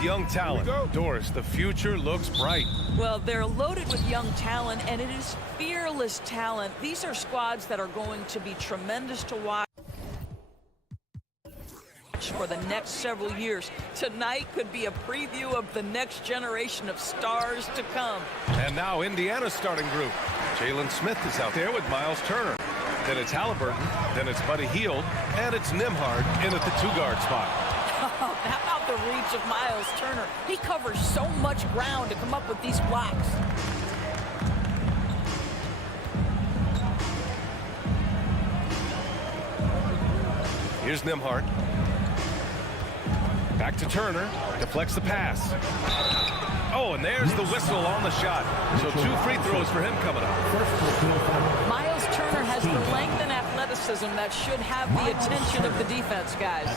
with young talent. Doris, the future looks bright. Well, they're loaded with young talent, and it is fearless talent. These are squads that are going to be tremendous to watch for the next several years. Tonight could be a preview of the next generation of stars to come. And now Indiana's starting group. Jalen Smith is out there with Miles Turner. Then it's Halliburton, then it's Buddy Hield, and it's Nembhard in at the 2-guard spot. How about the reach of Miles Turner? He covers so much ground to come up with these blocks. Here's Nembhard. Back to Turner. Deflects the pass. Oh, and there's the whistle on the shot. So 2 free throws for him coming up. Miles Turner has the length and athleticism that should have the attention of the defense, guys.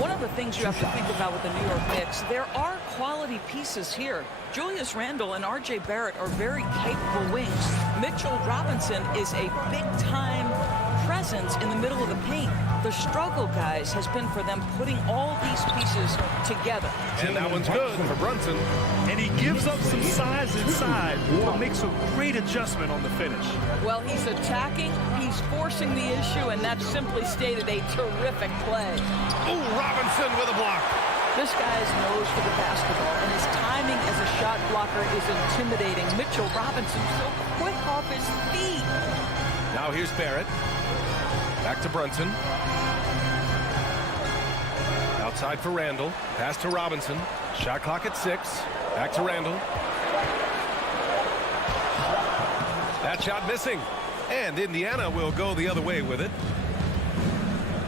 One of the things you have to think about with the New York Knicks, there are quality pieces here. Julius Randle and R.J. Barrett are very capable wings. Mitchell Robinson is a big-time presence in the middle of the paint. The struggle, guys, has been for them putting all these pieces together. And that one's good for Brunson. And he gives up some size inside, but makes a great adjustment on the finish. Well, he's attacking, he's forcing the issue, and that's simply stated a terrific play. Oh, Robinson with a block. This guy's nose to the basketball, and his timing as a shot blocker is intimidating. Mitchell Robinson so quick off his feet. Now here's Barrett. Back to Brunson. Outside for Randle. Pass to Robinson. Shot clock at 6. Back to Randle. That shot missing. And Indiana will go the other way with it.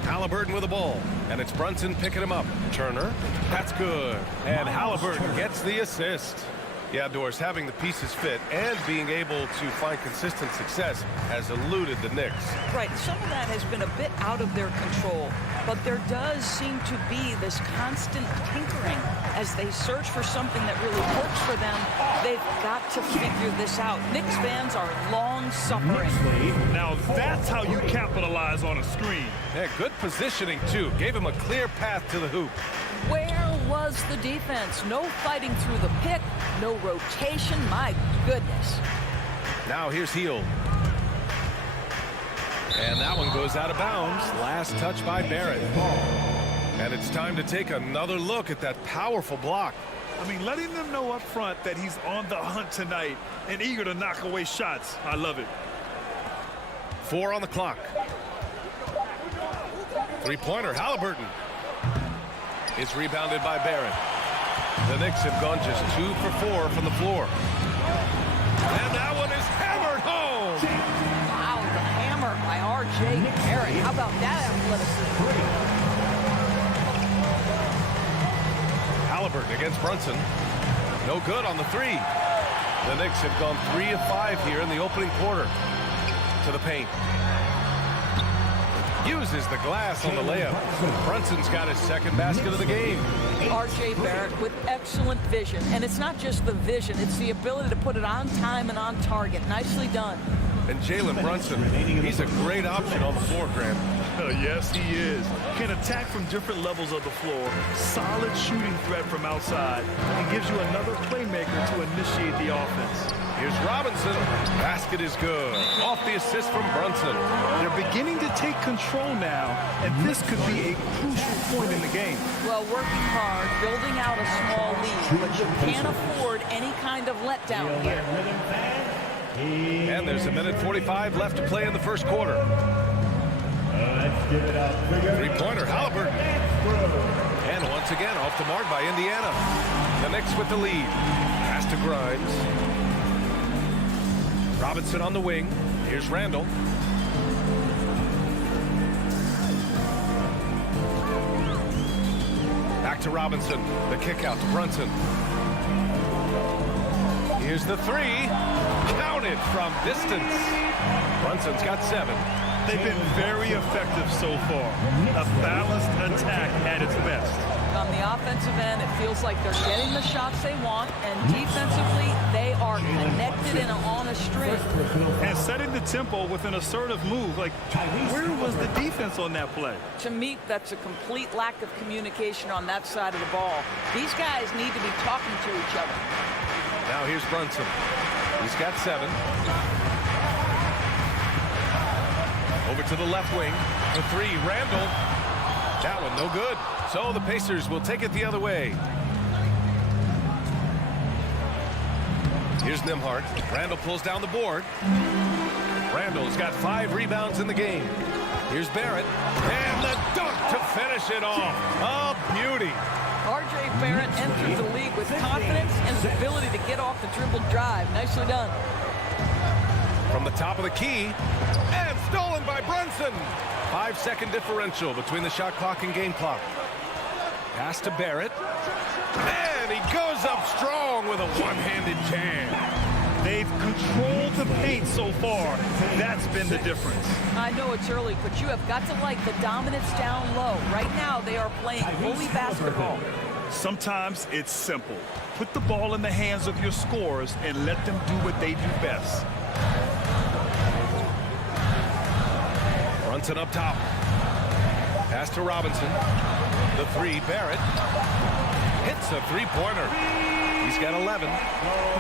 Halliburton with the ball. And it's Brunson picking him up. Turner. That's good. And Halliburton gets the assist. Yeah, Doris, having the pieces fit and being able to find consistent success has eluded the Knicks. Right, some of that has been a bit out of their control, but there does seem to be this constant tinkering as they search for something that really works for them. They've got to figure this out. Knicks fans are long-suffering. Now that's how you capitalize on a screen. Yeah, good positioning, too. Gave him a clear path to the hoop. Where was the defense? No fighting through the pick, no rotation. My goodness. Now here's Hield. And that one goes out of bounds. Last touch by Barrett. And it's time to take another look at that powerful block. I mean, letting them know up front that he's on the hunt tonight and eager to knock away shots. I love it. 4 on the clock. 3-pointer, Halliburton. It's rebounded by Barrett. The Knicks have gone just 2 for 4 from the floor. And that one is hammered home. Wow, the hammer by R.J. Barrett. How about that athleticism? Halliburton against Brunson. No good on the 3. The Knicks have gone 3 of 5 here in the opening quarter. To the paint. Uses the glass on the layup. Brunson's got his second basket of the game. R.J. Barrett with excellent vision. And it's not just the vision, it's the ability to put it on time and on target. Nicely done. And Jalen Brunson, he's a great option on the floor, Grant. Yes, he is. Can attack from different levels of the floor. Solid shooting threat from outside. And gives you another playmaker to initiate the offense. Here's Robinson. Basket is good. Off the assist from Brunson. They're beginning to take control now, and this could be a crucial point in the game. Well, working hard, building out a small lead, but you can't afford any kind of letdown here. And there's 1:45 left to play in the first quarter. 3-pointer, Halliburton. And once again, off the mark by Indiana. The Knicks with the lead. Pass to Grimes. Robinson on the wing. Here's Randle. Back to Robinson. The kick out to Brunson. Here's the 3. Counted from distance. Brunson's got 7. They've been very effective so far. A balanced attack at its best. On the offensive end, it feels like they're getting the shots they want, and defensively, they are are connected and on a string. And setting the tempo with an assertive move. Like, where was the defense on that play? To me, that's a complete lack of communication on that side of the ball. These guys need to be talking to each other. Now here's Brunson. He's got 7. Over to the left wing. The 3, Randall. That one no good. So the Pacers will take it the other way. Here's Nembhard. Randall pulls down the board. Randall's got 5 rebounds in the game. Here's Barrett. And the dunk to finish it off. A beauty. R.J. Barrett entered the league with confidence and his ability to get off the dribble drive. Nicely done. From the top of the key. And stolen by Brunson. 5-second differential between the shot clock and game clock. Pass to Barrett. And he goes up strong with a one-handed jam. They've controlled the paint so far. That's been the difference. I know it's early, but you have got to like the dominance down low. Right now, they are playing bully basketball. Sometimes it's simple. Put the ball in the hands of your scorers and let them do what they do best. Brunson up top. Pass to Robinson. The 3, Barrett. Hits a 3-pointer. He's got 11.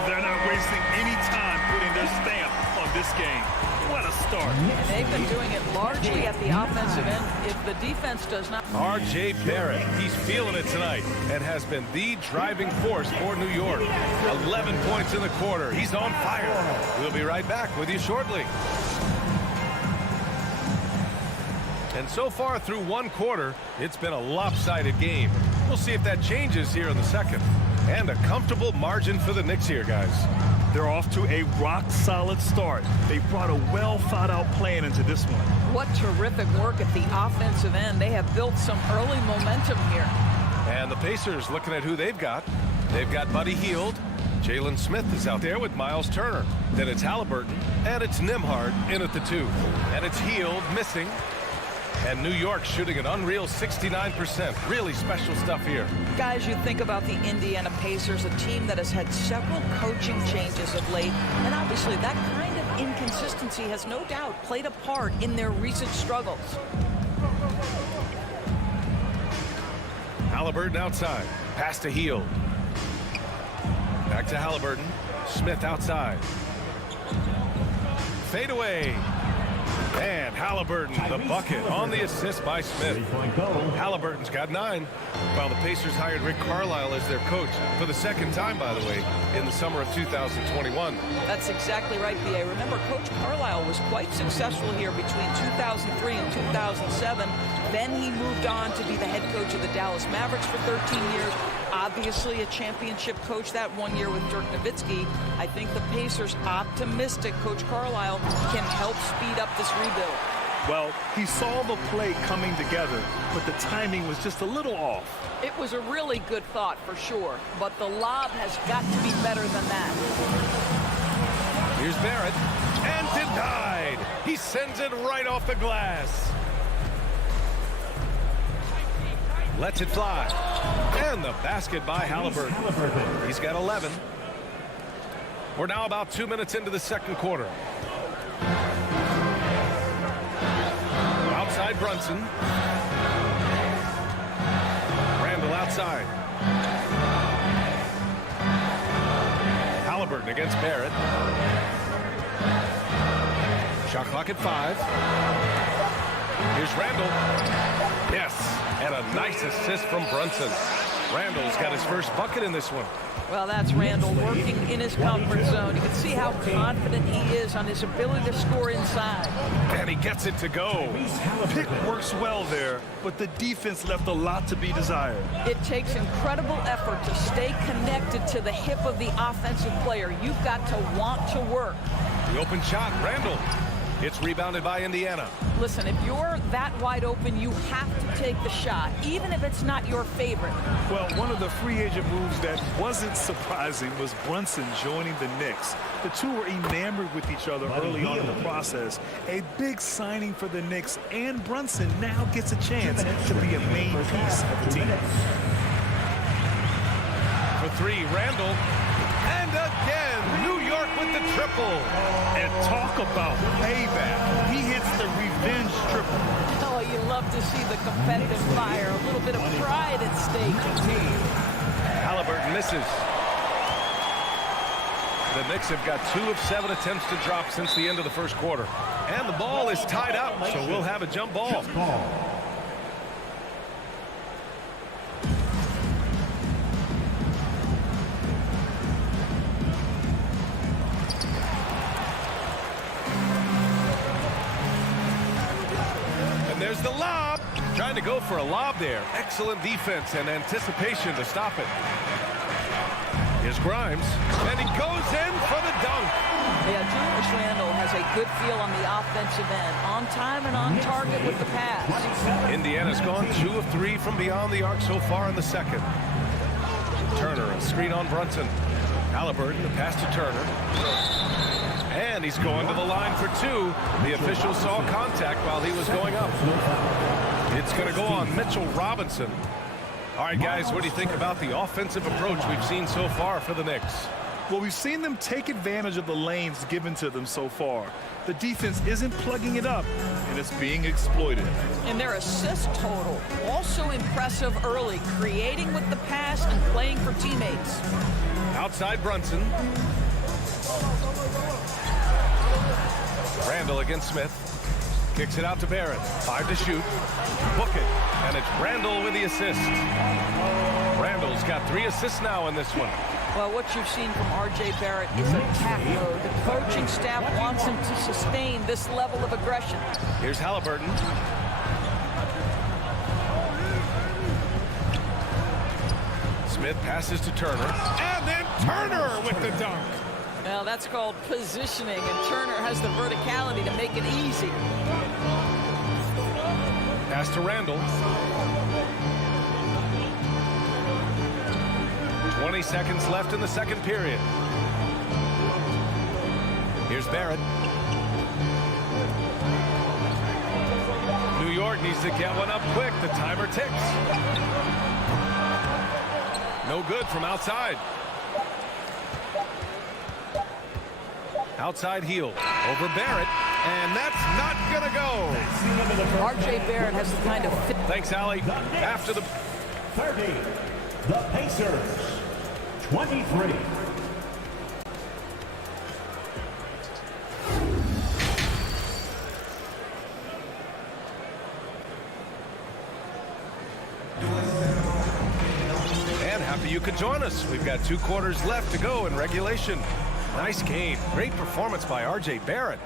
They're not wasting any time putting their stamp on this game. What a start. And they've been doing it largely at the offensive end. If the defense does not... R.J. Barrett, he's feeling it tonight and has been the driving force for New York. 11 points in the quarter. He's on fire. We'll be right back with you shortly. And so far through 1 quarter, it's been a lopsided game. We'll see if that changes here in the second. And a comfortable margin for the Knicks here, guys. They're off to a rock-solid start. They brought a well-thought-out plan into this one. What terrific work at the offensive end. They have built some early momentum here. And the Pacers looking at who they've got. They've got Buddy Hield. Jalen Smith is out there with Miles Turner. Then it's Halliburton. And it's Nembhard in at the 2. And it's Hield missing. And New York shooting an unreal 69%. Really special stuff here. Guys, you think about the Indiana Pacers, a team that has had several coaching changes of late. And obviously that kind of inconsistency has no doubt played a part in their recent struggles. Halliburton outside. Pass to Hield. Back to Halliburton. Smith outside. Fade away. And Halliburton, the bucket on the assist by Smith. Halliburton's got 9. While the Pacers hired Rick Carlisle as their coach for the 2nd time, by the way, in the summer of 2021. That's exactly right, B.A. Remember, Coach Carlisle was quite successful here between 2003 and 2007. Then he moved on to be the head coach of the Dallas Mavericks for 13 years. Obviously a championship coach that 1 year with Dirk Nowitzki. I think the Pacers optimistic Coach Carlisle can help speed up this rebuild. Well, he saw the play coming together, but the timing was just a little off. It was a really good thought for sure, but the lob has got to be better than that. Here's Barrett, and denied. He sends it right off the glass. Lets it fly. And the basket by Halliburton. He's got 11. We're now about 2 minutes into the second quarter. Outside Brunson. Randall outside. Halliburton against Barrett. Shot clock at 5. Here's Randall. Yes, and a nice assist from Brunson. Randall's got his first bucket in this one. Well, that's Randall working in his comfort zone. You can see how confident he is on his ability to score inside. And he gets it to go. Pick works well there, but the defense left a lot to be desired. It takes incredible effort to stay connected to the hip of the offensive player. You've got to want to work. The open shot, Randall. It's rebounded by Indiana. Listen, if you're that wide open, you have to take the shot, even if it's not your favorite. Well, one of the free agent moves that wasn't surprising was Brunson joining the Knicks. The two were enamored with each other early on in the process. A big signing for the Knicks, and Brunson now gets a chance to be a main piece of the team. For 3, Randall. And again, New York triple. And talk about payback. He hits the revenge triple. Oh, you love to see the competitive fire. A little bit of pride at stake. Halliburton misses. The Knicks have got 2 of 7 attempts to drop since the end of the first quarter. And the ball is tied up, so we'll have a jump ball. And there's the lob. Trying to go for a lob there. Excellent defense and anticipation to stop it. Here's Grimes, and he goes in for the dunk. Yeah, Julius Randle has a good feel on the offensive end. On time and on target with the pass. Indiana's gone 2 of 3 from beyond the arc so far in the second. Turner, a screen on Brunson. Halliburton, the pass to Turner. And he's going to the line for 2. The official saw contact while he was going up. It's going to go on Mitchell Robinson. All right, guys, what do you think about the offensive approach we've seen so far for the Knicks? Well, we've seen them take advantage of the lanes given to them so far. The defense isn't plugging it up, and it's being exploited. And their assist total, also impressive early, creating with the pass and playing for teammates. Outside Brunson. Randle against Smith. Kicks it out to Barrett. 5 to shoot. Book it. And it's Randle with the assist. Randle's got 3 assists now in this one. Well, what you've seen from R.J. Barrett is attack mode. The coaching staff wants him to sustain this level of aggression. Here's Halliburton. Smith passes to Turner. And then Turner with the dunk. Now that's called positioning, and Turner has the verticality to make it easy. Pass to Randle. 20 seconds left in the second period. Here's Barrett. New York needs to get one up quick. The timer ticks. No good from outside. Outside heel over Barrett, and that's not gonna go. R.J. Barrett has the kind of fit. Thanks, Allie. After the 30, the Pacers, 23. And happy you could join us. We've got 2 quarters left to go in regulation. Nice game. Great performance by R.J. Barrett.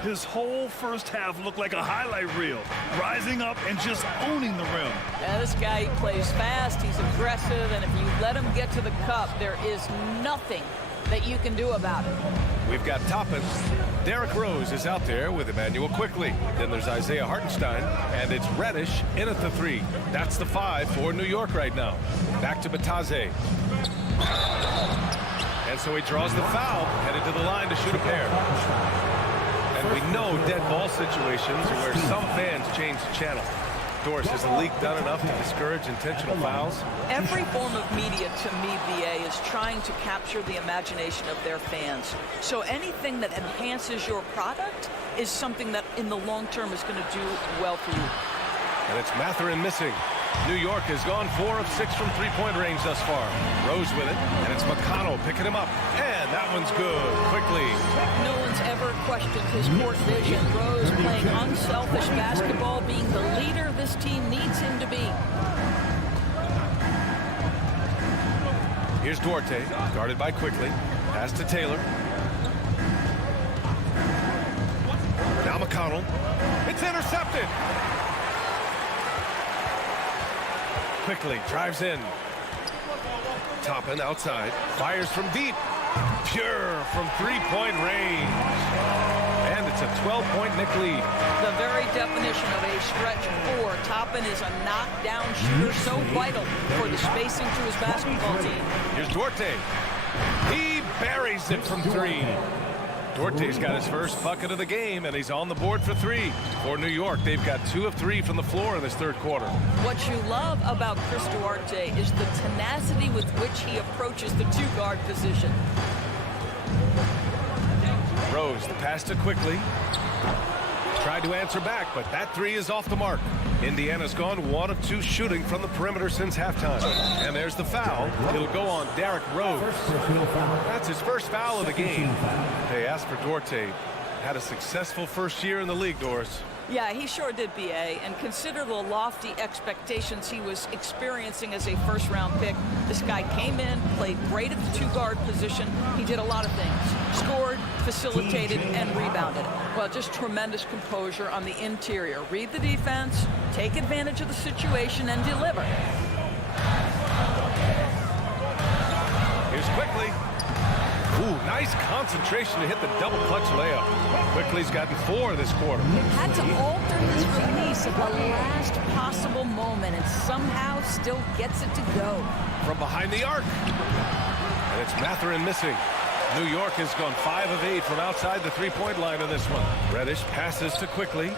His whole first half looked like a highlight reel, rising up and just owning the rim. Yeah, this guy, he plays fast, he's aggressive, and if you let him get to the cup, there is nothing that you can do about it. We've got Toppin. Derrick Rose is out there with Emmanuel Quickly. Then there's Isaiah Hartenstein, and it's Reddish in at the 3. That's the 5 for New York right now. Back to Bataze. And so he draws the foul, headed to the line to shoot a pair. And we know dead ball situations are where some fans change the channel. Doris, has the league done enough to discourage intentional fouls? Every form of media, to me, BA, is trying to capture the imagination of their fans. So anything that enhances your product is something that in the long term is going to do well for you. And it's Mathurin missing. New York has gone 4 of 6 from three-point range thus far. Rose with it, and it's McConnell picking him up. And that one's good. Quickly. No one's ever questioned his court vision. Rose playing unselfish basketball, being the leader this team needs him to be. Here's Duarte, guarded by Quickly. Pass to Taylor. Now McConnell. It's intercepted. Quickly drives in. Toppin outside. Fires from deep. Pure from three-point range. And it's a 12-point Knick lead. The very definition of a stretch 4. Toppin is a knockdown shooter, so vital for the spacing to his basketball team. Here's Duarte. He buries it from 3. Duarte's got his first bucket of the game, and he's on the board for 3. For New York, they've got 2 of 3 from the floor in this third quarter. What you love about Chris Duarte is the tenacity with which he approaches the 2-guard position. Rose, the pass to quickly. Tried to answer back, but that three is off the mark. Indiana's gone 1 of 2 shooting from the perimeter since halftime. And there's the foul. It'll go on Derrick Rose. That's his first foul of the game. Hey, as for Duarte, had a successful first year in the league, Doris. Yeah, he sure did, B.A. And consider the lofty expectations he was experiencing as a first-round pick. This guy came in, played great at the 2-guard position. He did a lot of things. Scored, facilitated, and rebounded. Well, just tremendous composure on the interior. Read the defense, take advantage of the situation, and deliver. Here's Quickly. Ooh, nice concentration to hit the double clutch layup. Quickly's gotten 4 this quarter. Had to alter his release at the last possible moment and somehow still gets it to go. From behind the arc. And it's Mathurin missing. New York has gone 5 of 8 from outside the three-point line in this one. Reddish passes to Quickly.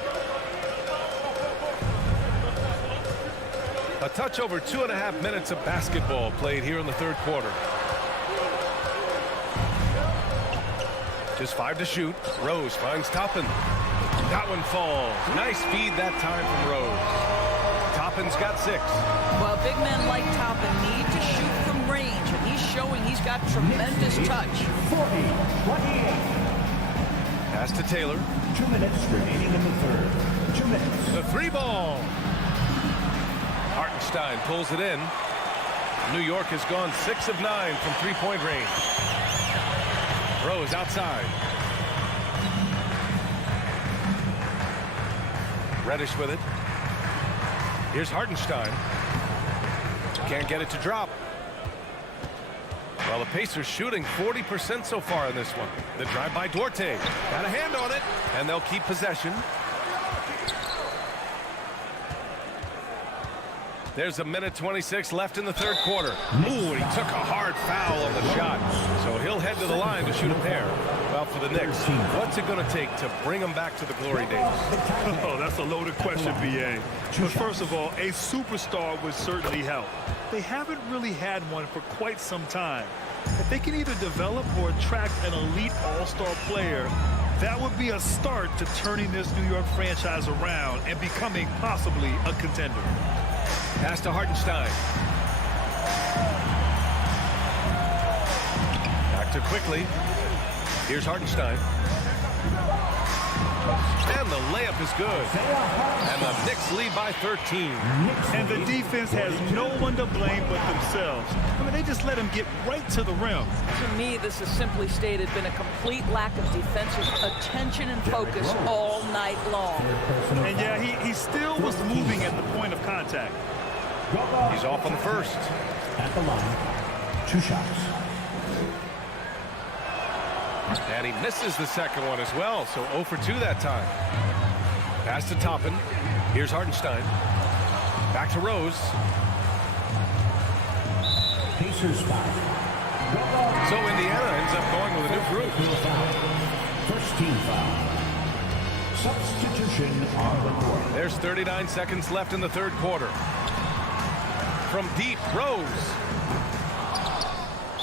A touch over 2.5 minutes of basketball played here in the third quarter. Just 5 to shoot. Rose finds Toppin. That one falls. Nice feed that time from Rose. Toppin's got 6. Well, big men like Toppin need to shoot from range, and he's showing he's got tremendous touch. 40-28. Pass to Taylor. 2 minutes remaining in the third. 2 minutes. The 3-ball. Hartenstein pulls it in. New York has gone 6 of 9 from three-point range. Rose outside. Reddish with it. Here's Hartenstein. Can't get it to drop. Well, the Pacers shooting 40% so far in this one. The drive by Duarte. Got a hand on it, and they'll keep possession. There's 1:26 left in the third quarter. Ooh, and he took a hard foul on the shot. So he'll head to the line to shoot a pair. Well, for the Knicks, what's it going to take to bring them back to the glory days? Oh, that's a loaded question, B.A. But first of all, a superstar would certainly help. They haven't really had one for quite some time. If they can either develop or attract an elite all-star player, that would be a start to turning this New York franchise around and becoming possibly a contender. Pass to Hartenstein. Back to Quickly. Here's Hartenstein. And the layup is good. And the Knicks lead by 13. And the defense has no one to blame but themselves. I mean, they just let him get right to the rim. To me, this has simply stated been a complete lack of defensive attention and focus all night long. And yeah, he still was moving at the point of contact. He's off on the first. At the line, 2 shots. And he misses the second one as well, so 0 for 2 that time. Pass to Toppin. Here's Hartenstein. Back to Rose. Pacers foul. So Indiana ends up going with a new group. First team foul. Substitution on the court. There's 39 seconds left in the third quarter. From deep, Rose.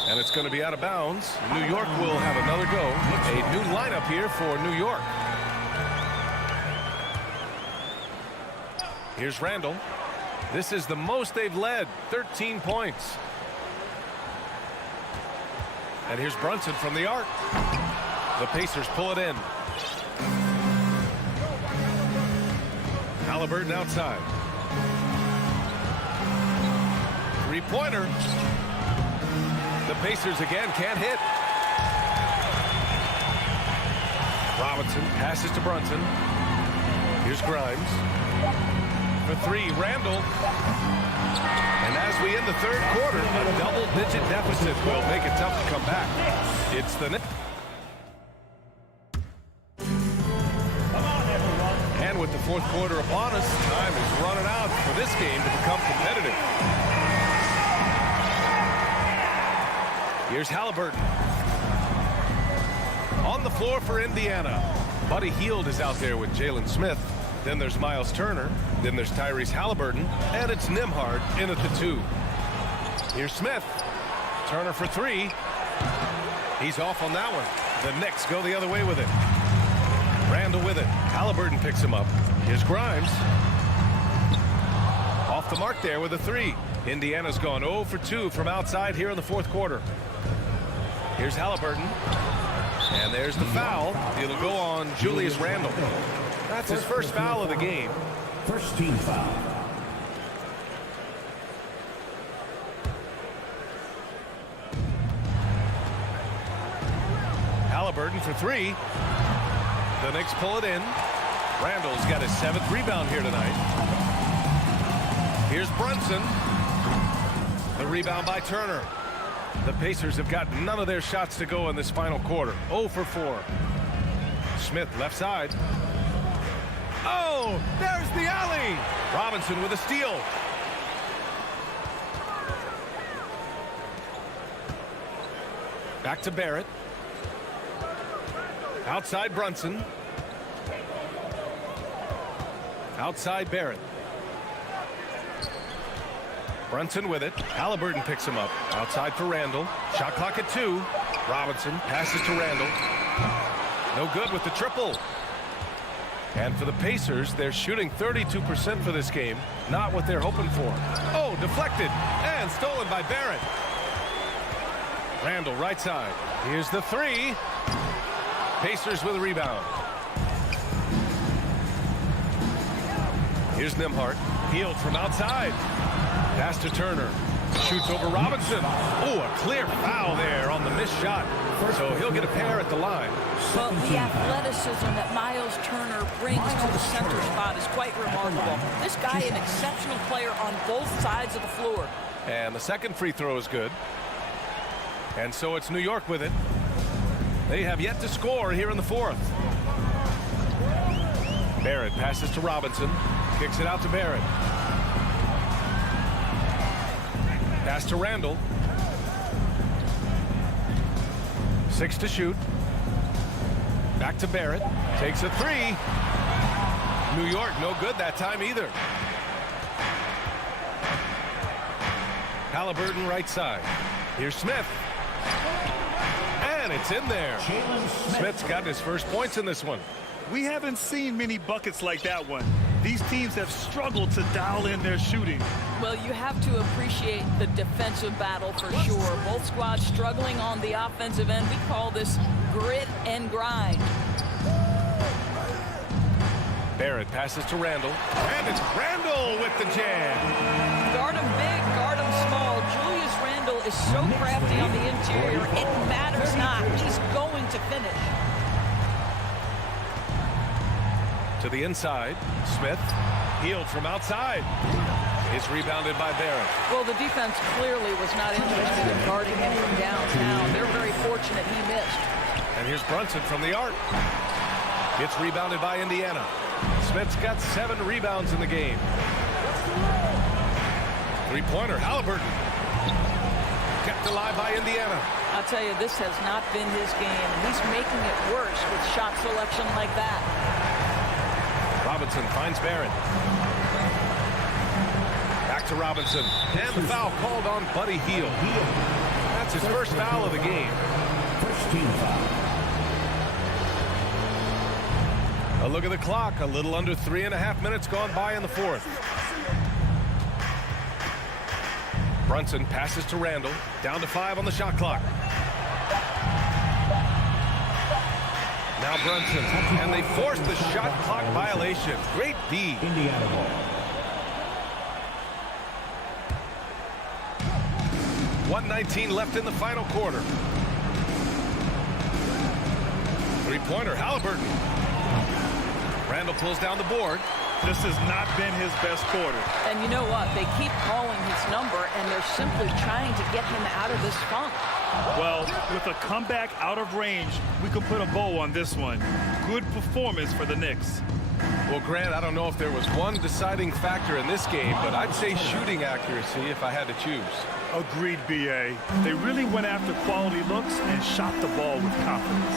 And it's going to be out of bounds. New York will have another go. A new lineup here for New York. Here's Randall. This is the most they've led, 13 points. And here's Brunson from the arc. The Pacers pull it in. Halliburton outside. Three-pointer. The Pacers again can't hit. Robinson passes to Brunson. Here's Grimes. For 3, Randall. And as we end the third quarter, a double-digit deficit will make it tough to come back. It's the Knicks. And with the fourth quarter upon us, time is running out for this game to become competitive. Here's Halliburton. On the floor for Indiana. Buddy Hield is out there with Jalen Smith. Then there's Miles Turner. Then there's Tyrese Halliburton. And it's Nembhard in at the 2. Here's Smith. Turner for 3. He's off on that one. The Knicks go the other way with it. Randall with it. Halliburton picks him up. Here's Grimes. Off the mark there with a three. Indiana's gone 0 for 2 from outside here in the fourth quarter. Here's Halliburton. And there's the foul. It'll go on Julius Randle. That's his first foul of the game. First team foul. Halliburton for three. The Knicks pull it in. Randall's got his 7th rebound here tonight. Here's Brunson. The rebound by Turner. The Pacers have got none of their shots to go in this final quarter. 0 for 4. Smith left side. Oh, there's the alley. Robinson with a steal. Back to Barrett. Outside Brunson. Outside Barrett. Brunson with it. Halliburton picks him up. Outside for Randall. Shot clock at 2. Robinson passes to Randall. No good with the triple. And for the Pacers, they're shooting 32% for this game. Not what they're hoping for. Oh, deflected and stolen by Barrett. Randall right side. Here's the three. Pacers with a rebound. Here's Nembhard. Healed from outside. Pass to Turner. Shoots over Robinson. Oh, a clear foul there on the missed shot. So he'll get a pair at the line. Well, the athleticism that Miles Turner brings to the center spot is quite remarkable. This guy, an exceptional player on both sides of the floor. And the second free throw is good. And so it's New York with it. They have yet to score here in the fourth. Barrett passes to Robinson. Kicks it out to Barrett. Pass to Randall. 6 to shoot. Back to Barrett. Takes a three. New York no good that time either. Halliburton right side. Here's Smith. And it's in there. Smith's gotten his first points in this one. We haven't seen many buckets like that one. These teams have struggled to dial in their shooting. Well, you have to appreciate the defensive battle for sure. Both squads struggling on the offensive end. We call this grit and grind. Barrett passes to Randall. And it's Randall with the jam. Guard him big, guard him small. Julius Randall is so crafty on the interior. It matters not. He's going to finish. To the inside. Smith. Healed from outside. It's rebounded by Barrett. Well, the defense clearly was not interested in guarding him from downtown. They're very fortunate he missed. And here's Brunson from the arc. It's rebounded by Indiana. Smith's got 7 rebounds in the game. Three-pointer, Halliburton. Kept alive by Indiana. I'll tell you, this has not been his game. He's making it worse with shot selection like that. Robinson finds Barrett. Back to Robinson. And the foul called on Buddy Hield. That's his first foul of the game. First team foul. A look at the clock. A little under 3.5 minutes gone by in the fourth. Brunson passes to Randall. Down to 5 on the shot clock. Now Brunson. And they force the shot clock violation. Great D. Indiana ball. 1:19 left in the final quarter. Three-pointer, Halliburton. Randall pulls down the board. This has not been his best quarter. And you know what? They keep calling his number, and they're simply trying to get him out of this funk. Well, with a comeback out of range, we can put a bow on this one. Good performance for the Knicks. Well, Grant, I don't know if there was one deciding factor in this game, but I'd say shooting accuracy if I had to choose. Agreed, B.A. They really went after quality looks and shot the ball with confidence.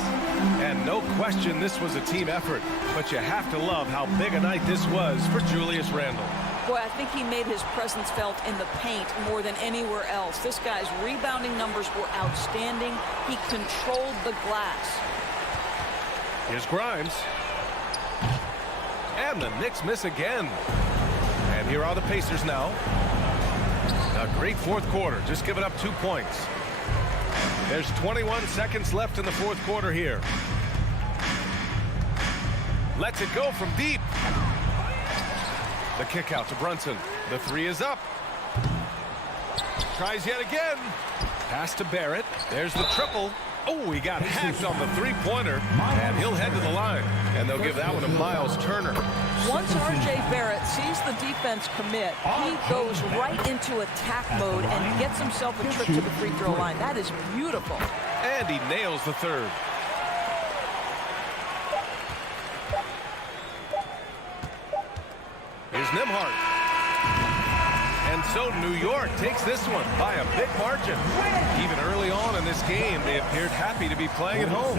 And no question this was a team effort, but you have to love how big a night this was for Julius Randle. Boy, I think he made his presence felt in the paint more than anywhere else. This guy's rebounding numbers were outstanding. He controlled the glass. Here's Grimes. And the Knicks miss again. And here are the Pacers now. A great fourth quarter, just giving up 2 points. There's 21 seconds left in the fourth quarter here. Lets it go from deep. The kick out to Brunson. The three is up. Tries yet again. Pass to Barrett. There's the triple. Oh, he got hacked on the three-pointer, and he'll head to the line. And they'll give that one to Miles Turner. Once R.J. Barrett sees the defense commit, he goes right into attack mode and gets himself a trip to the free throw line. That is beautiful. And he nails the third. Here's Nembhard. And so New York takes this one by a big margin. Even early on in this game, they appeared happy to be playing at home.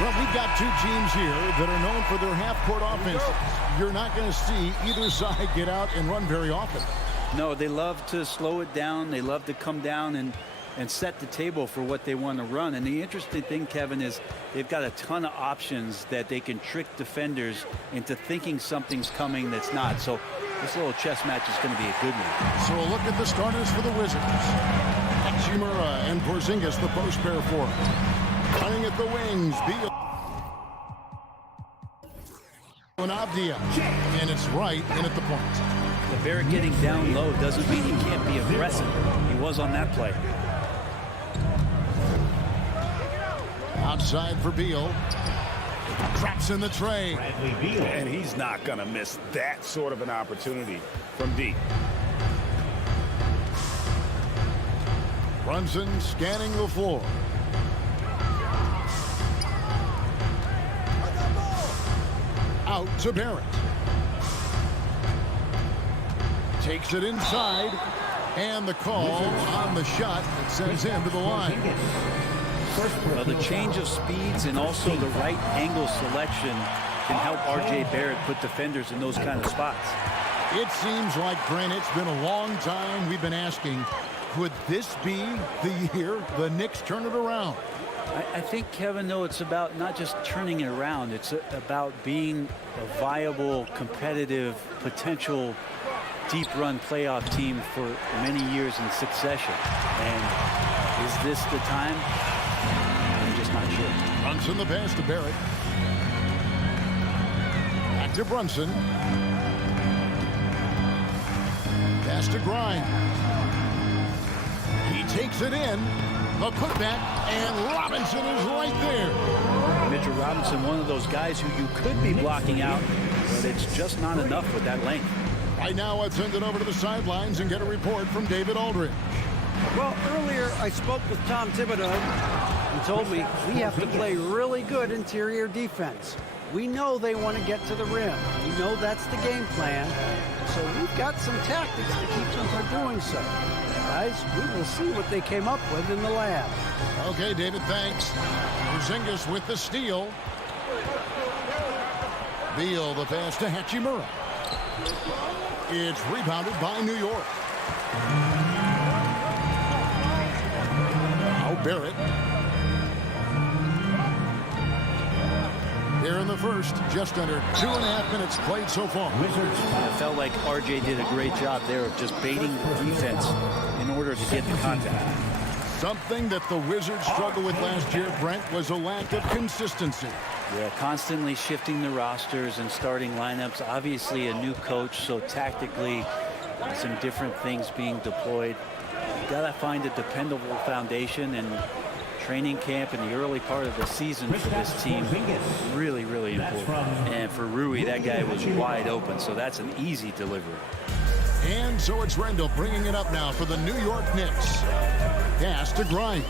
Well, we've got two teams here that are known for their half-court offenses. You're not going to see either side get out and run very often. No, they love to slow it down. They love to come down and set the table for what they want to run. And the interesting thing, Kevin, is they've got a ton of options that they can trick defenders into thinking something's coming that's not. So this little chess match is going to be a good one. So a look at the starters for the Wizards. Hachimura and Porzingis, the post pair for them. Running at the wings. Beal. And Abdia. And it's right in at the point. The Barrett getting down low doesn't mean he can't be aggressive. He was on that play. Outside for Beal. Traps in the tray. And he's not going to miss that sort of an opportunity from deep. Brunson scanning the floor. Out to Barrett. Takes it inside. And the call on the shot that sends him to the line. Well, the change of speeds and also the right angle selection can help R.J. Barrett put defenders in those kind of spots. It seems like, Grant, it's been a long time we've been asking, could this be the year the Knicks turn it around? I think, Kevin, though, it's about not just turning it around. It's about being a viable, competitive, potential deep run playoff team for many years in succession. And is this the time? I'm just not sure. Brunson the pass to Barrett. Back to Brunson. Pass to Grimes. He takes it in. The putback, and Robinson is right there. Mitchell Robinson, one of those guys who you could be blocking out, but it's just not enough with that length. Right now, let's send it over to the sidelines and get a report from David Aldridge. Well, earlier I spoke with Tom Thibodeau. He told me we have to play really good interior defense. We know they want to get to the rim. We know that's the game plan. So we've got some tactics to keep them from doing so. Guys, we will see what they came up with in the lab. Okay, David, thanks. Skijesss with the steal. Beal the pass to Hachimura. It's rebounded by New York. Now Barrett. Here in the first, just under 2.5 minutes played so far. I felt like RJ did a great job there of just baiting the defense in order to get the contact. Something that the Wizards struggled with last year, Brent, was a lack of consistency. Yeah, constantly shifting the rosters and starting lineups. Obviously a new coach, so tactically some different things being deployed. You gotta find a dependable foundation, and training camp in the early part of the season for this team really, really important. And for Rui, that guy was wide open, so that's an easy delivery. And so it's Randall bringing it up now for the New York Knicks. Pass to Grimes.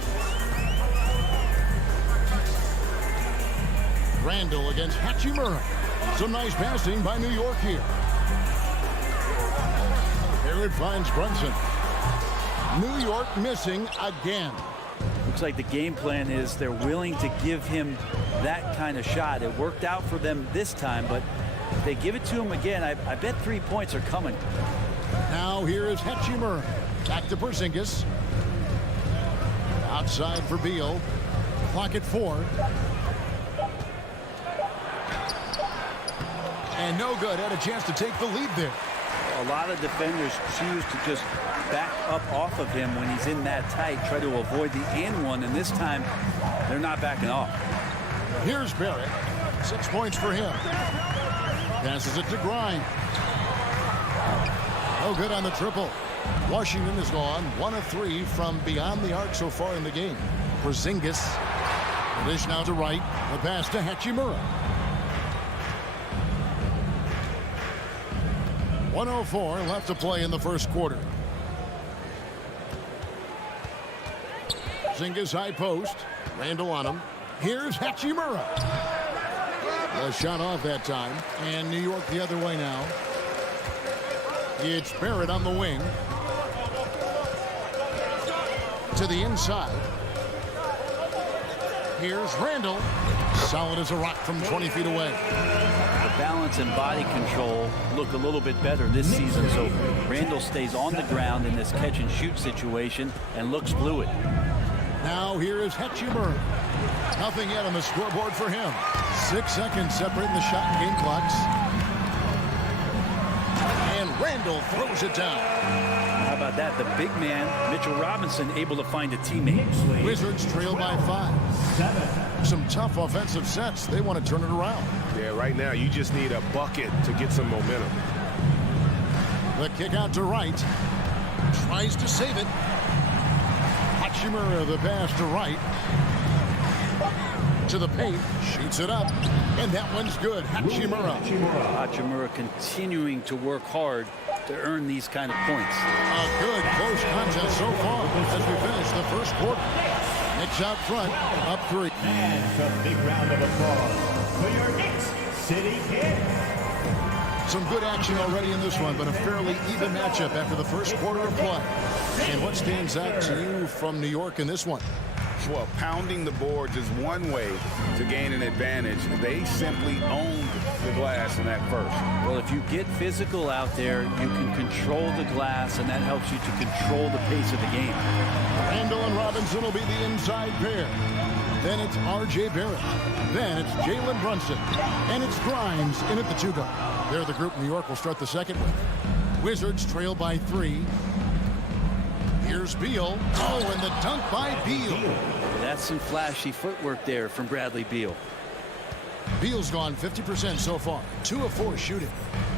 Randall against Hachimura. Some nice passing by New York here. Here it finds Brunson. New York missing again. Looks like the game plan is they're willing to give him that kind of shot. It worked out for them this time, but if they give it to him again, I bet 3 points are coming. Now here is Hachimura. Back to Skijesss. Outside for Beal. Clock at 4. And no good. Had a chance to take the lead there. A lot of defenders choose to just back up off of him when he's in that tight, try to avoid the and one, and this time they're not backing off. Here's Barrett. 6 points for him. Passes it to Grimes. No good on the triple. Washington has gone 1 of 3 from beyond the arc so far in the game. For Skijesss. Dish now to right. The pass to Hachimura. 1:04 left to play in the first quarter. Skijesss high post. Randall on him. Here's Hachimura. The shot off that time. And New York the other way now. It's Barrett on the wing. To the inside. Here's Randall. Solid as a rock from 20 feet away. The balance and body control look a little bit better this season, so Randall stays on the ground in this catch and shoot situation and looks fluid. Now here is Hachimura. Nothing yet on the scoreboard for him. 6 seconds separating the shot and game clocks. And Randall throws it down. How about that? The big man, Mitchell Robinson, able to find a teammate. Wizards trail by 5. Some tough offensive sets. They want to turn it around. Yeah, right now you just need a bucket to get some momentum. The kick out to Wright. Tries to save it. Hachimura the pass to Wright. To the paint. Shoots it up. And that one's good. Hachimura continuing to work hard to earn these kind of points. A good close contest so far as we finish the first quarter. Knicks out front, up 3. And a big round of applause for your Knicks City Kicks. Some good action already in this one, but a fairly even matchup after the first quarter of play. And what stands out to you from New York in this one? Well, pounding the boards is one way to gain an advantage. They simply owned the glass in that first. Well, if you get physical out there, you can control the glass, and that helps you to control the pace of the game. Randall and Robinson will be the inside pair. Then it's R.J. Barrett. Then it's Jalen Brunson. And it's Grimes in at the 2-guard. They're the group New York will start the second with. Wizards trail by 3. Here's Beal. Oh, and the dunk by Beal. That's some flashy footwork there from Bradley Beal. Beal's gone 50% so far. 2 of 4 shooting.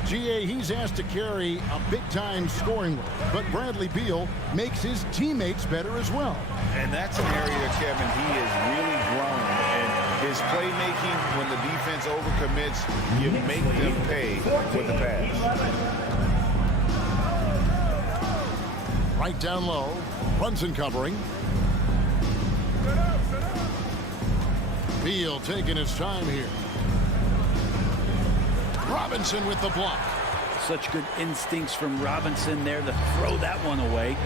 GA, he's asked to carry a big-time scoring work, but Bradley Beal makes his teammates better as well. And that's an area, Kevin, he has really grown. And his playmaking, when the defense overcommits, you make them pay with the pass. Right down low. Brunson covering. Beal taking his time here. Robinson with the block. Such good instincts from Robinson there to throw that one away.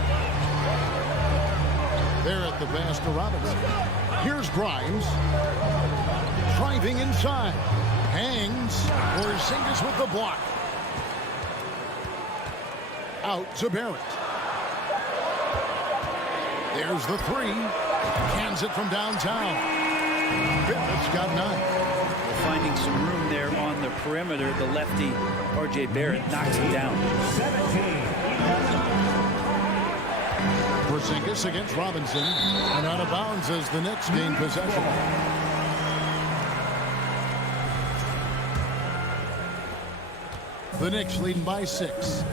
There at the pass to Robinson. Here's Grimes. Driving inside. Hangs. Porzingis with the block. Out to Barrett. There's the 3. Hands it from downtown. Barrett's got 9. Finding some room there on the perimeter. The lefty, R.J. Barrett, knocks him down. 17. Porzingis against Robinson. And out of bounds as the Knicks gain possession. The Knicks leading by 6.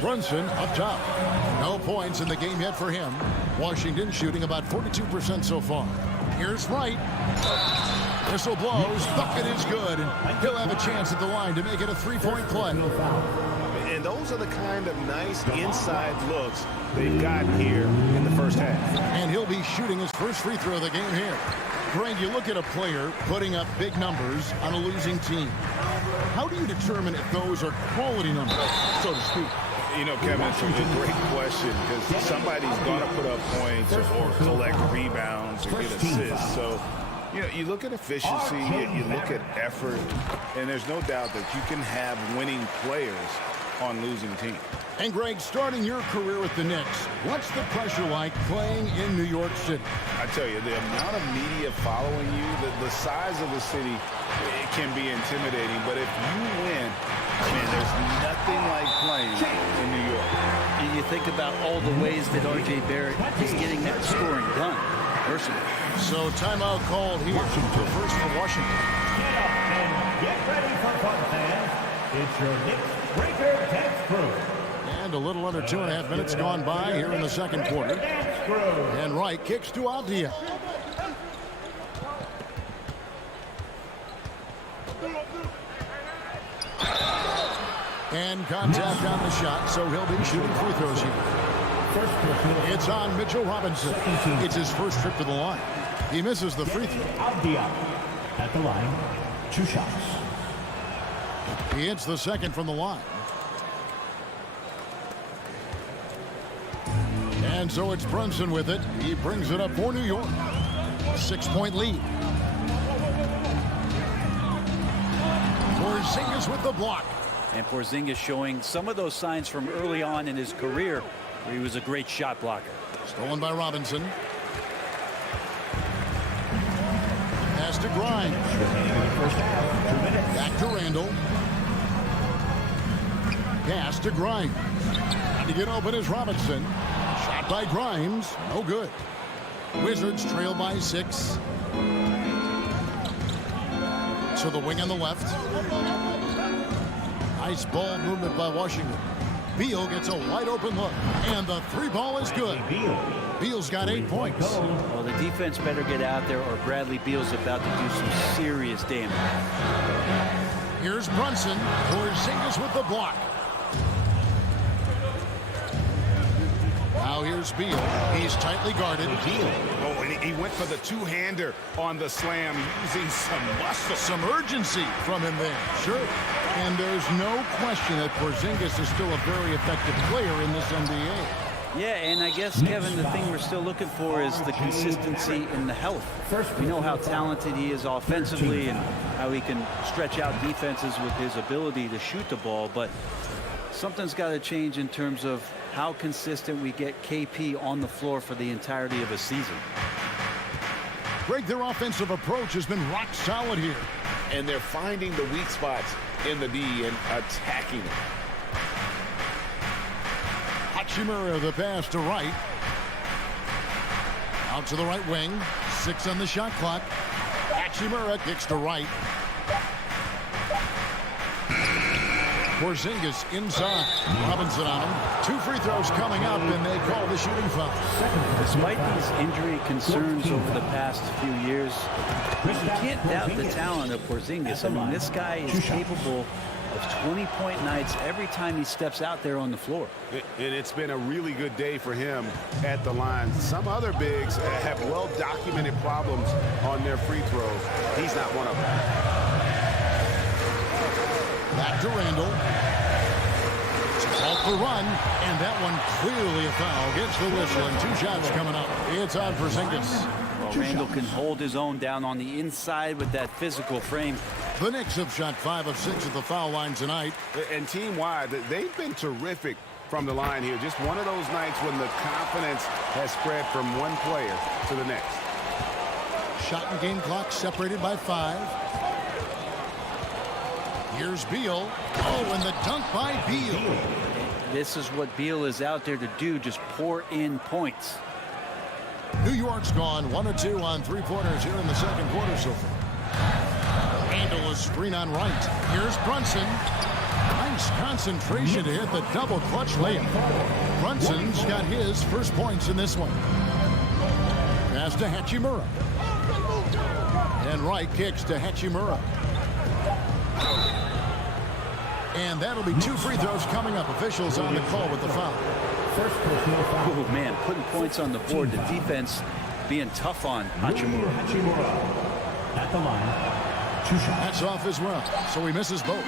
Brunson up top. No points in the game yet for him. Washington shooting about 42% so far. Here's Wright. Whistle blows. Bucket is good. And he'll have a chance at the line to make it a 3-point play. And those are the kind of nice inside looks they've got here in the first half. And he'll be shooting his first free throw of the game here. Greg, you look at a player putting up big numbers on a losing team. How do you determine if those are quality numbers, so to speak? You know, Kevin, it's a great question because somebody's got to put up points or collect rebounds or get assists. So, you know, you look at efficiency, you look at effort, and there's no doubt that you can have winning players on losing teams. And Greg, starting your career with the Knicks, what's the pressure like playing in New York City? I tell you, the amount of media following you, the size of the city, it can be intimidating. But if you win, man, there's nothing like playing in New York. And you think about all the ways that R.J. Barrett is getting that scoring done personally. So timeout called here. First for Washington. Get up and get ready for fun, fans. It's your Knicks Breaker Dance Crew. And a little under 2.5 minutes gone by here in the second quarter. And Wright kicks to Avdia. And contact on the shot, so he'll be shooting free throws here. It's on Mitchell Robinson. It's his first trip to the line. He misses the free throw. Avdia at the line. 2 shots. He hits the second from the line. And so it's Brunson with it. He brings it up for New York. 6-point lead. Porzingis with the block. And Porzingis showing some of those signs from early on in his career where he was a great shot blocker. Stolen by Robinson. Pass to Grimes. Back to Randall. Pass to Grimes. Trying to get open is Robinson. Shot by Grimes. No good. Wizards trail by 6. To the wing on the left. Nice ball movement by Washington. Beal gets a wide open look. And the 3 ball is good. Beal's got 8 points. Well, the defense better get out there or Bradley Beal's about to do some serious damage. Here's Brunson. Porzingis with the block. Now here's Beal. He's tightly guarded. Oh, and he went for the two-hander on the slam, using some muscle. Some urgency from him there. Sure. And there's no question that Porzingis is still a very effective player in this NBA. Yeah, and I guess, Kevin, the thing we're still looking for is the consistency in the health. We know how talented he is offensively and how he can stretch out defenses with his ability to shoot the ball, but something's got to change in terms of how consistent we get KP on the floor for the entirety of a season. Greg, their offensive approach has been rock solid here. And they're finding the weak spots in the D and attacking it. Hachimura the pass to Wright. Out to the right wing. 6 on the shot clock. Hachimura kicks to Wright. Porzingis inside. Robinson on him. 2 free throws coming up, and they call the shooting foul. Despite these injury concerns over the past few years, you can't doubt the talent of Porzingis. I mean, this guy is capable of 20-point nights every time he steps out there on the floor. And it's been a really good day for him at the line. Some other bigs have well-documented problems on their free throws. He's not one of them. Back to Randall. It's called for run, and that one clearly a foul. Gets the whistle, and 2 shots coming up. It's on Porzingis. Well, Randall can hold his own down on the inside with that physical frame. The Knicks have shot 5 of 6 at the foul line tonight. And team-wide, they've been terrific from the line here. Just one of those nights when the confidence has spread from one player to the next. Shot and game clock separated by 5. Here's Beal. Oh, and the dunk by Beal. This is what Beal is out there to do, just pour in points. New York's gone 1 of 2 on 3-pointers here in the second quarter so far. Randall is screen on Wright. Here's Brunson. Nice concentration to hit the double clutch layup. Brunson's got his first points in this one. Pass to Hachimura. And Wright kicks to Hachimura. And that'll be 2 free throws coming up. Officials on the call with the foul. Oh, man, putting points on the board. The defense being tough on Hachimura. At the line. 2 shots. That's off as well. So he misses both.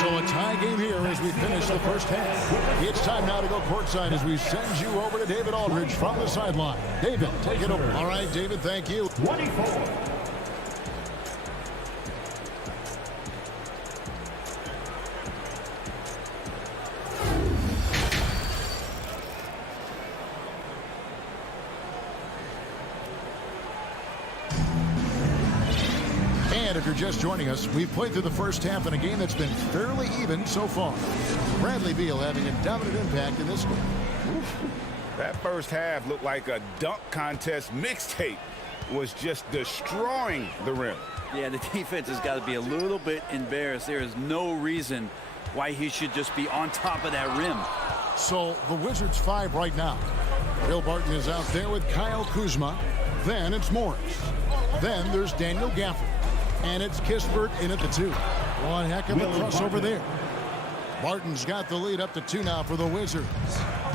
So a tie game here as we finish the first half. It's time now to go courtside as we send you over to David Aldridge from the sideline. David, take it over. All right, David, thank you. 24. If you're just joining us, we've played through the first half in a game that's been fairly even so far. Bradley Beal having a dominant impact in this one. That first half looked like a dunk contest mixtape. Was just destroying the rim. Yeah, the defense has got to be a little bit embarrassed. There is no reason why he should just be on top of that rim. So the Wizards 5 right now. Will Barton is out there with Kyle Kuzma. Then it's Morris. Then there's Daniel Gafford. And it's Kispert in at the 2. One heck of a crossover there. Barton's got the lead up to 2 now for the Wizards.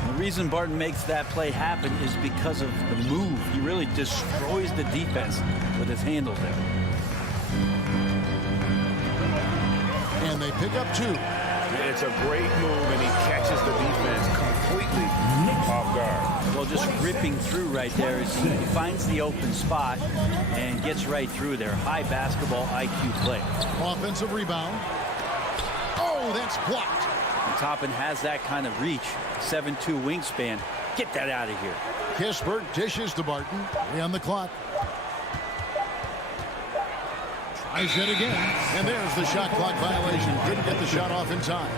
The reason Barton makes that play happen is because of the move. He really destroys the defense with his handles there. And they pick up 2. It's a great move, and he catches the defense completely off guard. Well, just ripping through right there as he finds the open spot and gets right through there. High basketball IQ play. Offensive rebound. Oh, that's blocked. And Toppin has that kind of reach. 7'2" wingspan. Get that out of here. Kispert dishes to Barton. 3 on the clock. Eyes it again, and there's the shot clock violation. Couldn't get the shot off in time.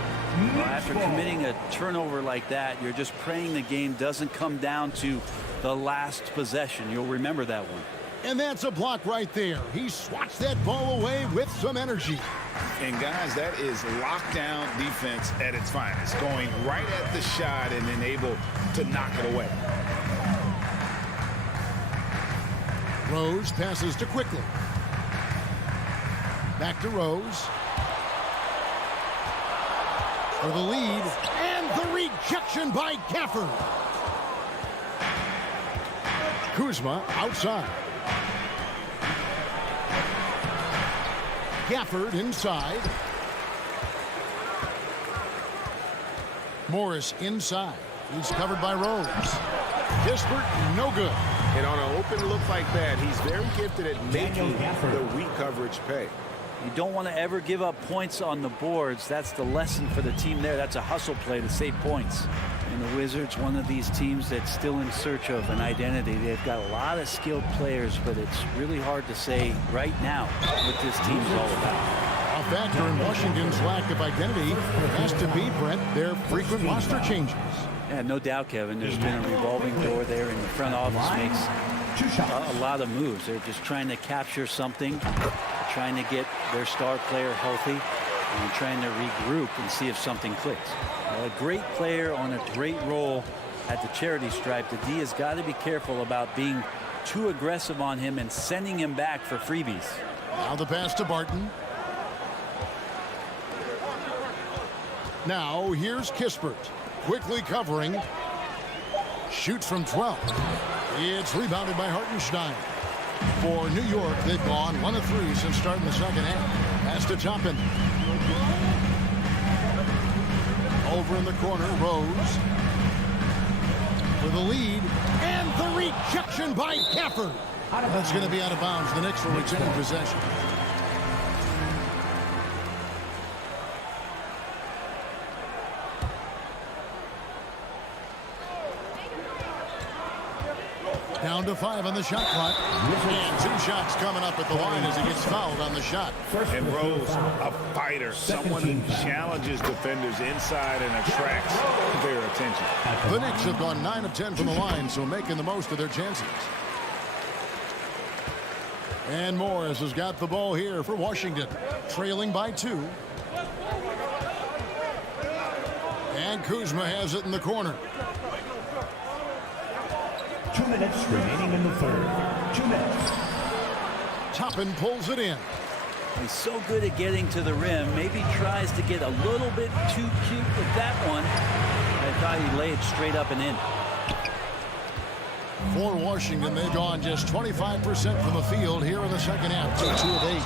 Well, after committing a turnover like that, you're just praying the game doesn't come down to the last possession. You'll remember that one. And that's a block right there. He swats that ball away with some energy. And guys, that is lockdown defense at its finest. Going right at the shot and then able to knock it away. Rose passes to Quickly. Back to Rose. For the lead, and the rejection by Gafford. Kuzma outside. Gafford inside. Morris inside. He's covered by Rose. Kispert, no good. And on an open look like that, he's very gifted at making the weak coverage pay. You don't want to ever give up points on the boards. That's the lesson for the team there. That's a hustle play to save points. And the Wizards, one of these teams that's still in search of an identity. They've got a lot of skilled players, but it's really hard to say right now what this team's all about. A factor in Washington's lack of identity has to be, Brent, their frequent roster changes. Yeah, no doubt, Kevin. There's been a revolving door there, and the front office makes a lot of moves. They're just trying to capture something, trying to get their star player healthy, and trying to regroup and see if something clicks. A great player on a great role at the charity stripe. The D has got to be careful about being too aggressive on him and sending him back for freebies. Now the pass to Barton. Now here's Kispert. Quickly covering. Shoots from 12. It's rebounded by Hartenstein. For New York, they've gone 1 of 3 since starting the second half. Pass to Toppin. Over in the corner, Rose. For the lead. And the rejection by Gafford. That's going to be out of bounds. The Knicks will retain possession. Down to 5 on the shot clock. And 2 shots coming up at the line as he gets fouled on the shot. And Rose, a fighter, someone who challenges defenders inside and attracts their attention. The Knicks have gone 9 of 10 from the line, so making the most of their chances. And Morris has got the ball here for Washington, trailing by 2. And Kuzma has it in the corner. 2 minutes remaining in the third. 2 minutes. Toppin pulls it in. He's so good at getting to the rim. Maybe tries to get a little bit too cute with that one. I thought he laid straight up and in. For Washington, they've gone just 25% from the field here in the second half. 2 of 8.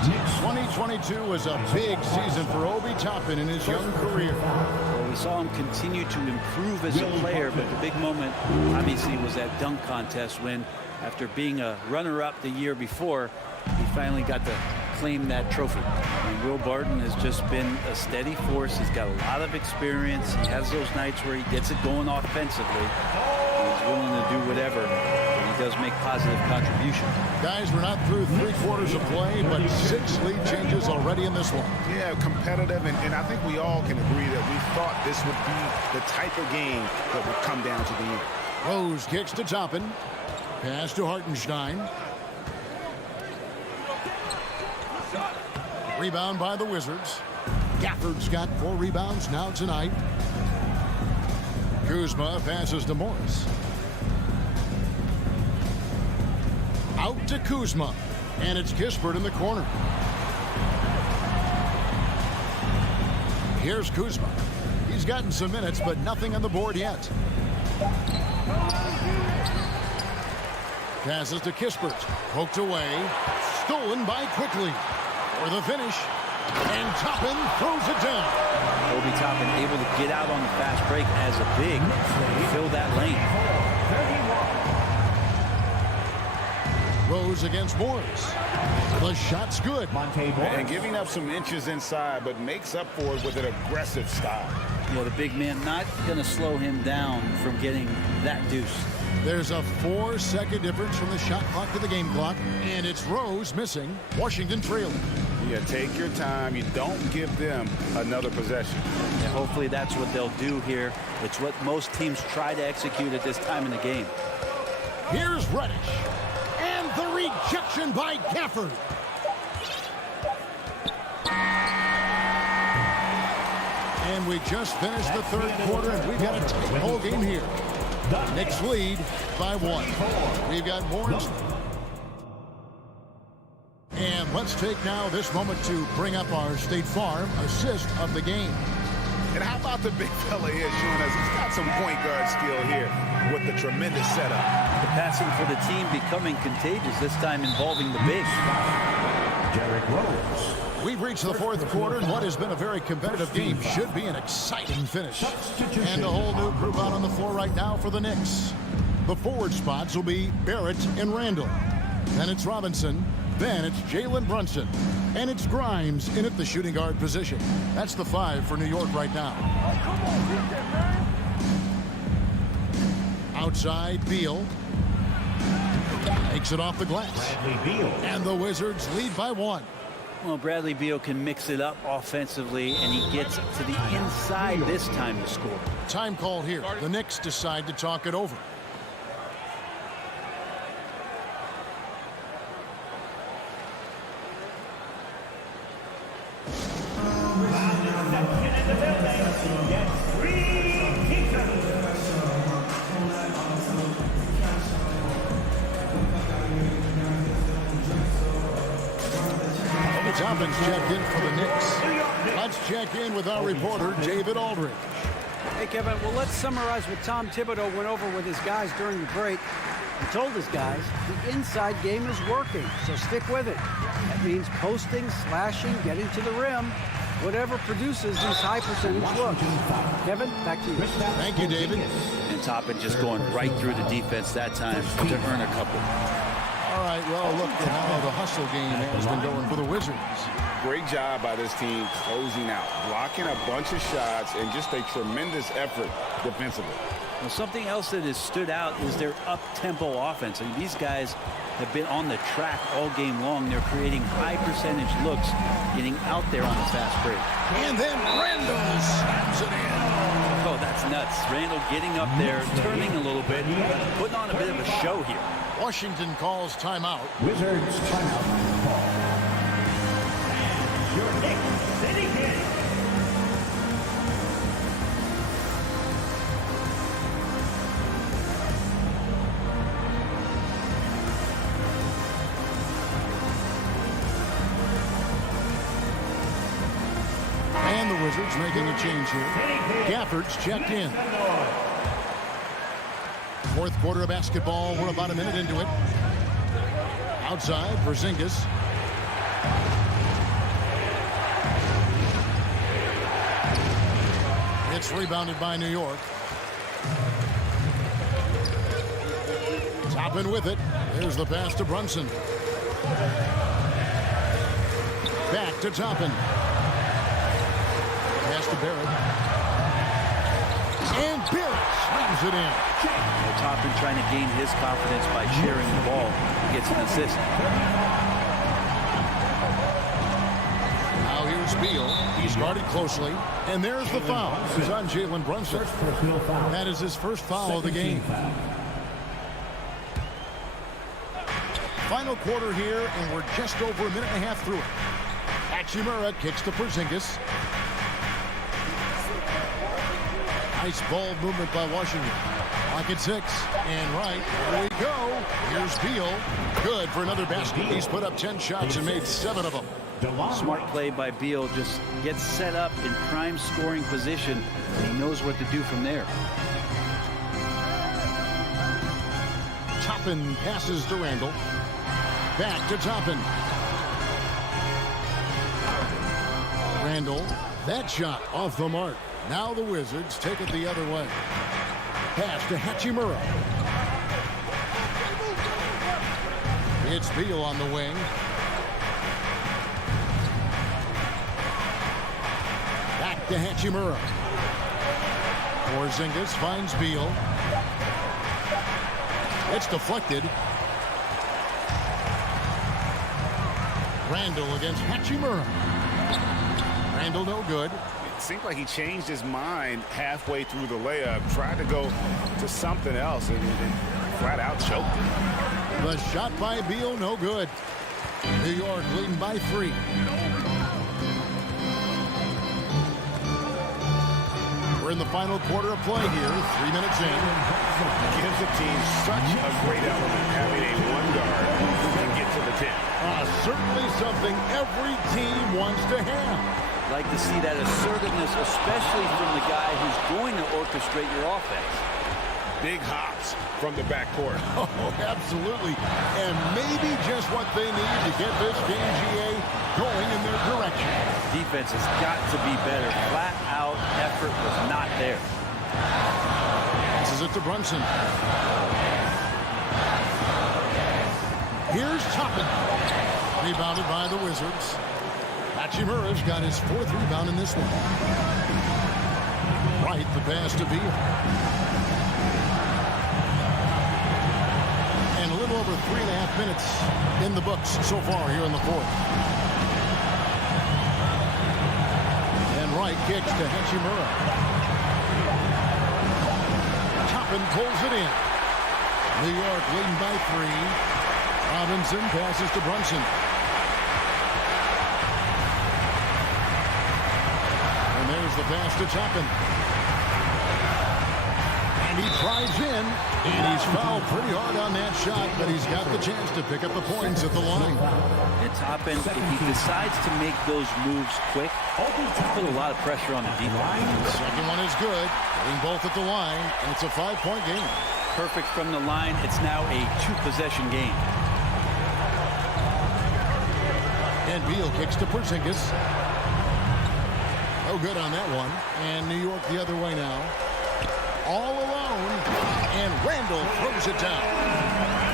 2022 was a big season for Obi Toppin in his young career. Well, we saw him continue to improve as a player, but the big moment obviously was that dunk contest when, after being a runner-up the year before, he finally got to claim that trophy. And Will Barton has just been a steady force. He's got a lot of experience. He has those nights where he gets it going offensively. He's willing to do whatever, and he does make positive contributions. Guys, we're not through 3/4 of play, but 6 lead changes already in this one. Yeah, competitive, and I think we all can agree that we thought this would be the type of game that would come down to the end. Rose kicks to Toppin. Pass to Hartenstein. Rebound by the Wizards. Gafford's got 4 rebounds now tonight. Kuzma passes to Morris. Out to Kuzma. And it's Kispert in the corner. Here's Kuzma. He's gotten some minutes, but nothing on the board yet. Passes to Kispert. Poked away. Stolen by Quickly. For the finish. And Toppin throws it down. Obi Toppin able to get out on the fast break as a big, fill that lane. Rose against Morris. The shot's good. And giving up some inches inside, but makes up for it with an aggressive style. You know, the big man not going to slow him down from getting that deuce. There's a 4-second difference from the shot clock to the game clock, and it's Rose missing. Washington trailing. Yeah, take your time. You don't give them another possession. And hopefully that's what they'll do here. It's what most teams try to execute at this time in the game. Here's Reddish. And the rejection by Gafford. And we just finished the third quarter, and we've got a tight whole game here. Knicks lead by 1. We've got more. And let's take now this moment to bring up our State Farm assist of the game. And how about the big fella here showing us he's got some point guard skill here with the tremendous setup. The passing for the team becoming contagious, this time involving the bigs. Derrick Rose. We've reached the fourth quarter, and what has been a very competitive game should be an exciting finish. And a whole new group out on the floor right now for the Knicks. The forward spots will be Barrett and Randall. Then it's Robinson. Then it's Jalen Brunson. And it's Grimes in at the shooting guard position. That's the 5 for New York right now. Outside, Beal. Takes it off the glass. Bradley Beal. And the Wizards lead by 1. Well, Bradley Beal can mix it up offensively, and he gets to the inside this time to score. Time called here. The Knicks decide to talk it over. Toppin's checked in for the Knicks. Let's check in with our reporter, David Aldridge. Hey, Kevin, well, let's summarize what Tom Thibodeau went over with his guys during the break. He told his guys the inside game is working, so stick with it. That means posting, slashing, getting to the rim, whatever produces these high percentage looks. Kevin, back to you. Thank you, David. And Toppin just going right through the defense that time to earn a couple. All right, well, look at how the hustle game has been going for the Wizards. Great job by this team closing out, blocking a bunch of shots, and just a tremendous effort defensively. Well, something else that has stood out is their up-tempo offense. I mean, these guys have been on the track all game long. They're creating high percentage looks, getting out there on the fast break. And then Randall slams it in. Oh, that's nuts. Randall getting up there, turning a little bit, putting on a bit of a show here. Washington calls timeout. Wizards timeout ball. And your Knicks City Kid. And the Wizards making a change here. Gafford's checked in. Fourth quarter of basketball. We're about a minute into it. Outside, Porzingis. It's rebounded by New York. Toppin with it. There's the pass to Brunson. Back to Toppin. Pass to Barrett. And Barrett slams it in. Toppin trying to gain his confidence by sharing the ball. He gets an assist. Now here's Beal. He's guarded closely. And there's the foul. This is on Jalen Brunson. That is his first foul of the game. Final quarter here, and we're just over a minute and a half through it. Hachimura kicks to Porzingis. Nice ball movement by Washington. Clock at 6. And right, here we go. Here's Beal. Good for another basket. He's put up 10 shots and made 7 of them. Smart play by Beal. Just gets set up in prime scoring position, and he knows what to do from there. Toppin passes to Randall. Back to Toppin. Randall. That shot off the mark. Now the Wizards take it the other way. Pass to Hachimura. It's Beal on the wing. Back to Hachimura. Porzingis finds Beal. It's deflected. Randall against Hachimura. Randall no good. It seemed like he changed his mind halfway through the layup, tried to go to something else, and flat out choked it. The shot by Beal no good. New York leading by 3. We're in the final quarter of play here, 3 minutes in. Gives the team such a great element having a one guard who can get to the 10. Certainly something every team wants to have. Like to see that assertiveness, especially from the guy who's going to orchestrate your offense. Big hops from the backcourt. Oh, absolutely. And maybe just what they need to get this game, GA, going in their direction. Defense has got to be better. Flat out effort was not there. This is it to Brunson. Here's Toppin. Rebounded by the Wizards. Hachimura's got his 4th rebound in this one. Right, the pass to Beal. And a little over 3.5 minutes in the books so far here in the 4th. And Wright kicks to Hachimura. Toppin pulls it in. New York leading by 3. Robinson passes to Brunson. And there's the pass to Toppin. And he drives in. And he's fouled pretty hard on that shot, but he's got the chance to pick up the points at the line. And Toppin, if he decides to make those moves quick, put a lot of pressure on the defense. The second one is good. Getting both at the line, and it's a 5-point game. Perfect from the line. It's now a 2-possession game. And Beal kicks to Porzingis. No good on that one. And New York the other way now. All alone. And Randall throws it down.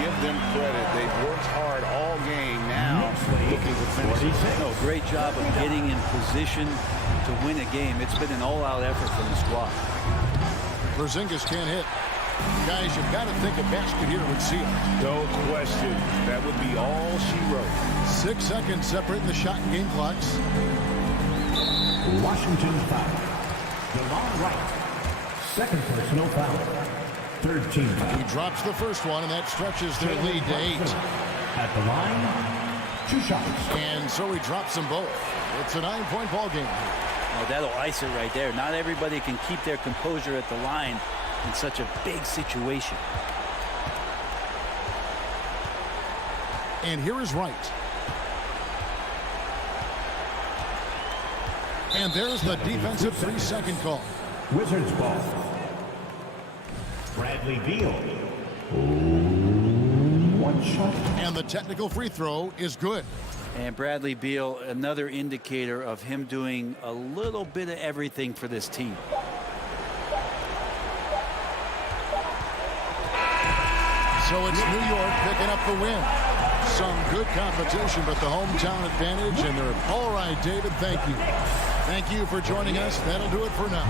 Give them credit. They've worked hard all game now. Looking to finish. No, great job of getting in position to win a game. It's been an all-out effort from the squad. Porzingis can't hit. Guys, you've got to think a basket here would seal. No question. That would be all she wrote. 6 seconds separating the shot and game clocks. Washington foul. DeLon Wright. Second personal foul. Third team foul. He drops the first one, and that stretches their lead to 8. At the line, 2 shots. And so he drops them both. It's a 9-point ball game. Well, that'll ice it right there. Not everybody can keep their composure at the line in such a big situation. And here is Wright. And there's the defensive 3-second call. Wizards ball. Bradley Beal. 1 shot. And the technical free throw is good. And Bradley Beal, another indicator of him doing a little bit of everything for this team. So it's New York picking up the win. Some good competition, but the hometown advantage, and they're all right, David. Thank you. Thank you for joining us. That'll do it for now.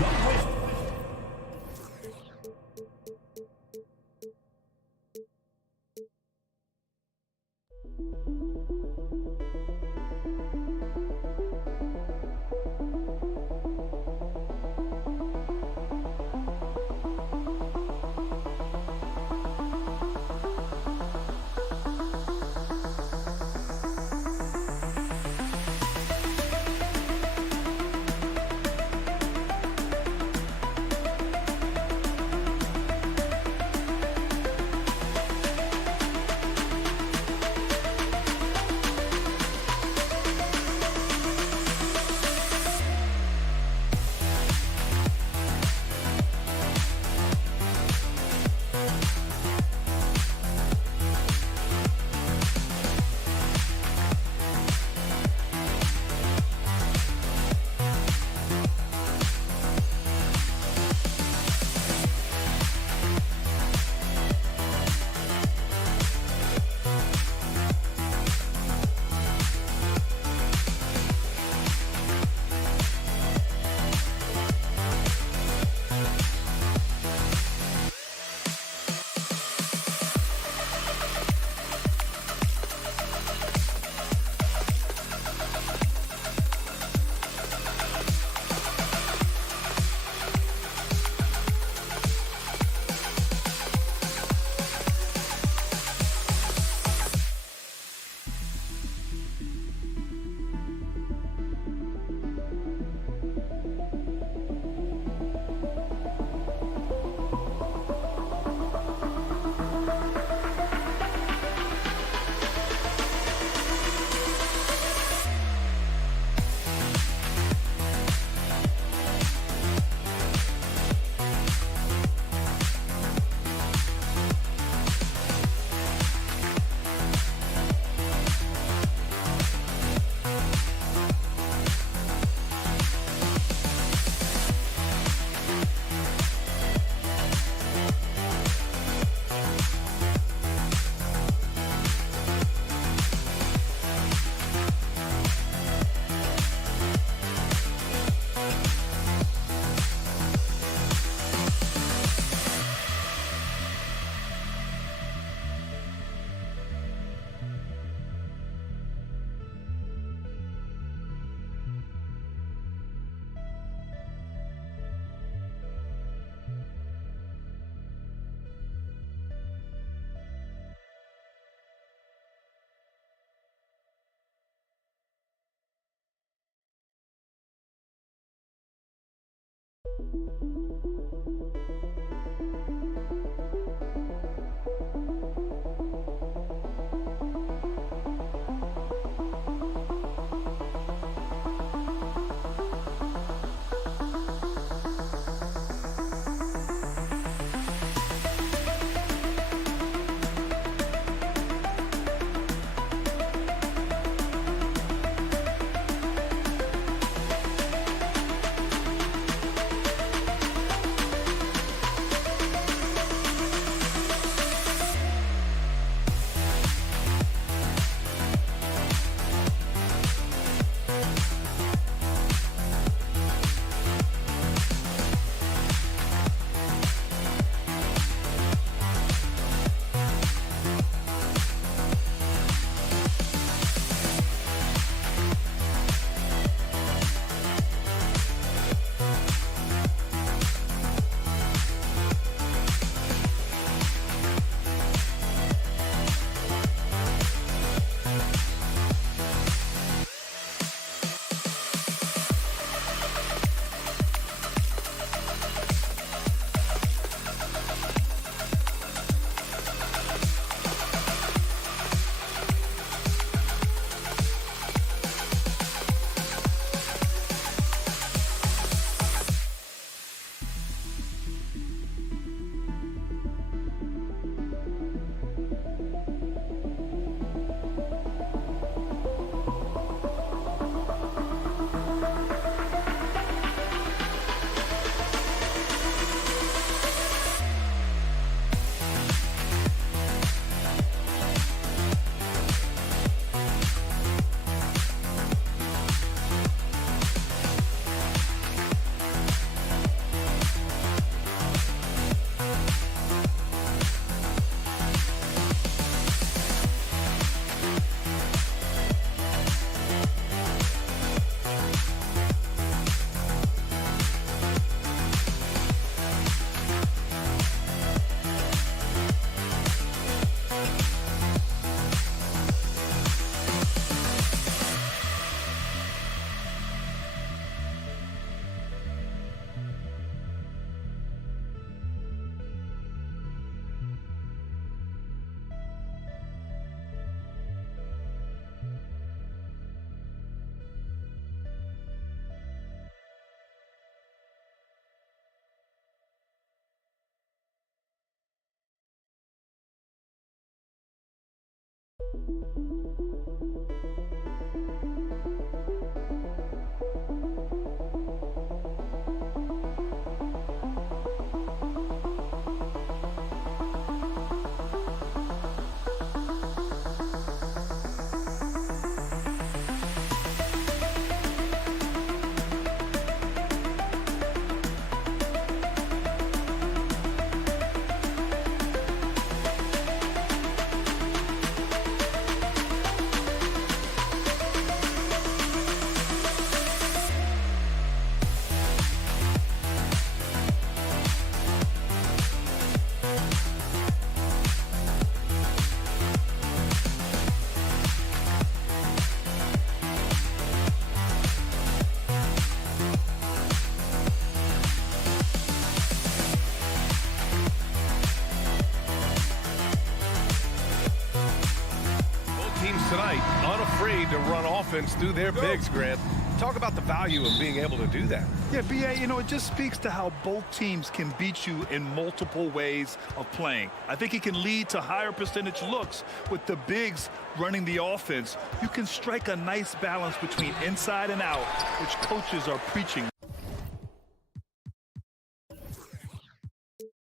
Tonight, unafraid to run offense through their bigs, Grant. Talk about the value of being able to do that. Yeah, B.A., you know, it just speaks to how both teams can beat you in multiple ways of playing. I think it can lead to higher percentage looks with the bigs running the offense. You can strike a nice balance between inside and out, which coaches are preaching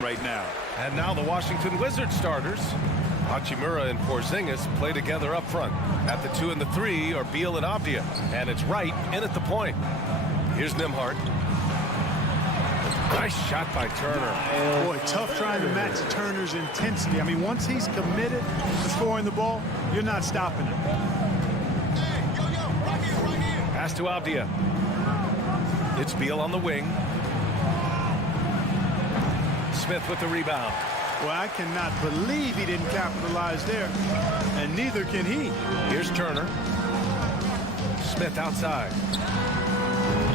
right now. And now the Washington Wizards starters. Hachimura and Porzingis play together up front. At the 2 and the 3 are Beal and Avdia. And it's Wright in at the point. Here's Nembhard. Nice shot by Turner. Boy, tough trying to match Turner's intensity. I mean, once he's committed to scoring the ball, you're not stopping him. Pass to Avdia. It's Beal on the wing. Smith with the rebound. Well, I cannot believe he didn't capitalize there, and neither can he. Here's Turner. Smith outside.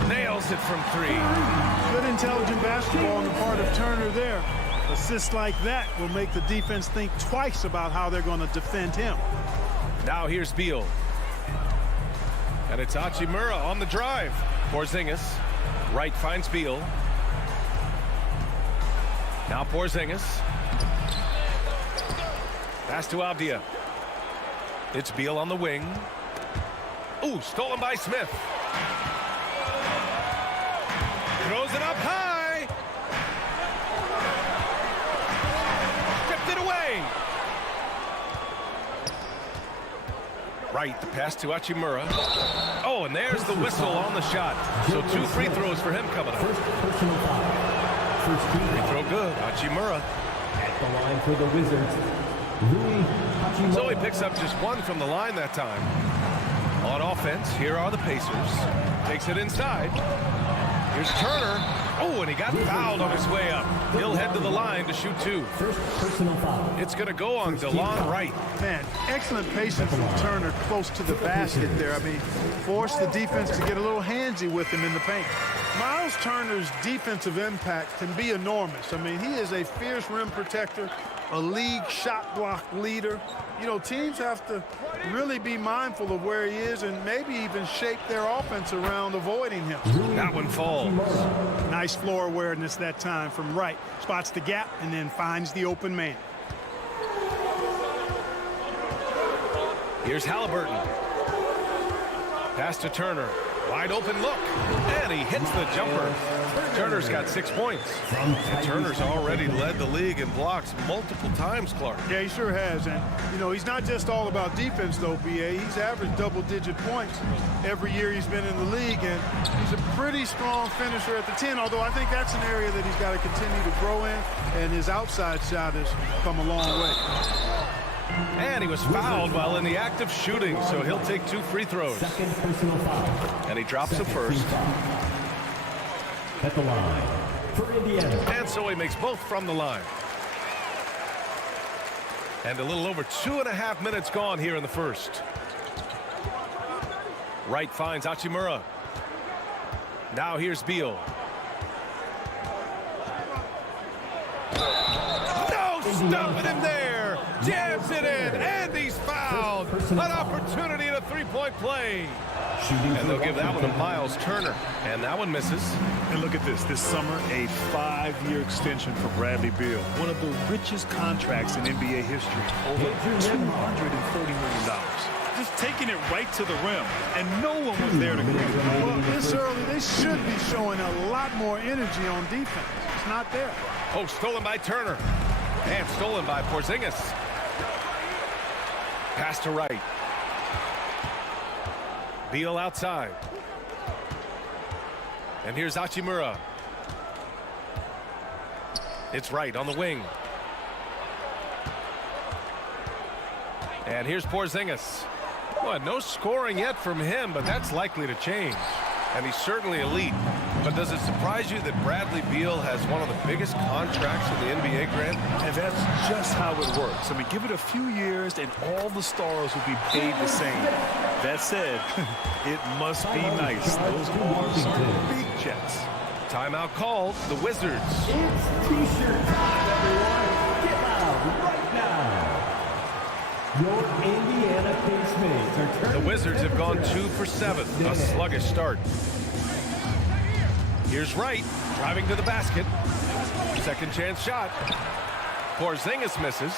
Nails it from 3. Good intelligent basketball on the part of Turner there. Assists like that will make the defense think twice about how they're going to defend him. Now here's Beal. And it's Hachimura on the drive. Porzingis. Wright finds Beal. Now Porzingis. Pass to Avdia. It's Beal on the wing. Ooh, stolen by Smith. Throws it up high. Stripped it away. Right, the pass to Hachimura. Oh, and there's the whistle on the shot. So 2 free throws for him coming up. Free throw good. Hachimura. At the line for the Wizards, So he picks up just 1 from the line that time. On offense, here are the Pacers. Takes it inside. Here's Turner. Oh, and he got fouled on his way up. He'll head to the line to shoot 2. First personal foul. It's going to go on DeLon Wright. Man, excellent patience from Turner close to the basket there. I mean, forced the defense to get a little handsy with him in the paint. Miles Turner's defensive impact can be enormous. I mean, he is a fierce rim protector, a league shot block leader. You know, teams have to really be mindful of where he is and maybe even shape their offense around avoiding him. That one falls. Nice floor awareness that time from Wright. Spots the gap and then finds the open man. Here's Halliburton. Pass to Turner. Wide open look. And he hits the jumper. Turner's got 6 points. And Turner's already led the league in blocks multiple times, Clark. Yeah, he sure has. And, you know, he's not just all about defense, though, B.A. He's averaged double-digit points every year he's been in the league. And he's a pretty strong finisher at the 10, although I think that's an area that he's got to continue to grow in. And his outside shot has come a long way. And he was fouled while in the act of shooting, so he'll take 2 free throws. Second personal foul. And he drops the first. At the line for Indiana. And so he makes both from the line. And a little over 2.5 minutes gone here in the first. Wright finds Hachimura. Now here's Beal. No stopping him there. Jams it in, and he's fouled. An opportunity at a 3-point play. And they'll give that one to Miles Turner. And that one misses. And look at this. This summer, a 5-year extension for Bradley Beal. One of the richest contracts in NBA history. Over $240 million. Just taking it right to the rim. And no one was there to greet him. Well, this early, they should be showing a lot more energy on defense. It's not there. Oh, stolen by Turner. And stolen by Porzingis. Pass to Wright. Beal outside. And here's Hachimura. It's Wright on the wing. And here's Porzingis. Well, no scoring yet from him, but that's likely to change. And he's certainly elite. But does it surprise you that Bradley Beal has one of the biggest contracts in the NBA, Grant? And that's just how it works. I mean, give it a few years and all the stars will be paid the same. That said, it must be nice. Those are big checks. Timeout called. The Wizards. It's T-shirt time, everyone. Get out right now. Your Indiana Pacemates are turning. The Wizards have gone 2 for 7. A sluggish start. Here's Wright driving to the basket. Second chance shot. Porzingis misses.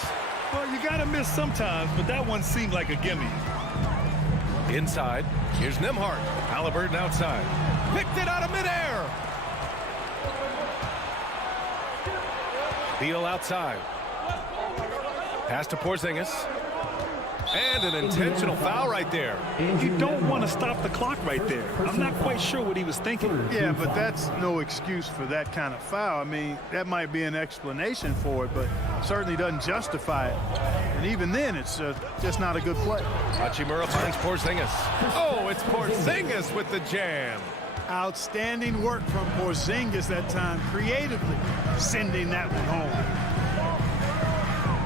Well, you got to miss sometimes, but that one seemed like a gimme. Inside. Here's Nembhard. Halliburton outside. Picked it out of midair. Beal outside. Pass to Porzingis. And an intentional foul right there. You don't want to stop the clock right there. I'm not quite sure what he was thinking. Yeah, but that's no excuse for that kind of foul. I mean, that might be an explanation for it, but certainly doesn't justify it. And even then, it's just not a good play. Hachimura finds Porzingis. Oh, it's Porzingis with the jam. Outstanding work from Porzingis that time, creatively sending that one home.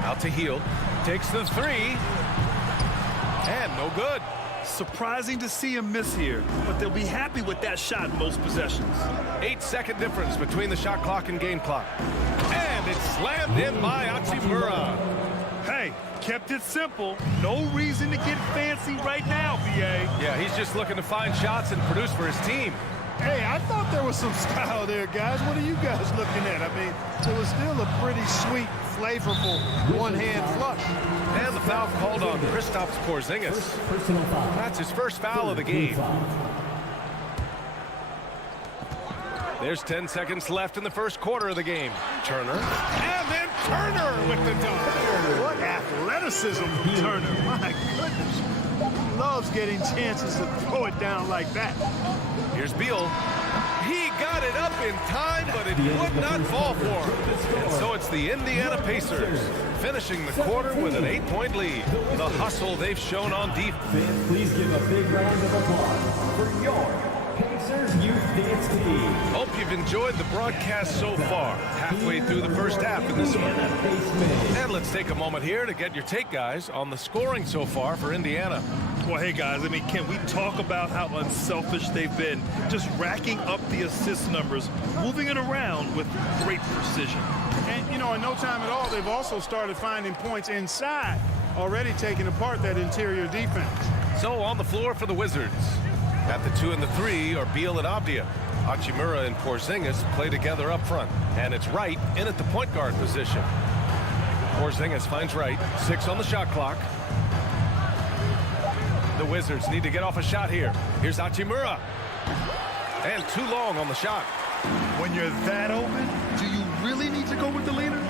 Out to Hield. Takes the three. And no good. Surprising to see him miss here, but they'll be happy with that shot most possessions. 8-second difference between the shot clock and game clock. And it's slammed in by Hachimura. Hey, kept it simple. No reason to get fancy right now, BA. Yeah, he's just looking to find shots and produce for his team. Hey, I thought there was some style there, guys. What are you guys looking at? I mean, it was still a pretty sweet, flavorful one-hand flush. And the foul called on Kristaps Porzingis. That's his first foul of the game. There's 10 seconds left in the first quarter of the game. Turner. And then Turner with the dunk. What athleticism from Turner. My goodness. Loves getting chances to throw it down like that. Here's Beal. He got it up in time, but it would not fall for him. And so it's the Indiana Pacers finishing the quarter with an 8-point lead. The hustle they've shown on defense. Please give a big round of applause for your Pacers Youth Dance Team. Hope you've enjoyed the broadcast so far. Halfway through the first half in this one. And let's take a moment here to get your take, guys, on the scoring so far for Indiana. Well, hey, guys, I mean, can we talk about how unselfish they've been? Just racking up the assist numbers, moving it around with great precision. And, you know, in no time at all, they've also started finding points inside, already taking apart that interior defense. So on the floor for the Wizards. At the 2 and the 3 are Beal and Avdia. Hachimura and Porzingis play together up front. And it's Wright in at the point guard position. Porzingis finds Wright. 6 on the shot clock. The Wizards need to get off a shot here. Here's Hachimura. And too long on the shot. When you're that open, do you really need to go with the leader?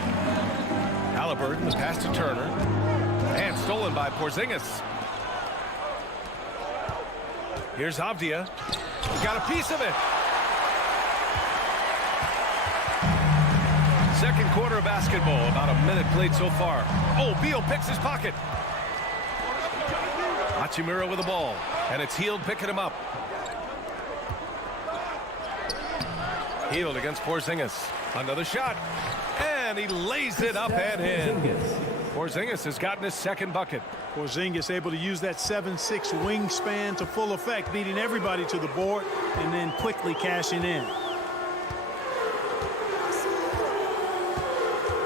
Halliburton, the pass to Turner. And stolen by Porzingis. Here's Avdia. Got a piece of it. Second quarter of basketball. About a minute played so far. Oh, Beal picks his pocket. Hachimura with the ball. And it's Hield picking him up. Hield against Porzingis. Another shot. And he lays it up and in. Porzingis has gotten his second bucket. Porzingis able to use that 7'6" wingspan to full effect, beating everybody to the board and then quickly cashing in.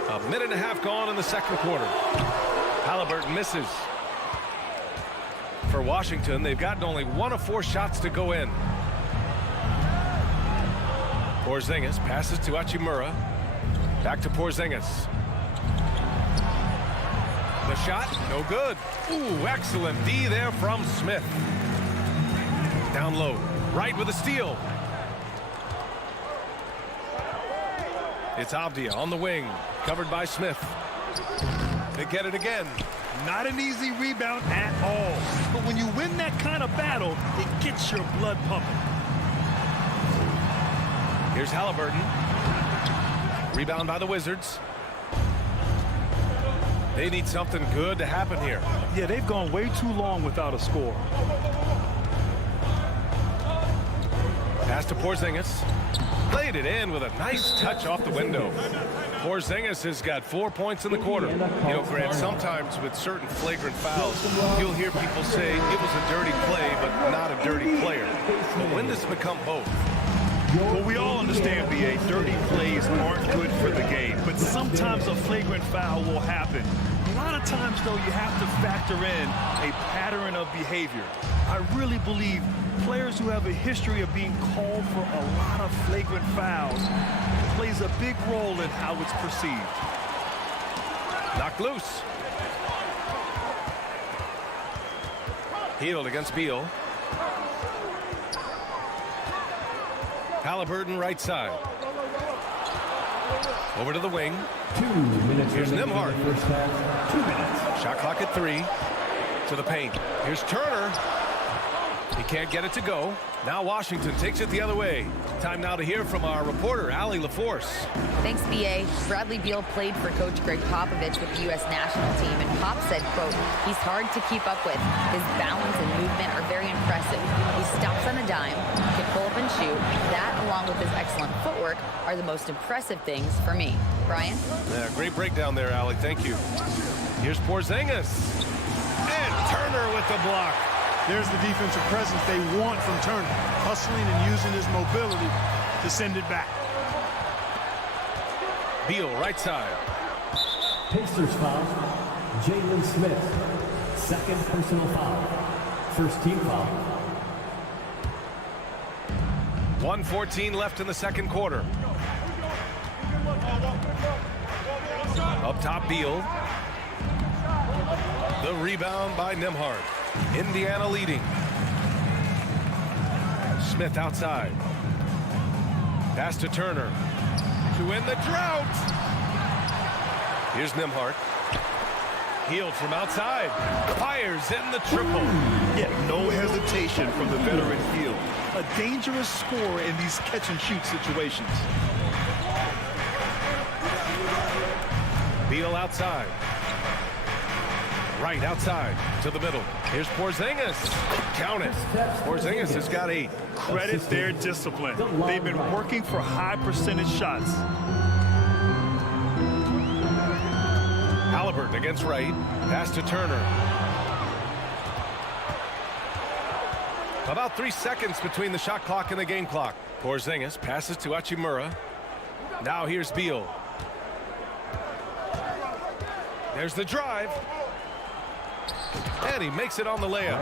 A minute and a half gone in the second quarter. Halliburton misses. For Washington, they've gotten only 1 of 4 shots to go in. Porzingis passes to Hachimura. Back to Porzingis. The shot, no good. Ooh, excellent D there from Smith. Down low, right with a steal. It's Avdia on the wing, covered by Smith. They get it again. Not an easy rebound at all. But when you win that kind of battle, it gets your blood pumping. Here's Halliburton. Rebound by the Wizards. They need something good to happen here. Yeah, they've gone way too long without a score. Pass to Porzingis. Played it in with a nice touch off the window. Porzingis has got 4 points in the quarter. You know, Grant, sometimes with certain flagrant fouls, you'll hear people say it was a dirty play, but not a dirty player. But when does it become both? Well, we all understand, B.A., dirty plays aren't good for the game, but sometimes a flagrant foul will happen. A lot of times, though, you have to factor in a pattern of behavior. I really believe players who have a history of being called for a lot of flagrant fouls plays a big role in how it's perceived. Knocked loose. Healed against Beal. Halliburton right side. Over to the wing. 2 minutes. Here's Nembhard. First half, 2 minutes. Shot clock at 3. To the paint. Here's Turner. He can't get it to go. Now Washington takes it the other way. Time now to hear from our reporter, Allie LaForce. Thanks, B.A. Bradley Beal played for Coach Greg Popovich with the U.S. national team, and Pop said, quote, he's hard to keep up with. His balance and movement are very impressive. He stops on a dime, can pull up and shoot. That, along with his excellent footwork, are the most impressive things for me. Brian? Yeah, great breakdown there, Allie. Thank you. Here's Porzingis. And Turner with the block. There's the defensive presence they want from Turner, hustling and using his mobility to send it back. Beal, right side. Pacers foul. Jalen Smith. Second personal foul. First team foul. 1:14 left in the second quarter. Up top, Beal. The rebound by Nembhard. Indiana leading. Smith outside. Pass to Turner. To end the drought. Here's Nembhard. Healed from outside. Fires in the triple. Yeah, no hesitation from the veteran Hield. A dangerous scorer in these catch-and-shoot situations. Beal outside. Right outside to the middle. Here's Porzingis. Count it. Porzingis has got 8. Credit their discipline. They've been working for high percentage shots. Halliburton against right. Pass to Turner. About 3 seconds between the shot clock and the game clock. Porzingis passes to Hachimura. Now here's Beal. There's the drive. And he makes it on the layup.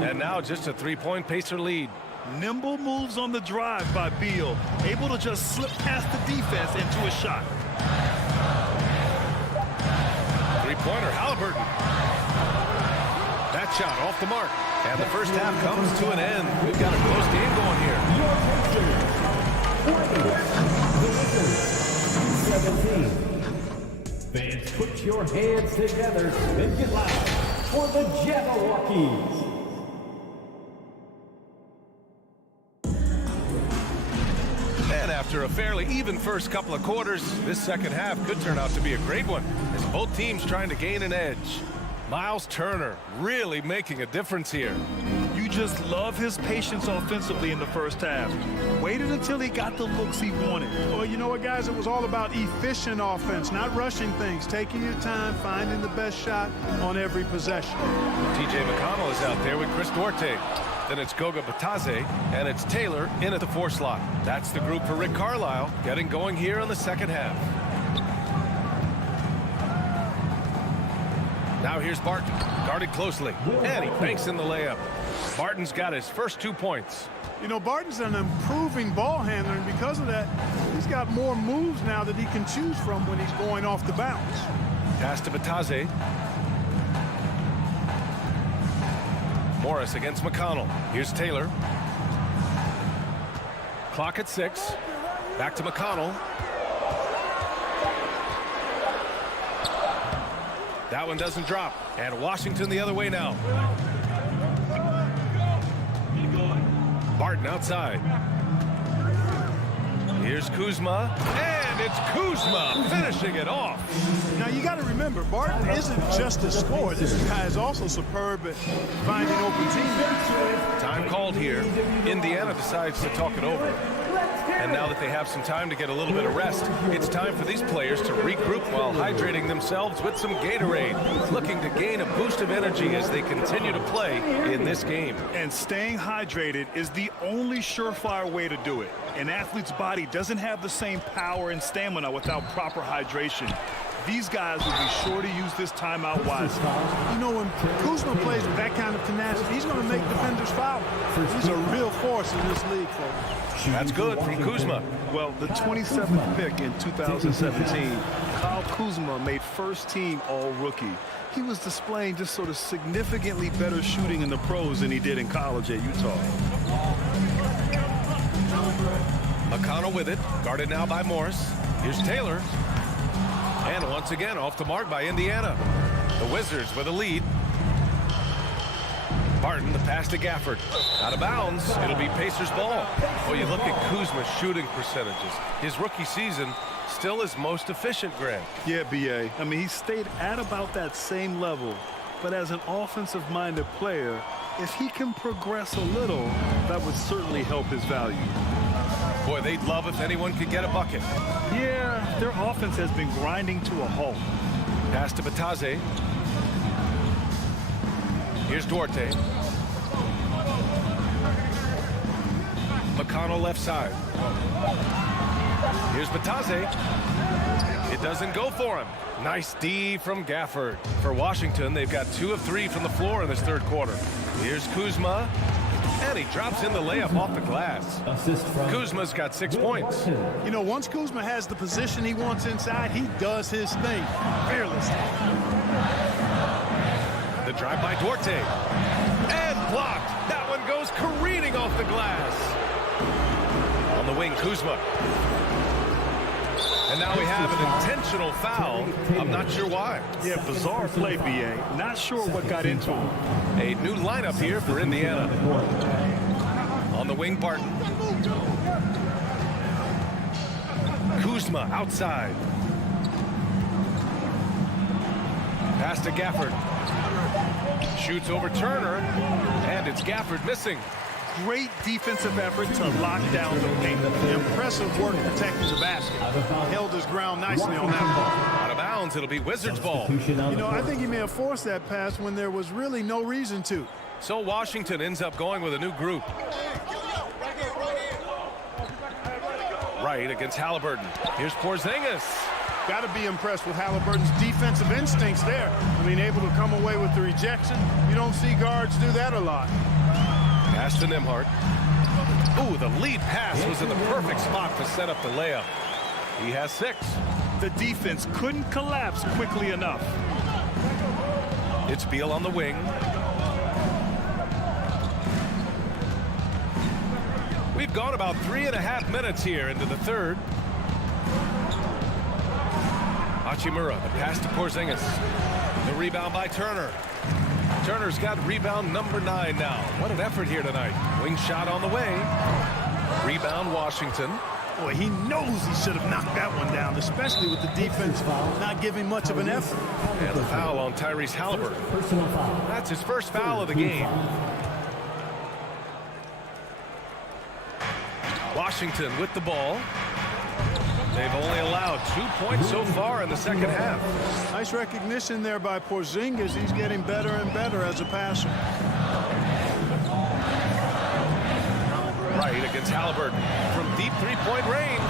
And now just a 3-point Pacer lead. Nimble moves on the drive by Beal, able to just slip past the defense into a shot. Three-pointer, Halliburton. That shot off the mark. And the first half comes to an end. We've got a close game going here. The Wizards, 17. Fans, put your hands together and get loud for the Jabberwockies. And after a fairly even first couple of quarters, this second half could turn out to be a great one as both teams trying to gain an edge. Miles Turner really making a difference here. You just love his patience offensively in the first half. Waited until he got the looks he wanted. Well, you know what, guys? It was all about efficient offense, not rushing things, taking your time, finding the best shot on every possession. TJ McConnell is out there with Chris Duarte. Then it's Goga Batadze, and it's Taylor in at the 4 slot. That's the group for Rick Carlisle getting going here in the second half. Now here's Barton, guarded closely, and he banks in the layup. Barton's got his first 2 points. You know, Barton's an improving ball handler, and because of that, he's got more moves now that he can choose from when he's going off the bounce. Pass to Bataze. Morris against McConnell. Here's Taylor. Clock at 6. Back to McConnell. That one doesn't drop. And Washington the other way now. Barton outside. Here's Kuzma. And it's Kuzma finishing it off. Now, you got to remember, Barton isn't just a scorer. This guy is also superb at finding open teammates. Time called here. Indiana decides to talk it over. And now that they have some time to get a little bit of rest, it's time for these players to regroup while hydrating themselves with some Gatorade, looking to gain a boost of energy as they continue to play in this game. And staying hydrated is the only surefire way to do it. An athlete's body doesn't have the same power and stamina without proper hydration. These guys will be sure to use this timeout wisely. You know, when Kuzma plays with that kind of tenacity, he's going to make defenders foul. He's a real force in this league, folks. That's good from Kuzma. Well, the 27th pick in 2017, Kyle Kuzma made first team all-rookie. He was displaying just sort of significantly better shooting in the pros than he did in college at Utah. McConnell with it, guarded now by Morris. Here's Taylor. And once again, off the mark by Indiana. The Wizards with a lead. Barton, the pass to Gafford. Out of bounds. It'll be Pacers ball. Well, you look at Kuzma's shooting percentages. His rookie season still his most efficient, Grant. Yeah, B.A. I mean, he stayed at about that same level. But as an offensive-minded player, if he can progress a little, that would certainly help his value. Boy, they'd love if anyone could get a bucket. Yeah, their offense has been grinding to a halt. Pass to Bataze. Here's Duarte. McConnell left side. Here's Bataze. It doesn't go for him. Nice D from Gafford. For Washington, they've got 2 of 3 from the floor in this third quarter. Here's Kuzma. And he drops in the layup off the glass. Kuzma's got 6 points. You know, once Kuzma has the position he wants inside, he does his thing fearlessly. The drive by Duarte. And blocked. That one goes careening off the glass. On the wing, Kuzma. And now we have an intentional foul. I'm not sure why. Yeah, bizarre play, B.A. Not sure what got into him. A new lineup here for Indiana. On the wing, Barton. Kuzma outside. Pass to Gafford. Shoots over Turner. And it's Gafford missing. Great defensive effort to lock down the paint. Impressive work protecting the basket. Held his ground nicely on that ball. Out of bounds, it'll be Wizards ball. You know, I think he may have forced that pass when there was really no reason to. So Washington ends up going with a new group. Right against Halliburton. Here's Porzingis. Got to be impressed with Halliburton's defensive instincts there. I mean, able to come away with the rejection. You don't see guards do that a lot. Pass to Nembhard. Ooh, the lead pass was in the perfect spot to set up the layup. He has 6. The defense couldn't collapse quickly enough. It's Beal on the wing. We've gone about 3.5 minutes here into the third. Hachimura, the pass to Porzingis. The rebound by Turner. Turner's got rebound number 9 now. What an effort here tonight. Wing shot on the way. Rebound Washington. Boy, he knows he should have knocked that one down, especially with the defense not giving much of an effort. And the foul on Tyrese Halliburton. That's his first foul of the game. Washington with the ball. They've only allowed 2 points so far in the second half. Nice recognition there by Porzingis. He's getting better and better as a passer. Right against Halliburton from deep three-point range.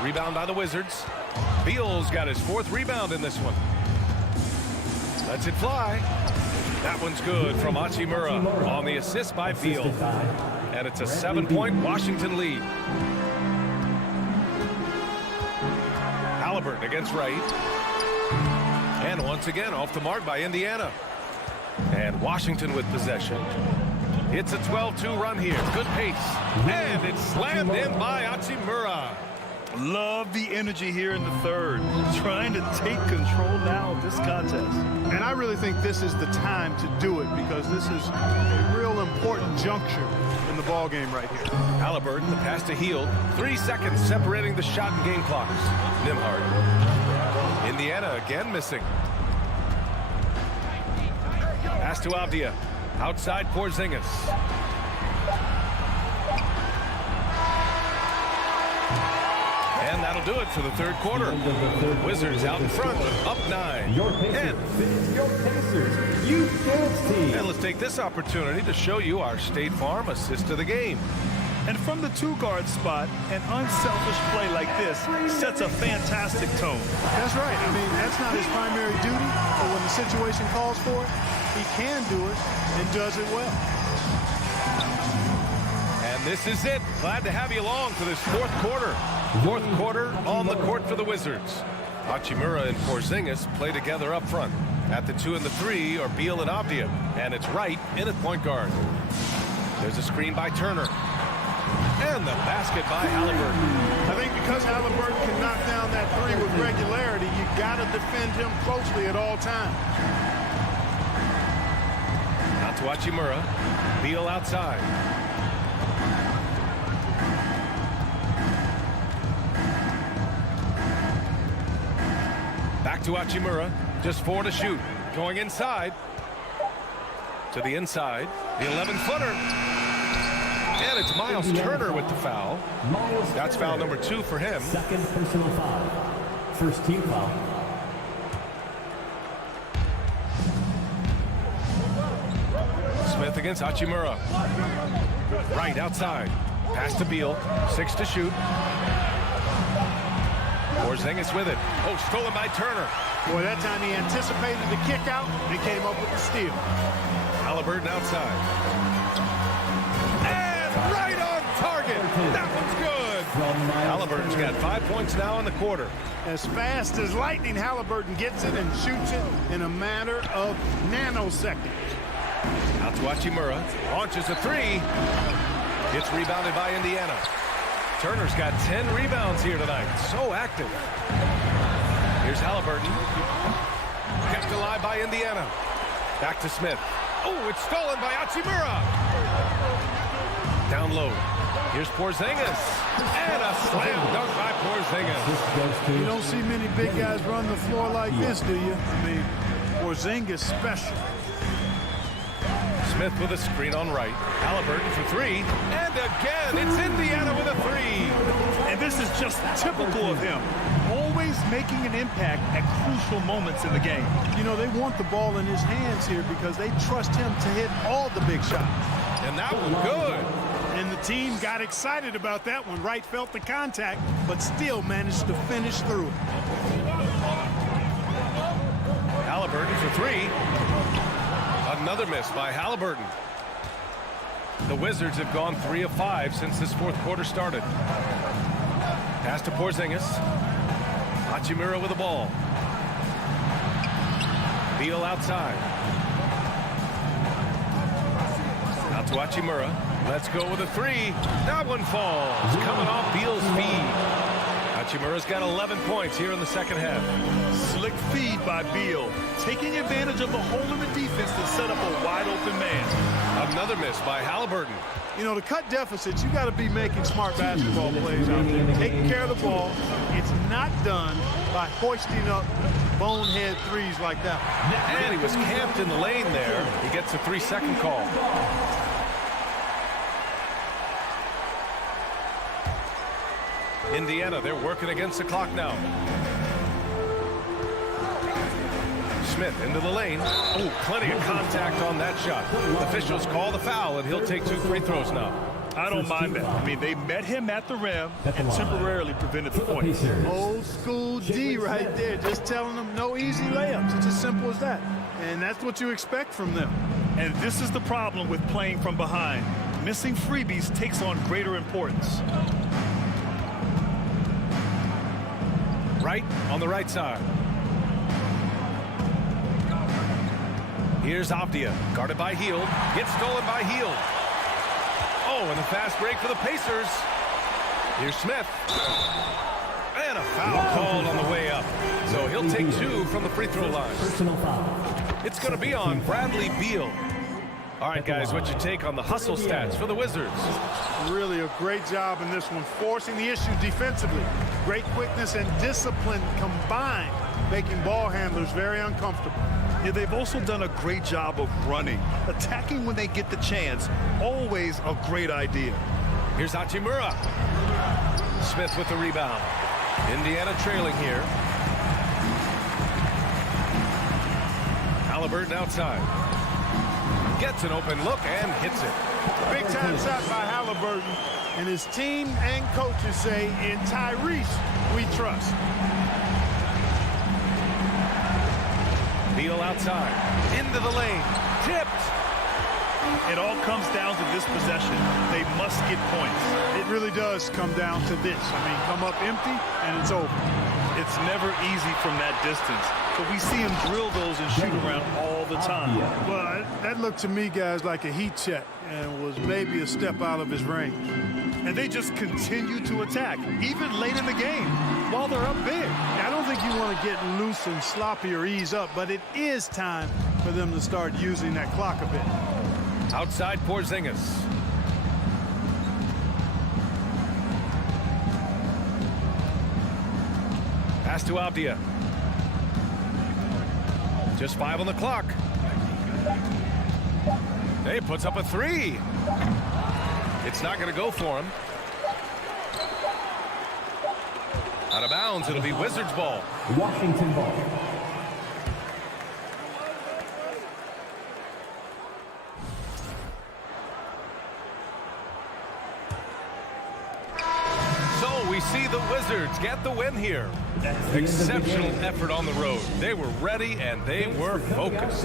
Rebound by the Wizards. Beal's got his 4th rebound in this one. Lets it fly. That one's good from Hachimura on the assist by Beal. And it's a 7-point Washington lead. Halliburton against Wright. And once again off the mark by Indiana. And Washington with possession. It's a 12-2 run here. Good pace. And it's slammed in by Hachimura. Love the energy here in the third. Trying to take control now of this contest. And I really think this is the time to do it because this is a real important juncture in the ball game right here. Halliburton, the pass to Hield. 3 seconds separating the shot and game clocks. Nimhard. Indiana again missing. Pass to Avdia. Outside Porzingis. And that'll do it for the third quarter. Wizards out in front, up 9. 10. And let's take this opportunity to show you our State Farm assist of the game. And from the 2-guard spot, an unselfish play like this sets a fantastic tone. That's right. I mean, that's not his primary duty, but when the situation calls for it, he can do it and does it well. And this is it. Glad to have you along for this fourth quarter. Fourth quarter on the court for the Wizards. Hachimura and Porzingis play together up front. At the 2 and the 3 are Beal and Avdia. And it's Wright in at point guard. There's a screen by Turner. And the basket by Halliburton. I think because Halliburton can knock down that 3 with regularity, you got to defend him closely at all times. Out to Hachimura. Beal outside. Back to Hachimura. Just 4 to shoot. Going inside. To the inside. The 11-footer. And it's Miles Turner with the foul. That's foul number 2 for him. Second personal foul. First team foul. Smith against Hachimura. Right outside. Pass to Beal. 6 to shoot. Porzingis with it. Oh, stolen by Turner. Boy, that time he anticipated the kick out and came up with the steal. Halliburton outside. And right on target. That one's good. Halliburton's got 5 points now in the quarter. As fast as lightning, Halliburton gets it and shoots it in a matter of nanoseconds. Out to Hachimura. Launches a 3. It's rebounded by Indiana. Turner's got 10 rebounds here tonight. So active. Here's Halliburton. Kept alive by Indiana. Back to Smith. Oh, it's stolen by Hachimura. Down low. Here's Porzingis. And a slam dunk by Porzingis. You don't see many big guys run the floor like this, do you? I mean, Porzingis special. Smith with a screen on right. Halliburton for 3. And again, it's Indiana with a 3. And this is just typical of him. Always making an impact at crucial moments in the game. You know, they want the ball in his hands here because they trust him to hit all the big shots. And that was good. And the team got excited about that one. Wright felt the contact, but still managed to finish through it. Halliburton for 3. Another miss by Halliburton. The Wizards have gone 3 of 5 since this fourth quarter started. Pass to Porzingis. Hachimura with the ball. Beal outside. Out to Hachimura. Let's go with a 3. That one falls. Coming off Beal's feed. Hachimura's got 11 points here in the second half. Slick feed by Beal, taking advantage of the hole in the defense to set up a wide open man. Another miss by Halliburton. You know, to cut deficits, you got to be making smart basketball plays out there. Taking care of the ball. It's not done by hoisting up bonehead 3s like that. And he was camped in the lane there. He gets a 3-second call. Indiana, they're working against the clock now. Smith into the lane. Oh, plenty of contact on that shot. Officials call the foul, and he'll take 2 free throws now. I don't mind that. I mean, they met him at the rim and temporarily prevented the point. Old school D right there, just telling them no easy layups. It's as simple as that. and that's what you expect from them. And this is the problem with playing from behind. Missing freebies takes on greater importance. Right on the right side. Here's Avdia, guarded by Hield. Gets stolen by Hield. Oh, and a fast break for the Pacers. Here's Smith. And a foul called on the way up. So he'll take 2 from the free throw line. Personal foul. It's going to be on Bradley Beal. All right, guys, what's your take on the hustle stats for the Wizards? Really a great job in this one, forcing the issue defensively. Great quickness and discipline combined, making ball handlers very uncomfortable. Yeah, they've also done a great job of running. Attacking when they get the chance, always a great idea. Here's Hachimura. Smith with the rebound. Indiana trailing here. Halliburton outside. Gets an open look and hits it. Big time shot by Halliburton. And his team and coaches say, in Tyrese, we trust. Beal outside. Into the lane. Tipped. It all comes down to this possession. They must get points. It really does come down to this. I mean, come up empty, and it's over. It's never easy from that distance, but we see him drill those and shoot around all the time. Well, that looked to me, guys, like a heat check and was maybe a step out of his range. And they just continue to attack, even late in the game, while they're up big. I don't think you want to get loose and sloppy or ease up, but it is time for them to start using that clock a bit. Outside Porzingis. Pass to Avdia. Just 5 on the clock. He puts up a 3. It's not going to go for him. Out of bounds. It'll be Wizards ball. Washington ball. So we see the Wizards get the win here. Exceptional effort on the road. They were ready and they were focused.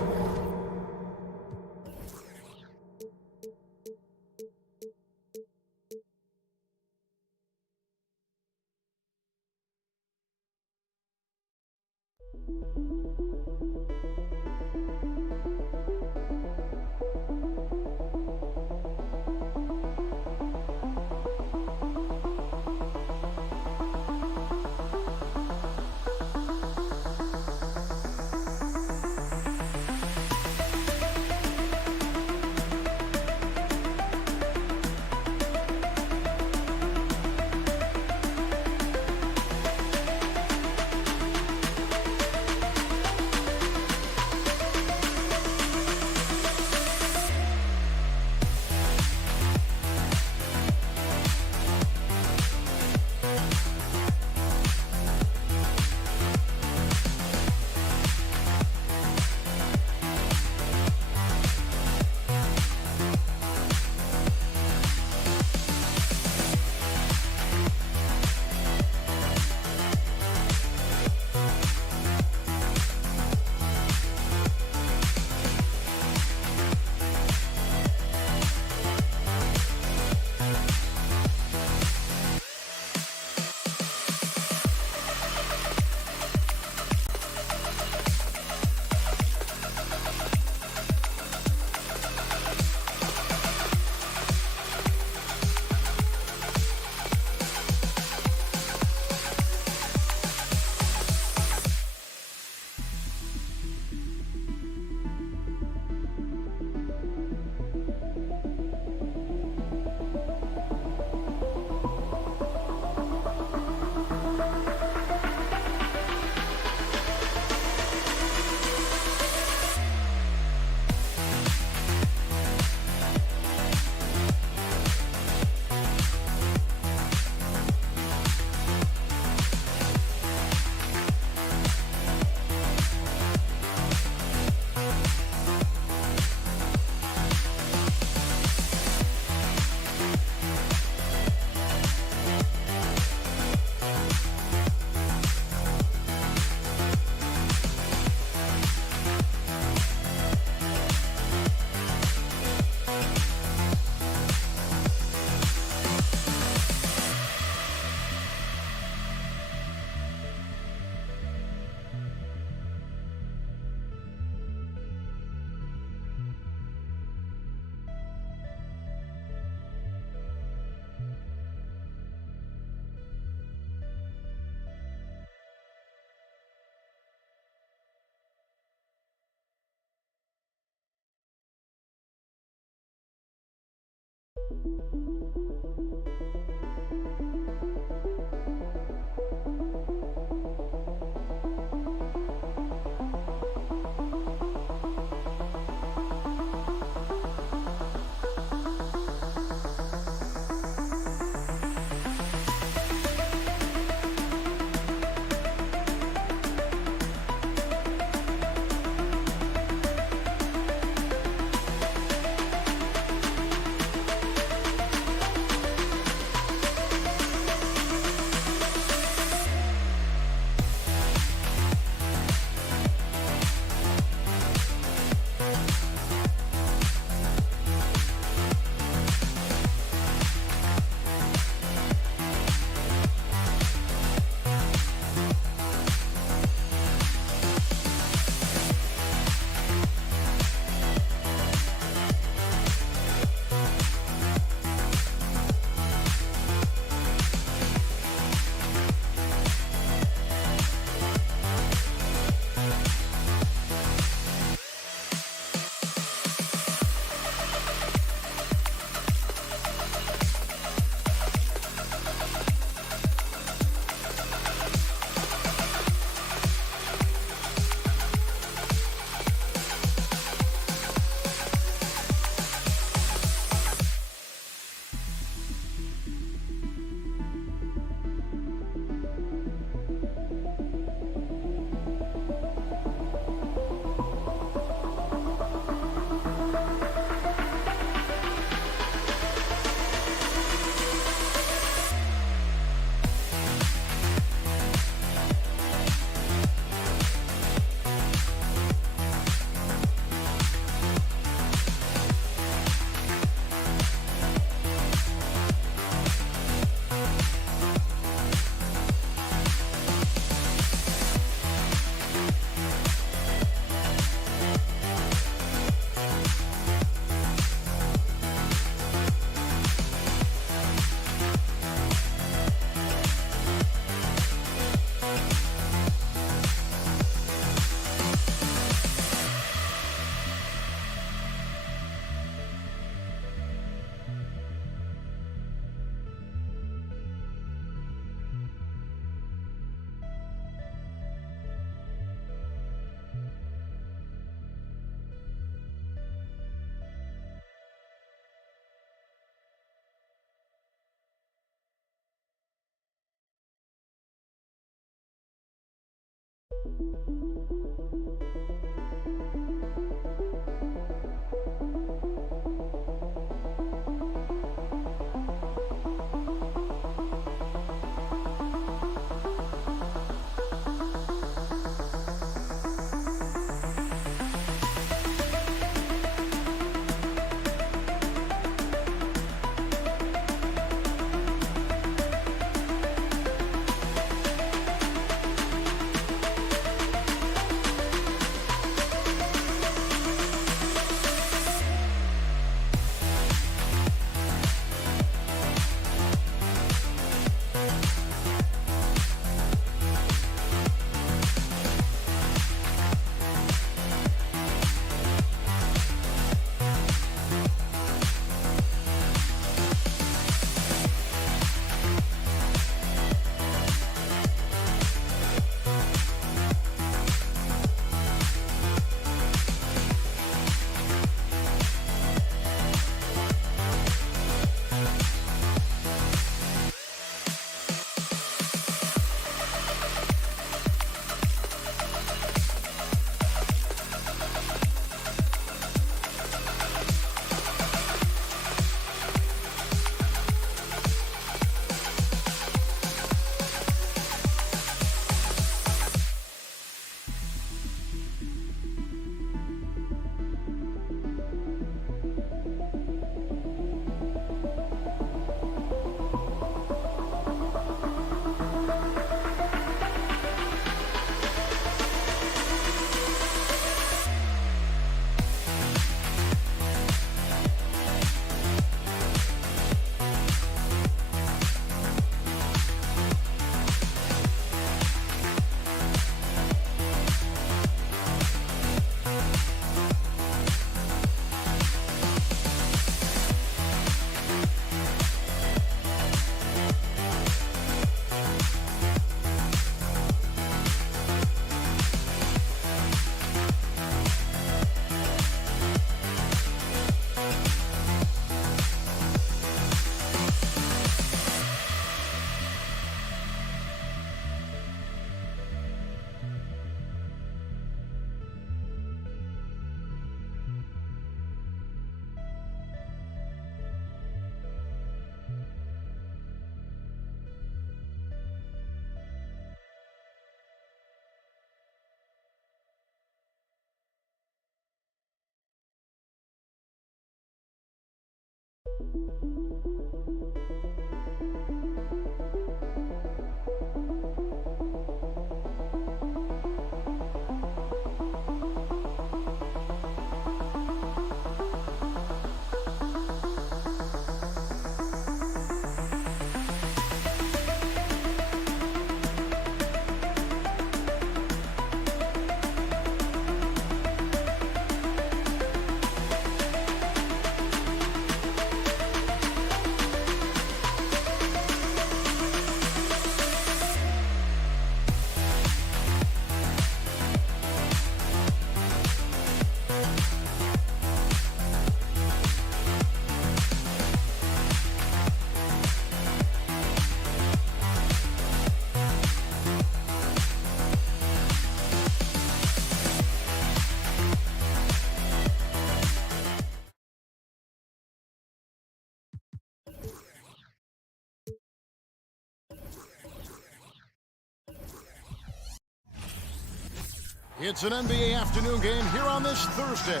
It's an NBA afternoon game here on this Thursday.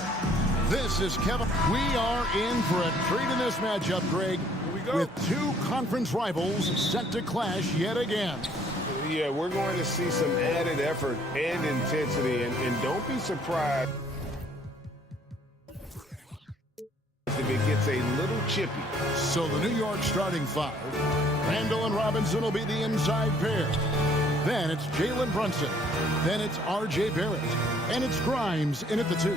This is Kevin. We are in for a treat in this matchup, Greg, with two conference rivals set to clash yet again. Yeah, we're going to see some added effort and intensity, and don't be surprised if it gets a little chippy. So the New York starting five. Randall and Robinson will be the inside pair. Then it's Jalen Brunson. Then it's R.J. Barrett. And it's Grimes in at the 2.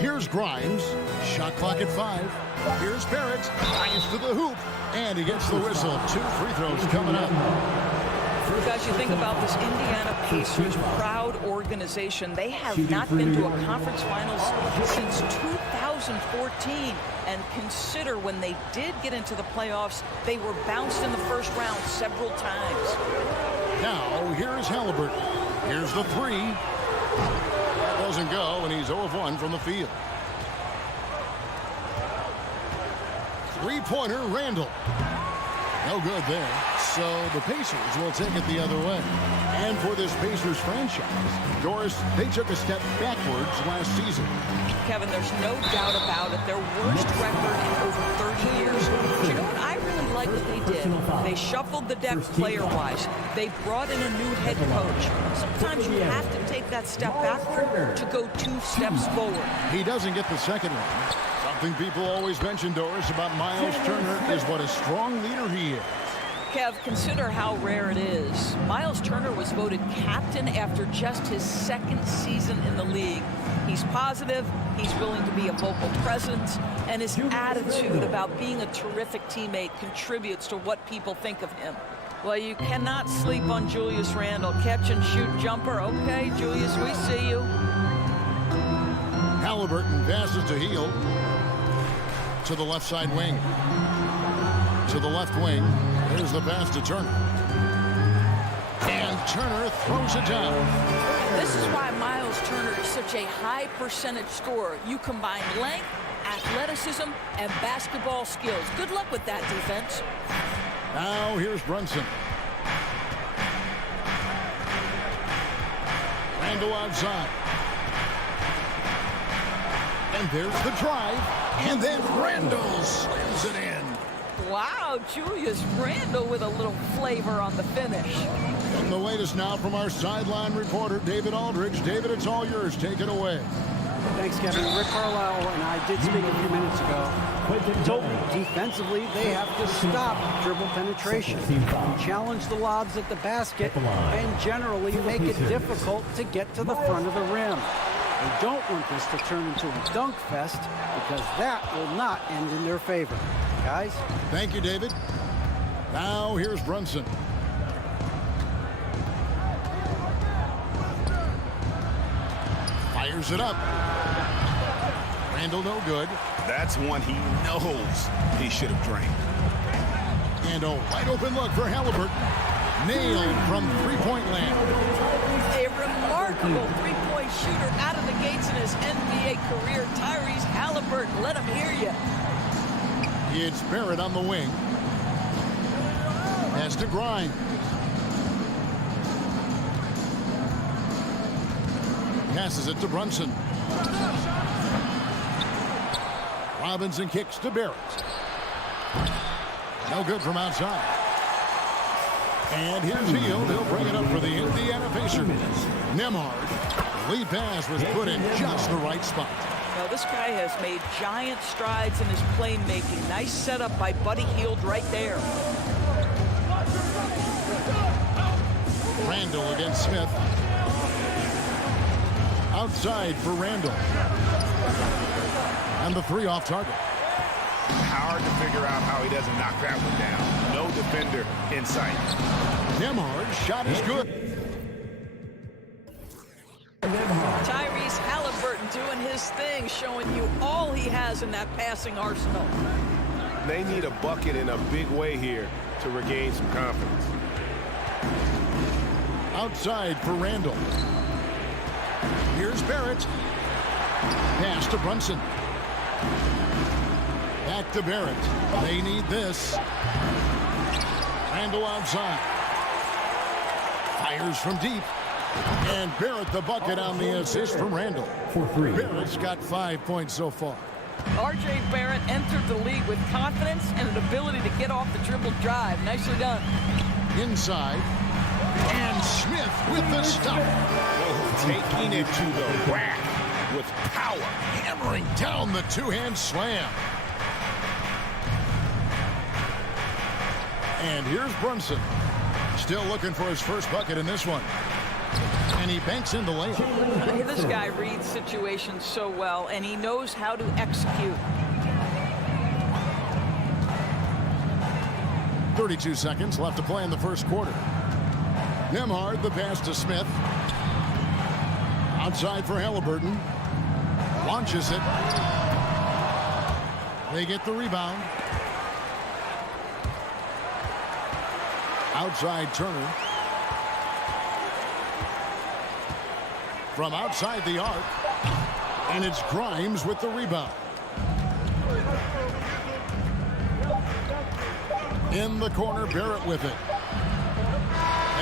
Here's Grimes. Shot clock at 5. Here's Barrett. Fires to the hoop. And he gets the whistle. 2 free throws coming up. Guys, you think about this Indiana Pacers proud organization. They have not been to a conference finals since 2014. And consider when they did get into the playoffs, they were bounced in the first round several times. Now, here is Halliburton. Here's the three. That doesn't go, and he's 0 of 1 from the field. Three-pointer, Randall. No good there. So the Pacers will take it the other way. And for this Pacers franchise, Doris, they took a step backwards last season. Kevin, there's no doubt about it. Their worst record in over 30 years. But you know what? I really like what they did. They shuffled the deck player-wise. They brought in a new head coach. Sometimes you have to take that step backward to go 2 steps forward. He doesn't get the second one. Something people always mention, Doris, about Miles Turner is what a strong leader he is. Kev, consider how rare it is. Miles Turner was voted captain after just his 2nd season in the league. He's positive, he's willing to be a vocal presence, and his attitude about being a terrific teammate contributes to what people think of him. Well, you cannot sleep on Julius Randle. Catch and shoot jumper. Okay, Julius, we see you. Halliburton passes to Heel. To the left side wing. To the left wing. There's the pass to Turner. And Turner throws it down. This is why Miles Turner is such a high percentage scorer. You combine length, athleticism, and basketball skills. Good luck with that defense. Now here's Brunson. Randall outside. And there's the drive. And then Randall slams it in. Wow, Julius Randle with a little flavor on the finish. And the latest now from our sideline reporter, David Aldridge. David, it's all yours. Take it away. Thanks, Kevin. Rick Carlisle and I did speak a few minutes ago. Told me defensively they have to stop dribble penetration, challenge the lobs at the basket, and generally make it difficult to get to the front of the rim. They don't want this to turn into a dunk fest because that will not end in their favor. Guys? Thank you, David. Now here's Brunson. Fires it up. Randall no good. That's one he knows he should have drained. And a wide open look for Halliburton. Nailed from three-point land. A remarkable three-point shooter out of the gates in his NBA career. Tyrese Halliburton, let him hear you. It's Barrett on the wing. Has to Grimes. Passes it to Brunson. Robinson kicks to Barrett. No good from outside. And here's Hield. He'll bring it up for the Indiana Pacers. Nembhard. Lead pass was put in just the right spot. Now, this guy has made giant strides in his playmaking. Nice setup by Buddy Hield right there. Randall against Smith. Outside for Randall. And the three off target. Hard to figure out how he doesn't knock that one down. No defender in sight. Nembhard's shot is good. Tyrese Halliburton doing his thing, showing you all he has in that passing arsenal. They need a bucket in a big way here to regain some confidence. Outside for Randall. Here's Barrett. Pass to Brunson. Back to Barrett. They need this. Randall outside. Fires from deep. And Barrett the bucket on the assist from Randall. Barrett's got 5 points so far. R.J. Barrett entered the league with confidence and an ability to get off the dribble drive. Nicely done. Inside. And Smith with the stop. Taking it to the rack with power. Hammering down the two-hand slam. And here's Brunson. Still looking for his first bucket in this one. And he banks in the layup. This guy reads situations so well, and he knows how to execute. 32 seconds left to play in the first quarter. Nembhard, the pass to Smith. Outside for Halliburton. Launches it. They get the rebound. Outside Turner. from outside the arc. And it's Grimes with the rebound. In the corner, Barrett with it.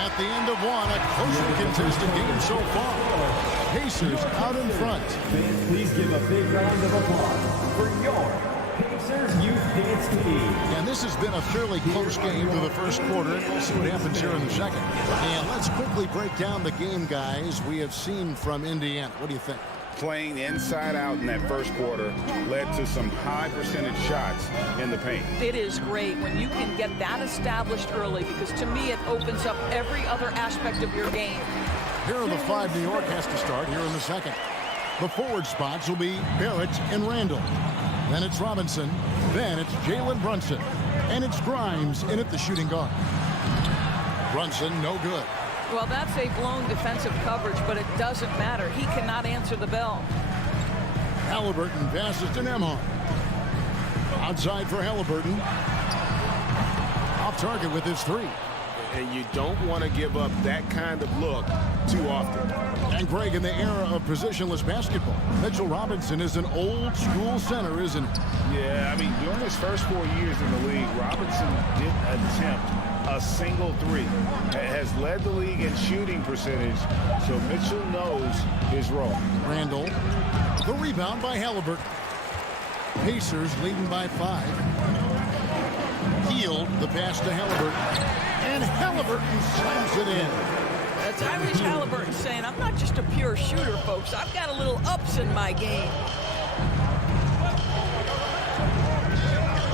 At the end of one, a closely contested game so far. Pacers out in front. Fans, please give a big round of applause for your Pacers Youth Dance Team. And this has been a fairly close game through the first quarter, and we'll see what happens here in the second. And let's quickly break down the game, guys, we have seen from Indiana. What do you think? Playing inside out in that first quarter led to some high percentage shots in the paint. It is great when you can get that established early, because to me it opens up every other aspect of your game. Here are the five New York has to start here in the second. The forward spots will be Barrett and Randall. Then it's Robinson. Then it's Jalen Brunson. And it's Grimes in at the shooting guard. Brunson, no good. Well, that's a blown defensive coverage, but it doesn't matter. He cannot answer the bell. Halliburton passes to Nembhard. Outside for Halliburton. Off target with his three. And you don't want to give up that kind of look too often. And Greg, in the era of positionless basketball, Mitchell Robinson is an old school center, isn't he? Yeah, I mean, during his first 4 years in the league, Robinson didn't attempt a single three. Has led the league in shooting percentage, so Mitchell knows his role. Randall, the rebound by Halliburton. Pacers leading by 5. Healed the pass to Halliburton. And Halliburton slams it in. That's Tyrese Halliburton saying, I'm not just a pure shooter, folks. I've got a little ups in my game.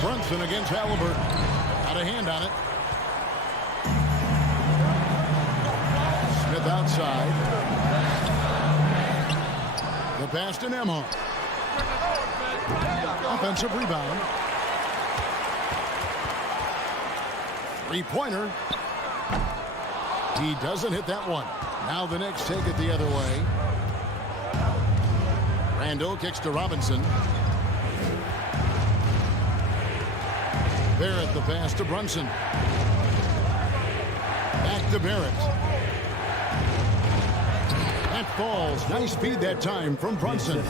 Brunson against Halliburton. Got a hand on it. Smith outside. The pass to Nembhard. Offensive rebound. Three-pointer. He doesn't hit that one. Now the Knicks take it the other way. Randall kicks to Robinson. Barrett the pass to Brunson. Back to Barrett. That falls. Nice feed that time from Brunson.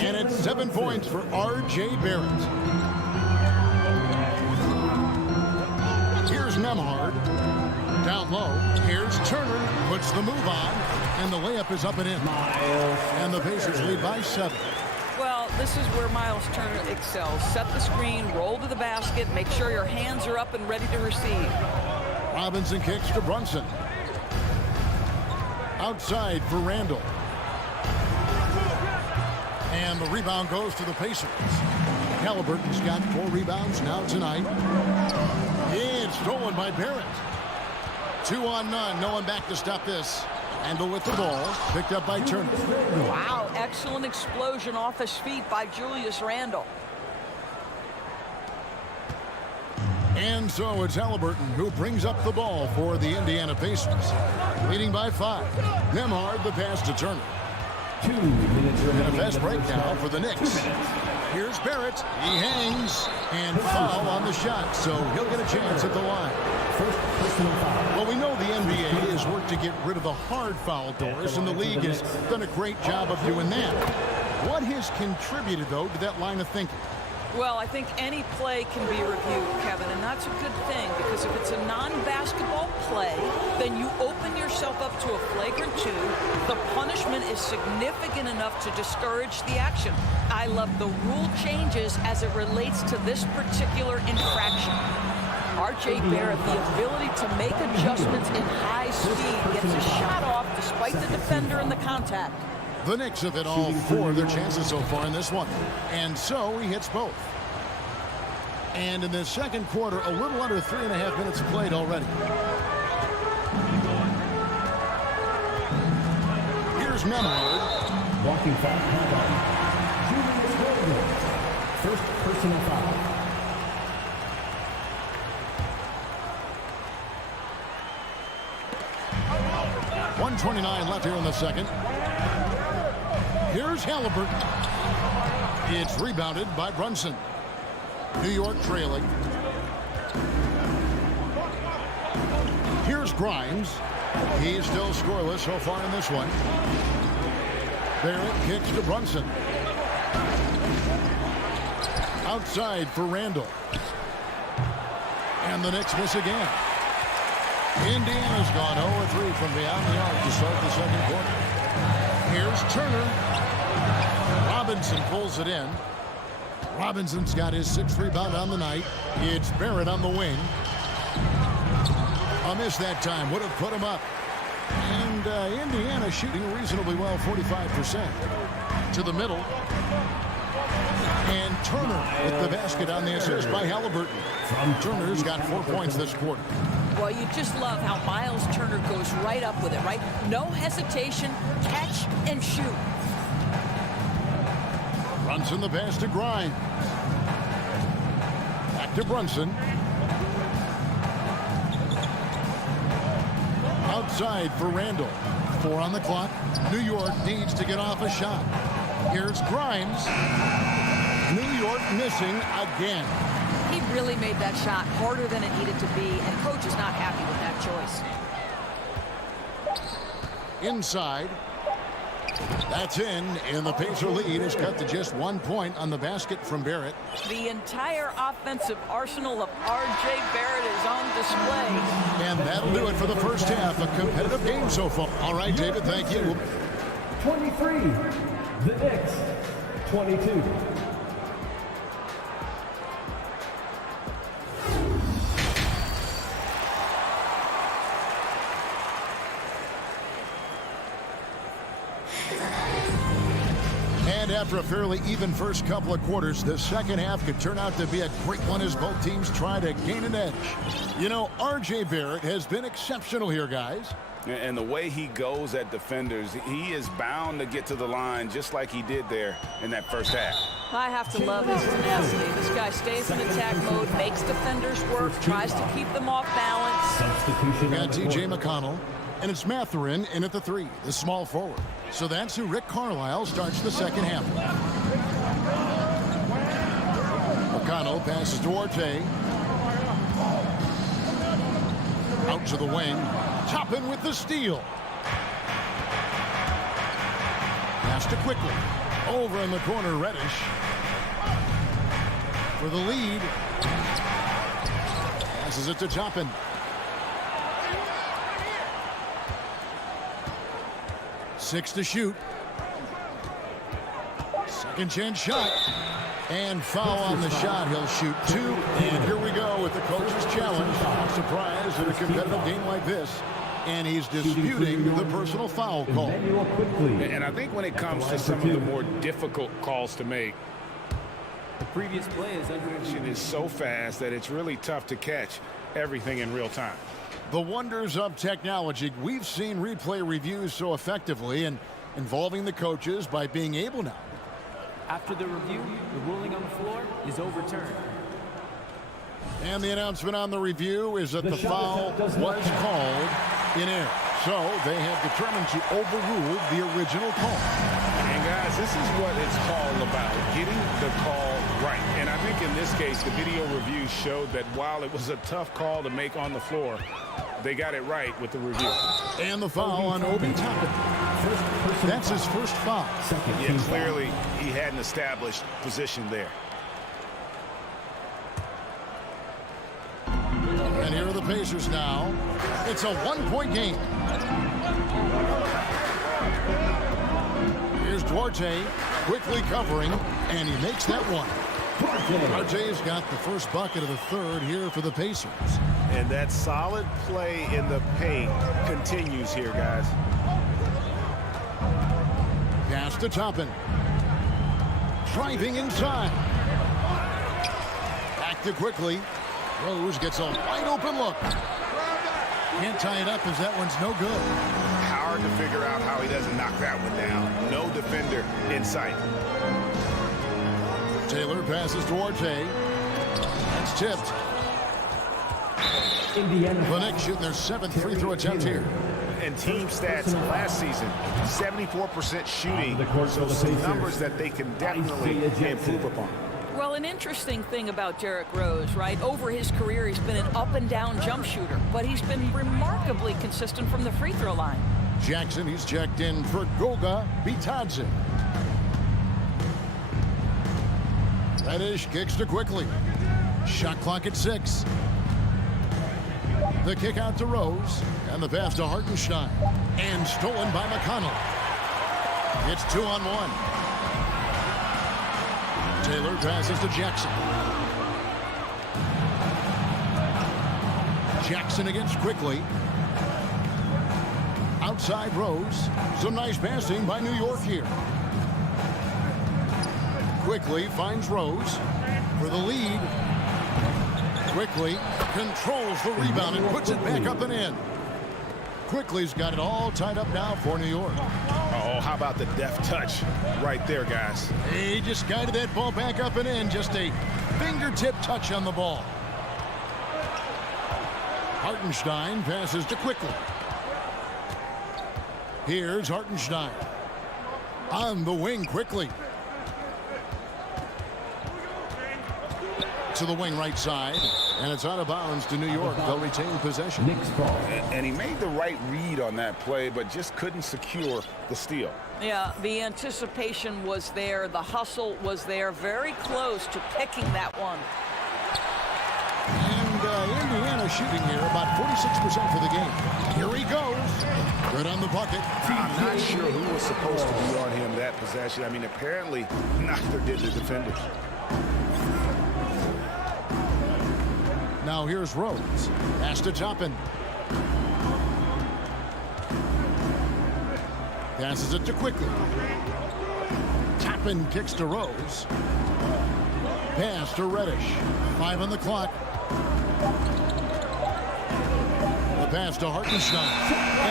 And it's 7 points for R.J. Barrett. Here's Nembhard. Down low. Here's Turner. Puts the move on. And the layup is up and in. And the Pacers lead by 7. Well, this is where Miles Turner excels. Set the screen, roll to the basket, make sure your hands are up and ready to receive. Robinson kicks to Brunson. Outside for Randall. And the rebound goes to the Pacers. Halliburton's got 4 rebounds now tonight. It's stolen by Barrett. 2 on none. No one back to stop this. Randall with the ball. Picked up by Turner. Wow, excellent explosion off his feet by Julius Randle. And so it's Halliburton who brings up the ball for the Indiana Pacers. Leading by 5. Nembhard the pass to Turner. 2 minutes remaining. And a fast break now for the Knicks. Here's Barrett. He hangs. And foul on the shot, so he'll get a chance at the line. First personal foul. Well, we know the NBA has worked to get rid of the hard foul doors, and the league has done a great job of doing that. What has contributed, though, to that line of thinking? Well, I think any play can be reviewed, Kevin, and that's a good thing, because if it's a non-basketball play, then you open yourself up to a flagrant 2. The punishment is significant enough to discourage the action. I love the rule changes as it relates to this particular infraction. R.J. Barrett, the ability to make adjustments in high speed, gets a shot off despite the defender and the contact. The Knicks have hit all 4 of their chances so far in this one. And so he hits both. And in the second quarter, a little under 3.5 minutes played already. Here's Nembhard. Walking foul. Julius Randle. First personal foul. .129 left here in the second. Here's Halliburton. It's rebounded by Brunson. New York trailing. Here's Grimes. He's still scoreless so far in this one. Barrett kicks to Brunson. Outside for Randall. And the Knicks miss again. Indiana's gone 0-3 from beyond the arc to start the second quarter. Here's Turner. Robinson pulls it in. Robinson's got his 6th rebound on the night. It's Barrett on the wing. A miss that time would have put him up. And Indiana shooting reasonably well, 45%. To the middle. And Turner with the basket on the assist by Halliburton. Turner's got 4 points this quarter. Well, you just love how Miles Turner goes right up with it, right? No hesitation, catch and shoot. Brunson the pass to Grimes. Back to Brunson. Outside for Randall. 4 on the clock. New York needs to get off a shot. Here's Grimes. New York missing again. He really made that shot harder than it needed to be, and coach is not happy with that choice. Inside. That's in, and the Pacer lead is cut to just 1 point on the basket from Barrett. The entire offensive arsenal of R.J. Barrett is on display. And that'll do it for the first half. A competitive game so far. All right, David, thank you. 23, the Knicks, 22. And after a fairly even first couple of quarters, the second half could turn out to be a great one as both teams try to gain an edge. You know, R.J. Barrett has been exceptional here, guys. And the way he goes at defenders, he is bound to get to the line just like he did there in that first half. I have to love his tenacity. This guy stays in attack mode, makes defenders work, tries to keep them off balance. Substitution. Got T.J. McConnell, and it's Mathurin in at the 3, the small forward. So that's who Rick Carlisle starts the second half with. McConnell passes to Orte. Out to the wing. Toppin with the steal. Pass to Quickly. Over in the corner, Reddish. For the lead. Passes it to Toppin. Six to shoot. Second chance shot. And foul on the shot. He'll shoot 2. And here we go with the coach's challenge. Surprise in a competitive game like this. And he's disputing the personal foul call. And I think when it comes to some of the more difficult calls to make, the previous play is it is so fast that it's really tough to catch everything in real time. The wonders of technology. We've seen replay reviews so effectively and involving the coaches by being able now. After the review, the ruling on the floor is overturned. And the announcement on the review is that the foul was called in error. So they have determined to overrule the original call. And guys, this is what it's all about, getting the call right. And I think in this case, the video review showed that while it was a tough call to make on the floor, they got it right with the review. And the foul on Obi Toppin. That's his first foul. Yeah, clearly he had an established position there. And here are the Pacers now. It's a 1-point game. Here's Duarte quickly covering, and he makes that one. RJ's got the first bucket of the third here for the Pacers. And that solid play in the paint continues here, guys. Pass to Toppin. Driving inside. Back to Quickly. Rose gets a wide open look. Can't tie it up as that one's no good. Hard to figure out how he doesn't knock that one down. No defender in sight. Taylor passes to Orte. That's tipped. The Knicks shooting their 7th free throw attempt here. And team stats last season, 74% shooting. So some numbers that they can definitely improve upon. Well, an interesting thing about Derrick Rose, right? Over his career, he's been an up-and-down jump shooter, but he's been remarkably consistent from the free throw line. Jackson, he's checked in for Goga Bitadze. Reddish kicks to Quickly. Shot clock at 6. The kick out to Rose, and the pass to Hartenstein. And stolen by McConnell. It's 2-on-1. Taylor passes to Jackson. Jackson against Quickly. Outside Rose. Some nice passing by New York here. Quickly finds Rose for the lead. Quickly controls the rebound and puts it back up and in. Quickly's got it all tied up now for New York. Oh, how about the deft touch right there, guys? He just guided that ball back up and in. Just a fingertip touch on the ball. Hartenstein passes to Quickly. Here's Hartenstein. On the wing Quickly. To the wing right side, and it's out of bounds to New York. They'll retain possession. Knicks ball. And he made the right read on that play, but just couldn't secure the steal. Yeah, the anticipation was there. The hustle was there. Very close to picking that one. And Indiana shooting here about 46% for the game. Here he goes. Good on the bucket. I'm not sure who was supposed to be on him that possession. I mean, apparently neither did the defenders. Now here's Rose. Pass to Toppin. Passes it to Quickly. Toppin kicks to Rose. Pass to Reddish. 5 on the clock. The pass to Hartenstein.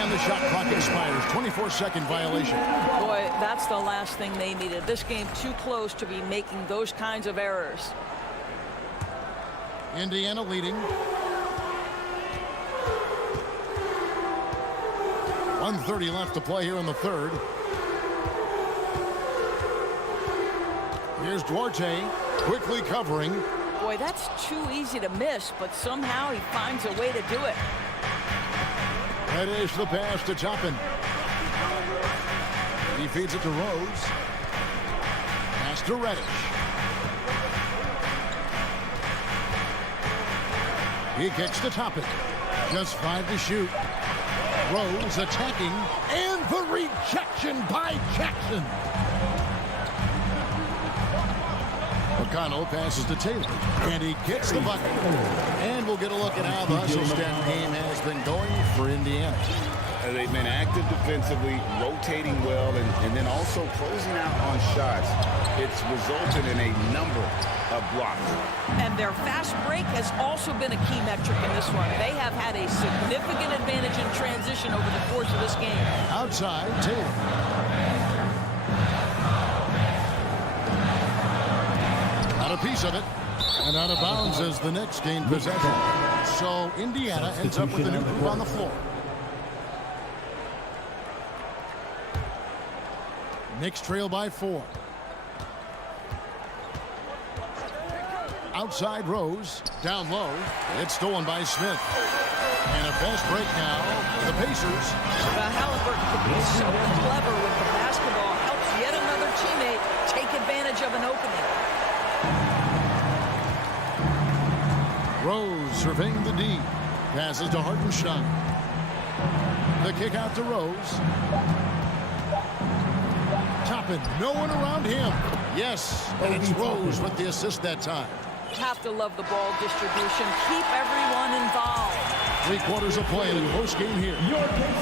And the shot clock expires. 24-second violation. Boy, that's the last thing they needed. This game too close to be making those kinds of errors. Indiana leading. 1:30 left to play here in the third. Here's Duarte, quickly covering. Boy, that's too easy to miss, but somehow he finds a way to do it. That is the pass to Toppin. He feeds it to Rose. Pass to Reddish. He kicks to Toppin. Just 5 to shoot. Rose attacking, and the rejection by Jackson. McConnell passes to Taylor, and he gets the bucket. And we'll get a look at how the hustle stand game has been going for Indiana. They've been active defensively, rotating well, and then also closing out on shots. It's resulted in a number of blocks. And their fast break has also been a key metric in this one. They have had a significant advantage in transition over the course of this game. Outside, Taylor. Out a piece of it, and out of bounds as the Knicks gain possession. So Indiana ends up with a new group on the floor. Knicks trail by 4. Outside Rose, down low. It's stolen by Smith. And a fast break now for the Pacers. Halliburton could be so clever with the basketball. Helps yet another teammate take advantage of an opening. Rose surveying the D. Passes to Hartenstein. The kick out to Rose. Toppin, no one around him. Yes, and it's Rose with the assist that time. Have to love the ball distribution. Keep everyone involved. 3 quarters of play in the post game here.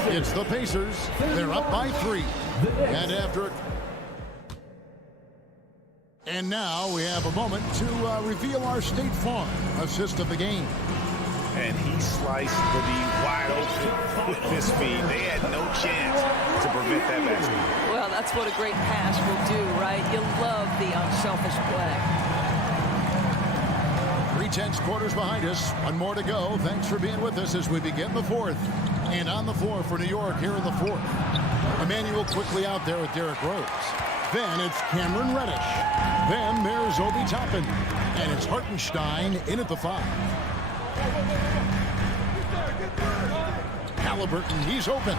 It's the Pacers. They're up by 3. And after... And now we have a moment to reveal our State Farm assist of the game. And he sliced the D wide open with his feet. They had no chance to prevent that basket. Well, that's what a great pass will do, right? You love the unselfish play. 3/10 quarters behind us. 1 more to go. Thanks for being with us as we begin the 4th. And on the floor for New York here in the 4th. Emmanuel quickly out there with Derrick Rose. Then it's Cameron Reddish. Then there's Obi Toppin. And it's Hartenstein in at the 5. Halliburton, he's open.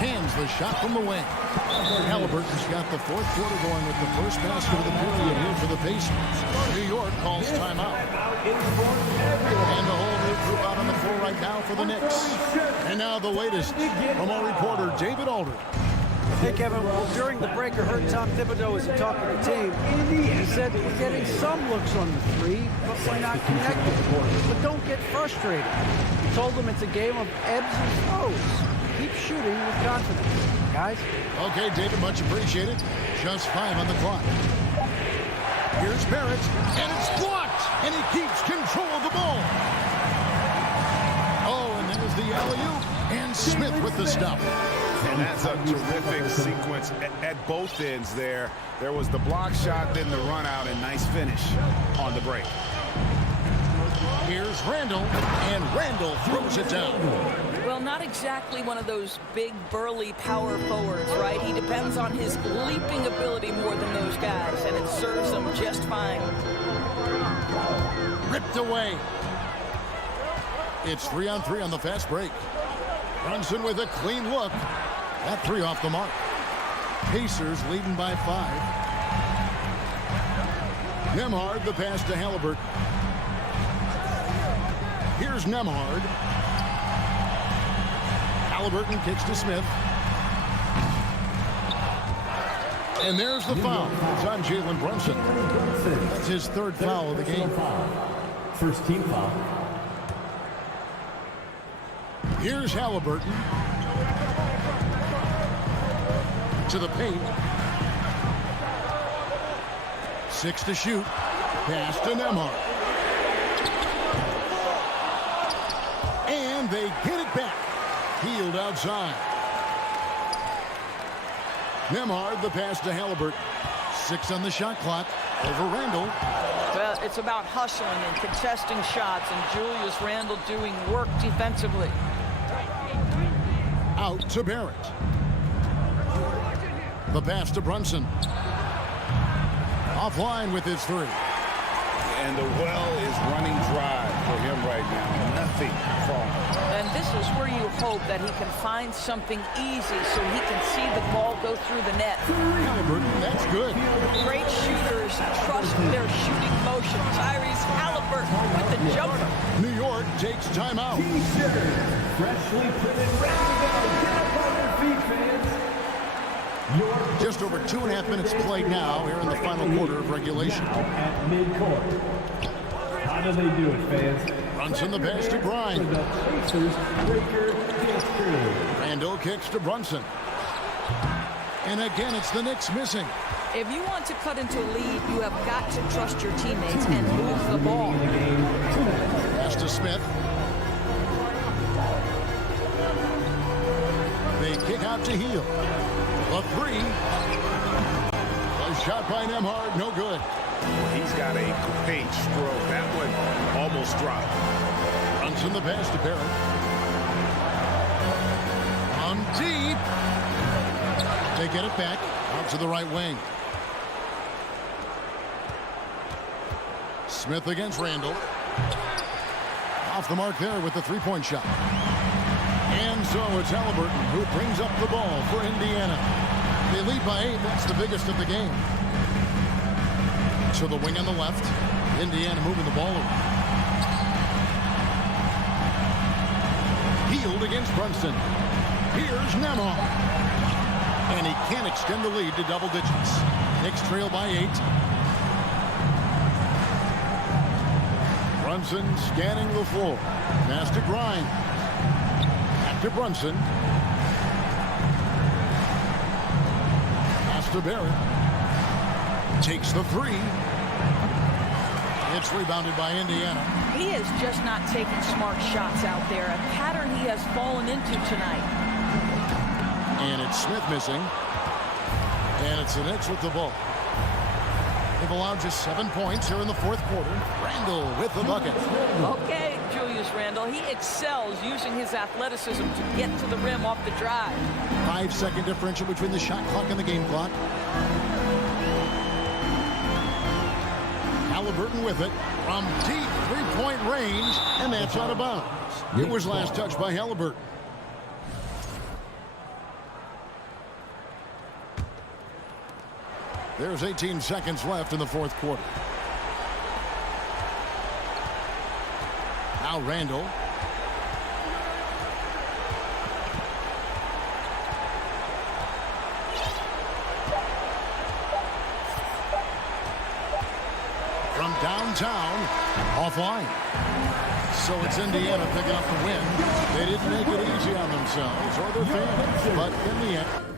Cans the shot from the wing. Halliburton's got the fourth quarter going with the first basket of the period here for the Pacers. New York calls timeout. And a whole new group out on the floor right now for the Knicks. And now the latest from our reporter, David Alder. Hey, Kevin, well, during the break, I heard Tom Thibodeau as he talked to the team. He said we're getting some looks on the three, but we're not connected. But don't get frustrated. He told them it's a game of ebbs and flows. Keep shooting with confidence, guys. Okay, David, much appreciated. Just 5 on the clock. Here's Barrett, and it's blocked, and he keeps control of the ball. Oh, and there's the alley-oop, and Smith with the stop. And that's a terrific sequence at both ends there. There was the block shot, then the run out, and nice finish on the break. Here's Randall, and Randall throws it down. Well, not exactly one of those big, burly power forwards, right? He depends on his leaping ability more than those guys, and it serves him just fine. Ripped away. It's 3-on-3 on the fast break. Brunson with a clean look. That 3 off the mark. Pacers leading by 5. Nembhard, the pass to Halliburton. Here's Nembhard. Halliburton kicks to Smith. And there's the foul. It's on Jalen Brunson. That's his 3rd foul of the game. First team foul. Here's Halliburton. To the paint. 6 to shoot. Pass to Nembhard. And they get it back. Healed outside. Nembhard, the pass to Halliburton. 6 on the shot clock. Over Randall. Well, it's about hustling and contesting shots, and Julius Randle doing work defensively. Out to Barrett. The pass to Brunson. Offline with his 3. And the well is running dry for him right now. Nothing falling. And this is where you hope that he can find something easy so he can see the ball go through the net. Halliburton, that's good. Great shooters trust their shooting motion. Tyrese Halliburton with the jumper. New York takes timeout. Freshly printed, ready to go. Get up on your feet, fans. Just over 2.5 minutes played now here in the final quarter of regulation. At midcourt. How do they do it, fans? Brunson, the pass to Grimes. The Pacers breaker gets through. Randall kicks to Brunson. And again, it's the Knicks missing. If you want to cut into a lead, you have got to trust your teammates and move the ball. Pass to Smith. They kick out to Hield. A 3. A shot by Nembhard, no good. He's got a great stroke. That one almost dropped. Brunson, the pass to Barrett. On deep. They get it back out to the right wing. Smith against Randall. Off the mark there with the 3-point shot. And so it's Halliburton who brings up the ball for Indiana. They lead by 8. That's the biggest of the game. To the wing on the left. Indiana moving the ball around. Hield against Brunson. Here's Nembhard. And he can't extend the lead to double digits. Knicks trail by 8. Brunson scanning the floor. Pass to Grimes. Back to Brunson. Pass to Barrett. Takes the 3. It's rebounded by Indiana. He is just not taking smart shots out there, a pattern he has fallen into tonight. And it's Smith missing. And it's the Knicks with the ball. They've allowed just 7 points here in the fourth quarter. Randall with the bucket. Okay, Julius Randle. He excels using his athleticism to get to the rim off the drive. 5-second differential between the shot clock and the game clock. Halliburton with it from deep 3-point range, and that's out of bounds. It was last touched by Halliburton. There's 18 seconds left in the fourth quarter. Now Randall. From downtown, offline. So it's Indiana picking up the win. They didn't make it easy on themselves or their fans, but in the end.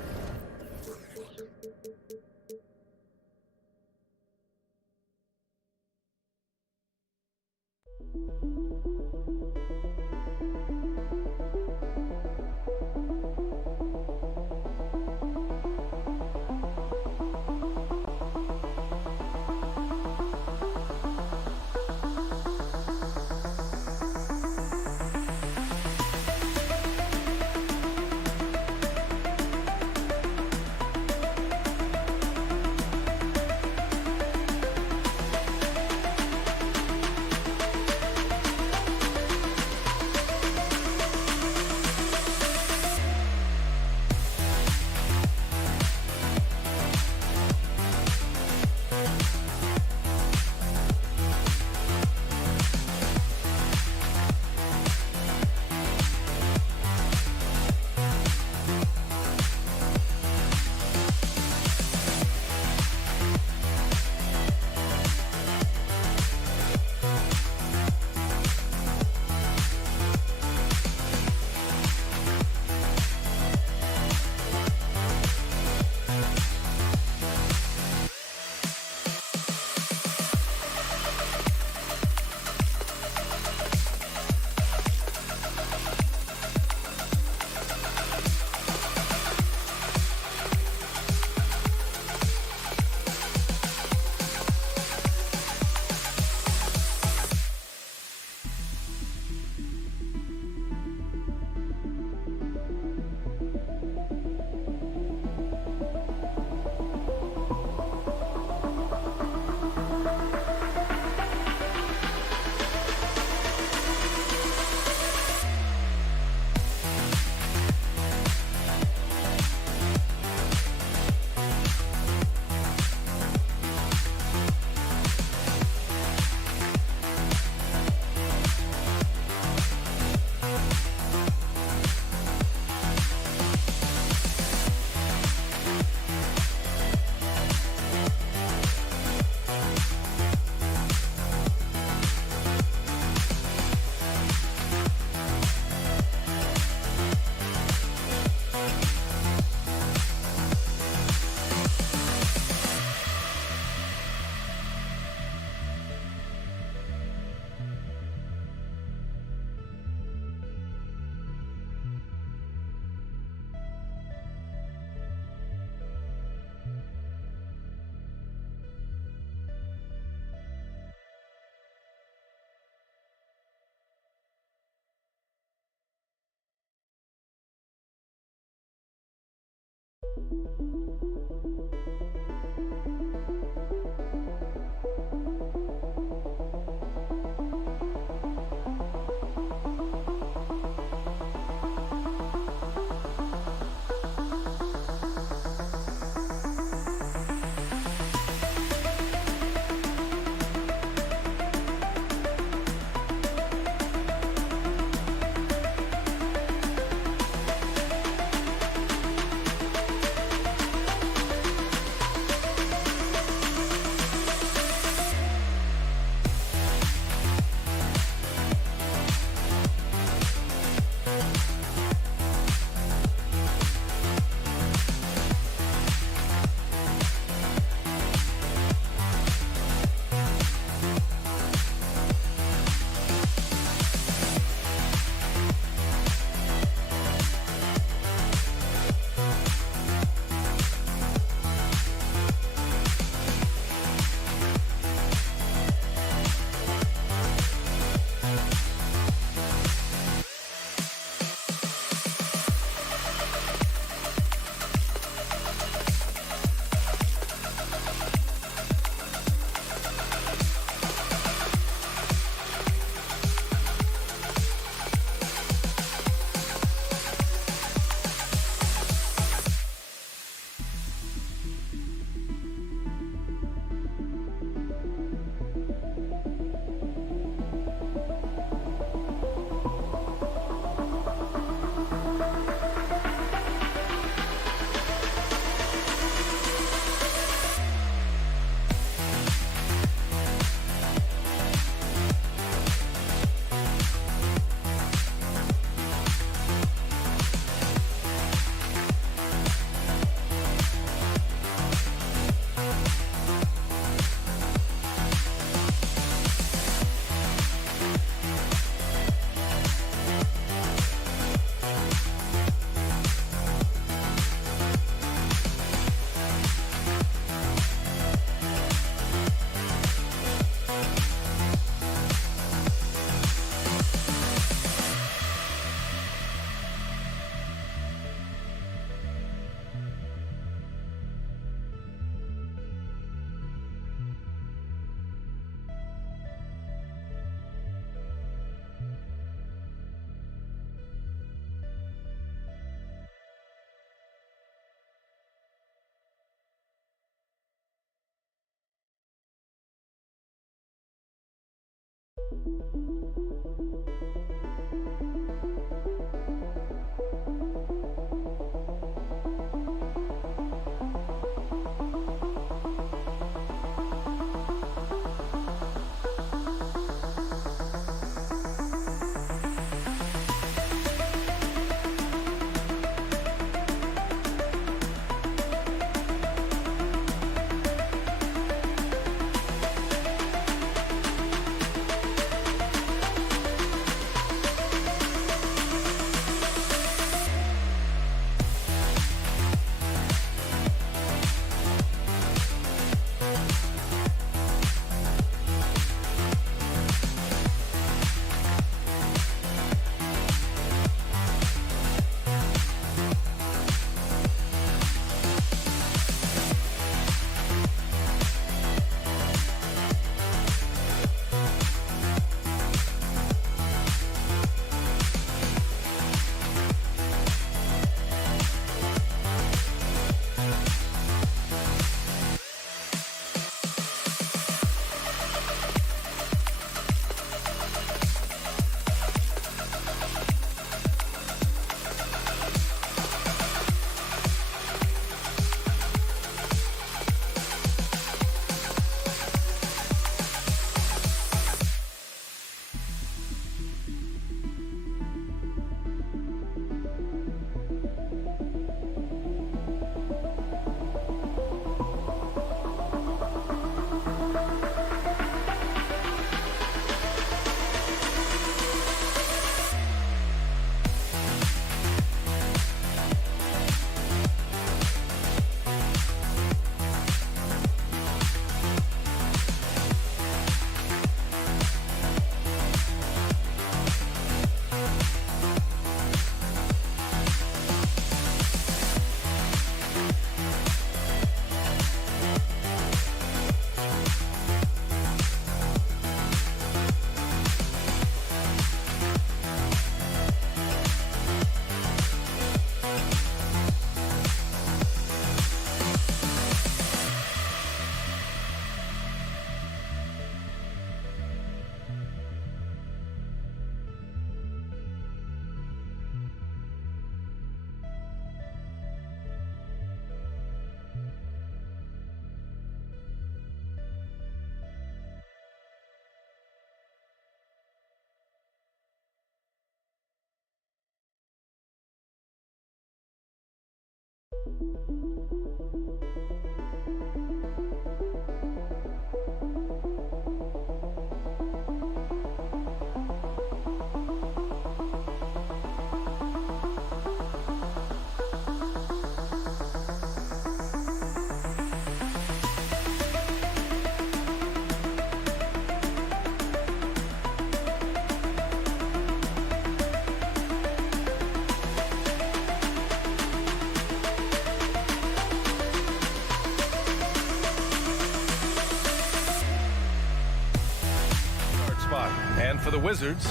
And for the Wizards,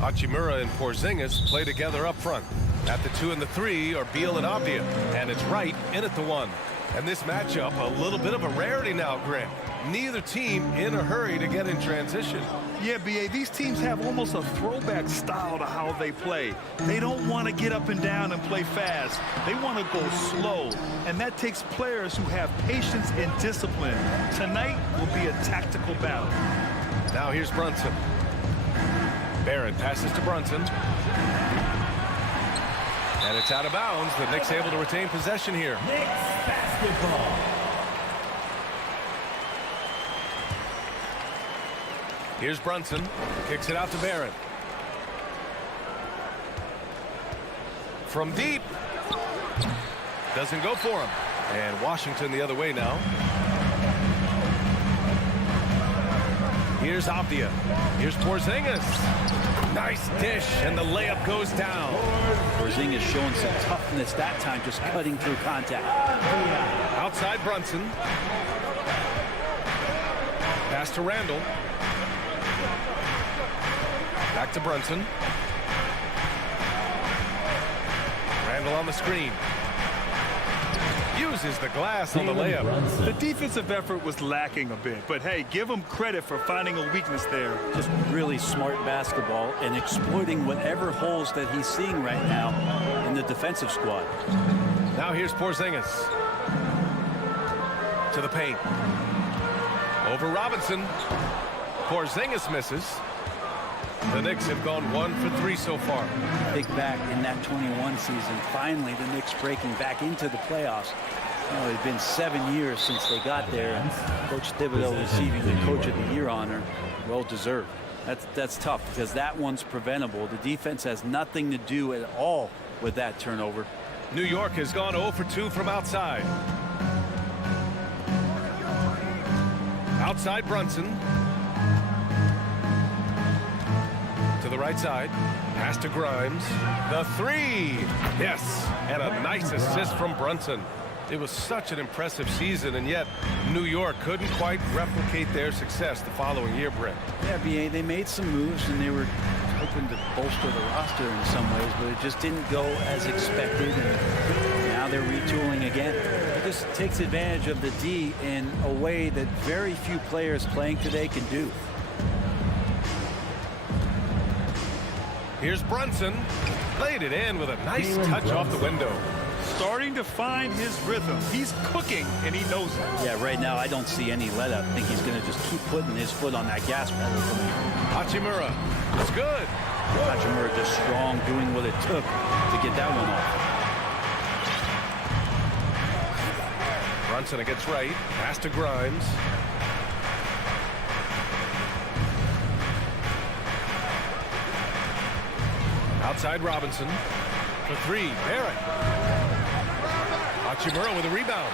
Hachimura and Porzingis play together up front. At the 2 and the 3 are Beal and Avdia, and it's Wright in at the 1. And this matchup, a little bit of a rarity now, Grant. Neither team in a hurry to get in transition. Yeah, B.A., these teams have almost a throwback style to how they play. They don't want to get up and down and play fast. They want to go slow, and that takes players who have patience and discipline. Tonight will be a tactical battle. Now here's Brunson. Barron passes to Brunson. And it's out of bounds. The Knicks able to retain possession here. Knicks basketball. Here's Brunson. Kicks it out to Barron. From deep. Doesn't go for him. And Washington the other way now. Here's Avdia. Here's Porzingis. Nice dish, and the layup goes down. Porzingis showing some toughness that time, just cutting through contact. Outside Brunson. Pass to Randall. Back to Brunson. Randall on the screen. uses the glass on the layup. The defensive effort was lacking a bit, but hey, give him credit for finding a weakness there. Just really smart basketball and exploiting whatever holes that he's seeing right now in the defensive squad. Now here's Porzingis. To the paint. Over Robinson. Porzingis misses. The Knicks have gone 1 for 3 so far. Big back in that 21 season. Finally, the Knicks breaking back into the playoffs. You know, it's been 7 years since they got there, and Coach Thibodeau receiving the Coach of the Year honor. Well deserved. That's tough because that one's preventable. The defense has nothing to do at all with that turnover. New York has gone 0 for 2 from outside. Outside Brunson. To the right side. Pass to Grimes. The three. Yes. And a nice assist from Brunson. It was such an impressive season, and yet New York couldn't quite replicate their success the following year, Brent. Yeah, BA, they made some moves, and they were hoping to bolster the roster in some ways, but it just didn't go as expected, and now they're retooling again. It just takes advantage of the D in a way that very few players playing today can do. Here's Brunson. Laid it in with a nice touch off the window. Starting to find his rhythm. He's cooking, and he knows it. Yeah, right now I don't see any let up. I think he's going to just keep putting his foot on that gas pedal for me. Hachimura. It's good. Hachimura just strong, doing what it took to get that one off. Brunson gets right. Pass to Grimes. Outside Robinson. For three. Barrett. Hachimura with a rebound.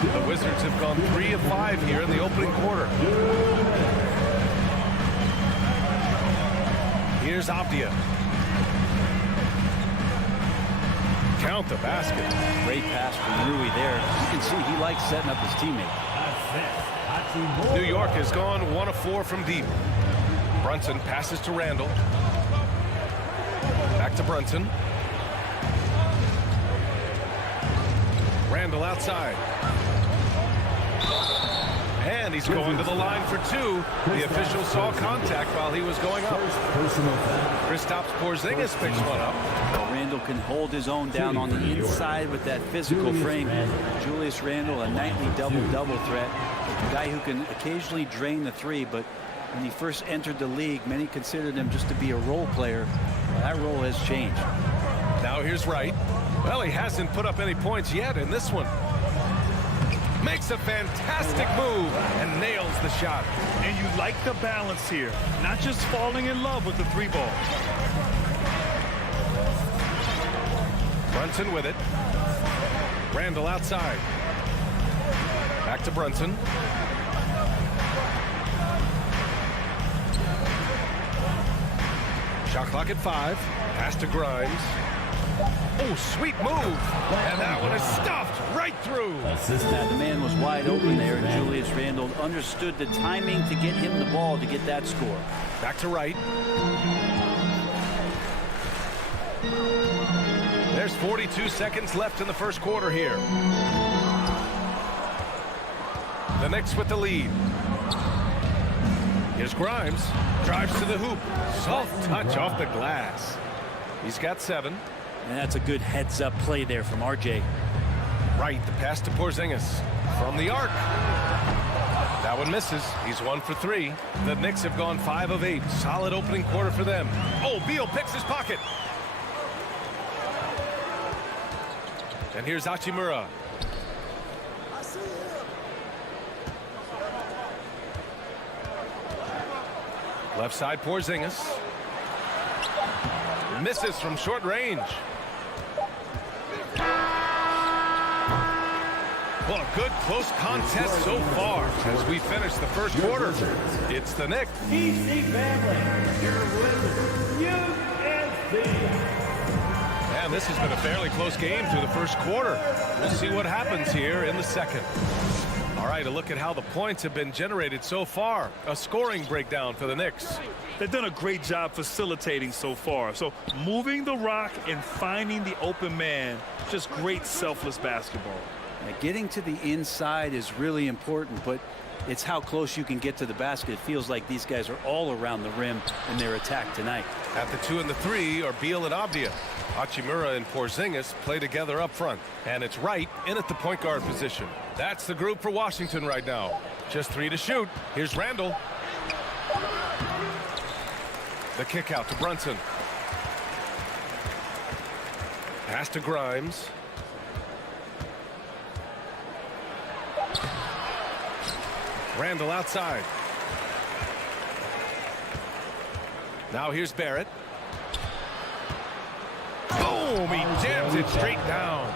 The Wizards have gone 3 of 5 here in the opening quarter. Here's Avdia. Count the basket. Great pass from Rui there. You can see he likes setting up his teammate. New York has gone 1 of 4 from deep. Brunson passes to Randall. Back to Brunson. Randall outside. And he's going to the line for 2. The official saw contact while he was going up. Kristaps Porzingis picks one up. Randall can hold his own down on the inside with that physical frame. Julius Randall, a nightly double-double threat. A guy who can occasionally drain the three, but when he first entered the league, many considered him just to be a role player. Well, that role has changed. Now here's Wright. Well, he hasn't put up any points yet in this one. Makes a fantastic move and nails the shot. And you like the balance here. Not just falling in love with the 3 ball. Brunson with it. Randall outside. Back to Brunson. Shot clock at 5. Pass to Grimes. Oh, sweet move. And that one is stuffed right through. Now, the man was wide open there, and Julius Randall understood the timing to get him the ball to get that score. Back to Wright. There's 42 seconds left in the first quarter here. The Knicks with the lead. Here's Grimes. Drives to the hoop. Soft touch off the glass. He's got 7. And that's a good heads-up play there from RJ. Right, the pass to Porzingis. From the arc. That one misses. He's 1 for 3. The Knicks have gone 5 of 8. Solid opening quarter for them. Oh, Beal picks his pocket. And here's Hachimura. Left side Porzingis. Misses from short range. Well, a good close contest so far as we finish the first quarter. It's the Knicks. EPC family, your winners, USC. And this has been a fairly close game through the first quarter. We'll see what happens here in the second. All right, a look at how the points have been generated so far. A scoring breakdown for the Knicks. They've done a great job facilitating so far. So moving the rock and finding the open man, just great selfless basketball. Now, getting to the inside is really important, but it's how close you can get to the basket. It feels like these guys are all around the rim in their attack tonight. At the 2 and the 3 are Beal and Avdia. Hachimura and Porzingis play together up front. And it's Wright in at the point guard position. That's the group for Washington right now. Just 3 to shoot. Here's Randall. The kick out to Brunson. Pass to Grimes. Randall outside. Now here's Barrett. Boom! He jams it straight down.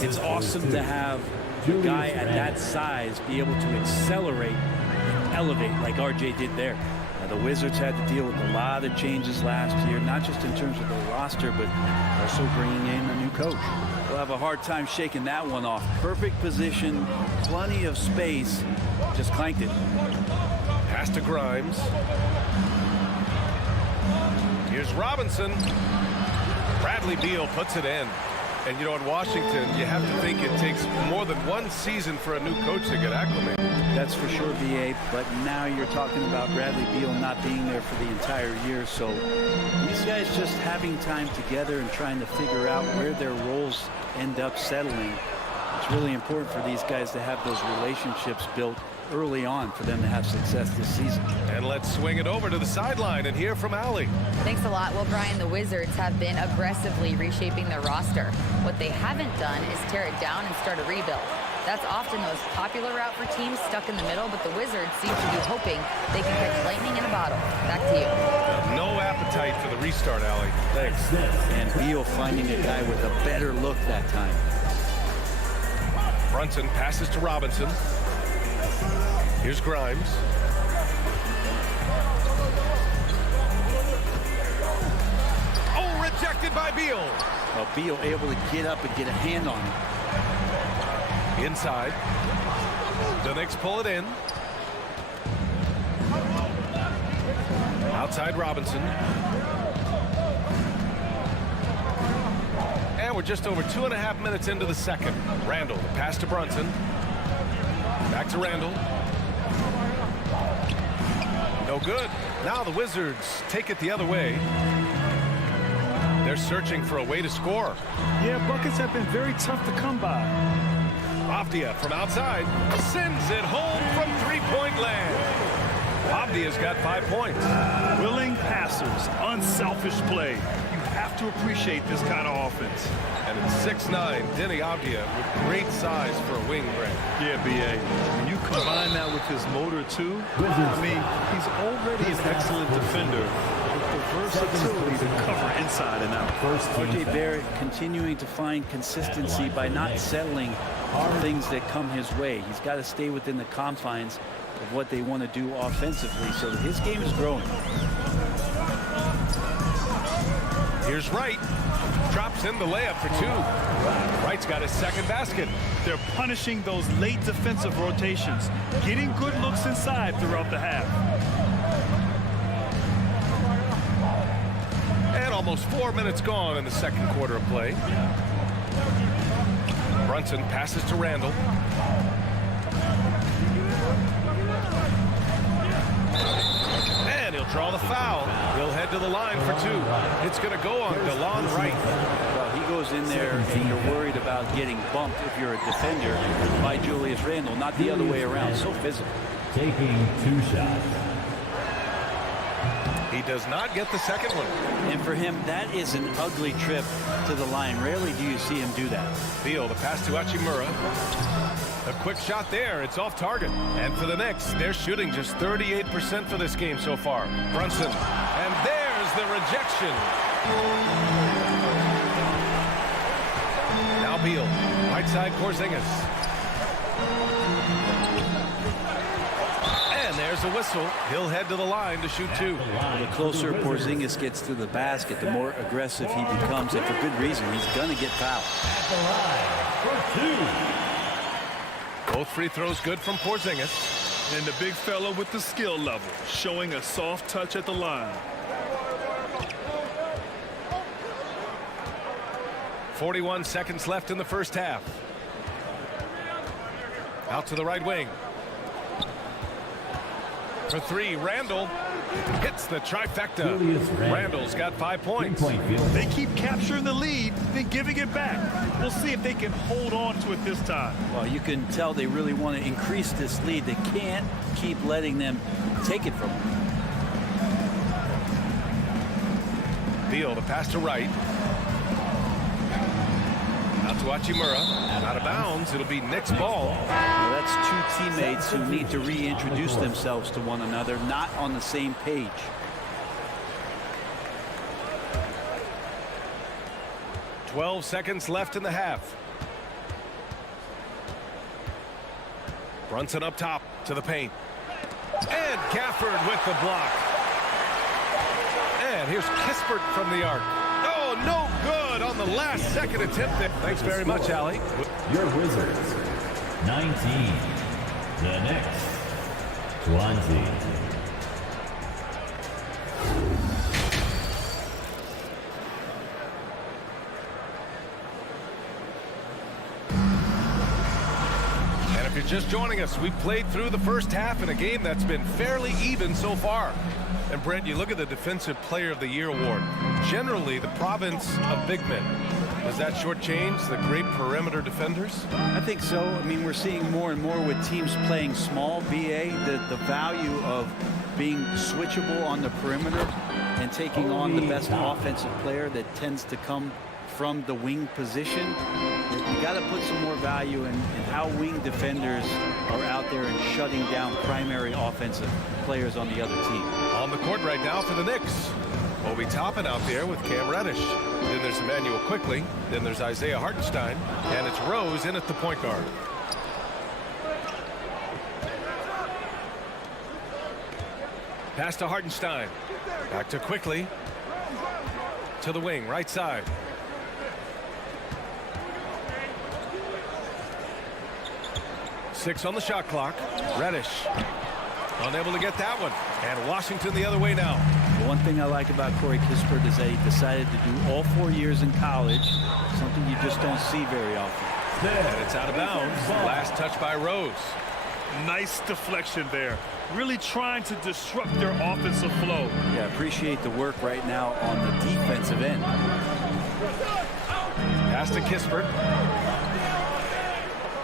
It's awesome to have a guy at that size be able to accelerate and elevate like RJ did there. Now, the Wizards had to deal with a lot of changes last year, not just in terms of the roster, but also bringing in a new coach. We'll have a hard time shaking that one off. Perfect position, plenty of space, just clanked it. Pass to Grimes. Here's Robinson. Bradley Beal puts it in. And, you know, in Washington, you have to think it takes more than one season for a new coach to get acclimated. That's for sure, BA, but now you're talking about Bradley Beal not being there for the entire year, so these guys just having time together and trying to figure out where their roles end up settling. It's really important for these guys to have those relationships built early on for them to have success this season. And let's swing it over to the sideline and hear from Allie. Thanks a lot. Well, Brian, the Wizards have been aggressively reshaping their roster. What they haven't done is tear it down and start a rebuild. That's often the most popular route for teams stuck in the middle, but the Wizards seem to be hoping they can catch lightning in a bottle. Back to you. No appetite for the restart, Allie. Thanks. And Beal finding a guy with a better look that time. Brunson passes to Robinson. Here's Grimes. Oh, rejected by Beal. Well, Beal able to get up and get a hand on it. Inside. The Knicks pull it in. Outside Robinson. And we're just over 2.5 minutes into the second. Randall, the pass to Brunson. Back to Randall. No good. Now the Wizards take it the other way. They're searching for a way to score. Yeah, buckets have been very tough to come by. Avdia from outside sends it home from three-point land. Avdia's got 5 points. Willing passers, unselfish play. You have to appreciate this kind of offense. And it's 6'9", Denny Avdia with great size for a wing, Greg. Yeah, B.A. When you combine that with his motor, too, I mean, he's already an excellent defender with the versatility to cover inside and out. RJ Barrett continuing to find consistency by not settling for things that come his way. He's got to stay within the confines of what they want to do offensively, so his game is growing. Here's Wright. Drops in the layup for 2. Wright's got his second basket. They're punishing those late defensive rotations, getting good looks inside throughout the half. And almost 4 minutes gone in the second quarter of play. Brunson passes to Randall. And he'll draw the foul. He'll head to the line for 2. It's going to go on DeLon Wright. Well, he goes in there and you're worried about getting bumped if you're a defender by Julius Randle, not the other way around. So physical. Taking 2 shots. He does not get the second one. And for him, that is an ugly trip to the line. Rarely do you see him do that. Beal, the pass to Hachimura. A quick shot there. It's off target. And for the Knicks, they're shooting just 38% for this game so far. Brunson. And there's the rejection. Now Beal. Right side Porzingis. And there's a whistle. He'll head to the line to shoot 2. Well, the closer Porzingis gets to the basket, the more aggressive he becomes. And for good reason. He's going to get fouled. At the line for 2. Both free throws good from Porzingis. And the big fella with the skill level, showing a soft touch at the line. 41 seconds left in the first half. Out to the right wing. For three, Randall hits the trifecta. Randall's got 5 points. They keep capturing the lead, then giving it back. We'll see if they can hold on to it this time. Well, you can tell they really want to increase this lead. They can't keep letting them take it from them. Beal, the pass to right. Out to Hachimura. Out of bounds. It'll be Knicks ball. Well, that's two teammates who need to reintroduce themselves to one another, not on the same page. "12 seconds left in the half. Brunson up top to the paint. And Gafford with the block. And here's Kispert from the arc. Oh, no good on the last second attempt there. Thanks very much, Allie. Your Wizards, 19. The Knicks, 20. And if you're just joining us, we've played through the first half in a game that's been fairly even so far. And Brent, you look at the Defensive Player of the Year award. Generally, the province of big men. Does that shortchange the great perimeter defenders? I think so. I mean, we're seeing more and more with teams playing small, BA, the value of being switchable on the perimeter and taking on the best offensive player that tends to come from the wing position. You got to put some more value in how wing defenders are out there and shutting down primary offensive players on the other team. On the court right now for the Knicks. Obi Toppin out there with Cam Reddish. Then there's Emmanuel Quickly. Then there's Isaiah Hartenstein. And it's Rose in at the point guard. Pass to Hartenstein. Back to Quickly. To the wing, right side. Six on the shot clock. Reddish unable to get that one. And Washington the other way now. The one thing I like about Corey Kispert is that he decided to do all 4 years in college, something you just don't see very often. And it's out of bounds. Last touch by Rose. Nice deflection there. Really trying to disrupt their offensive flow. Yeah, appreciate the work right now on the defensive end. Pass to Kispert.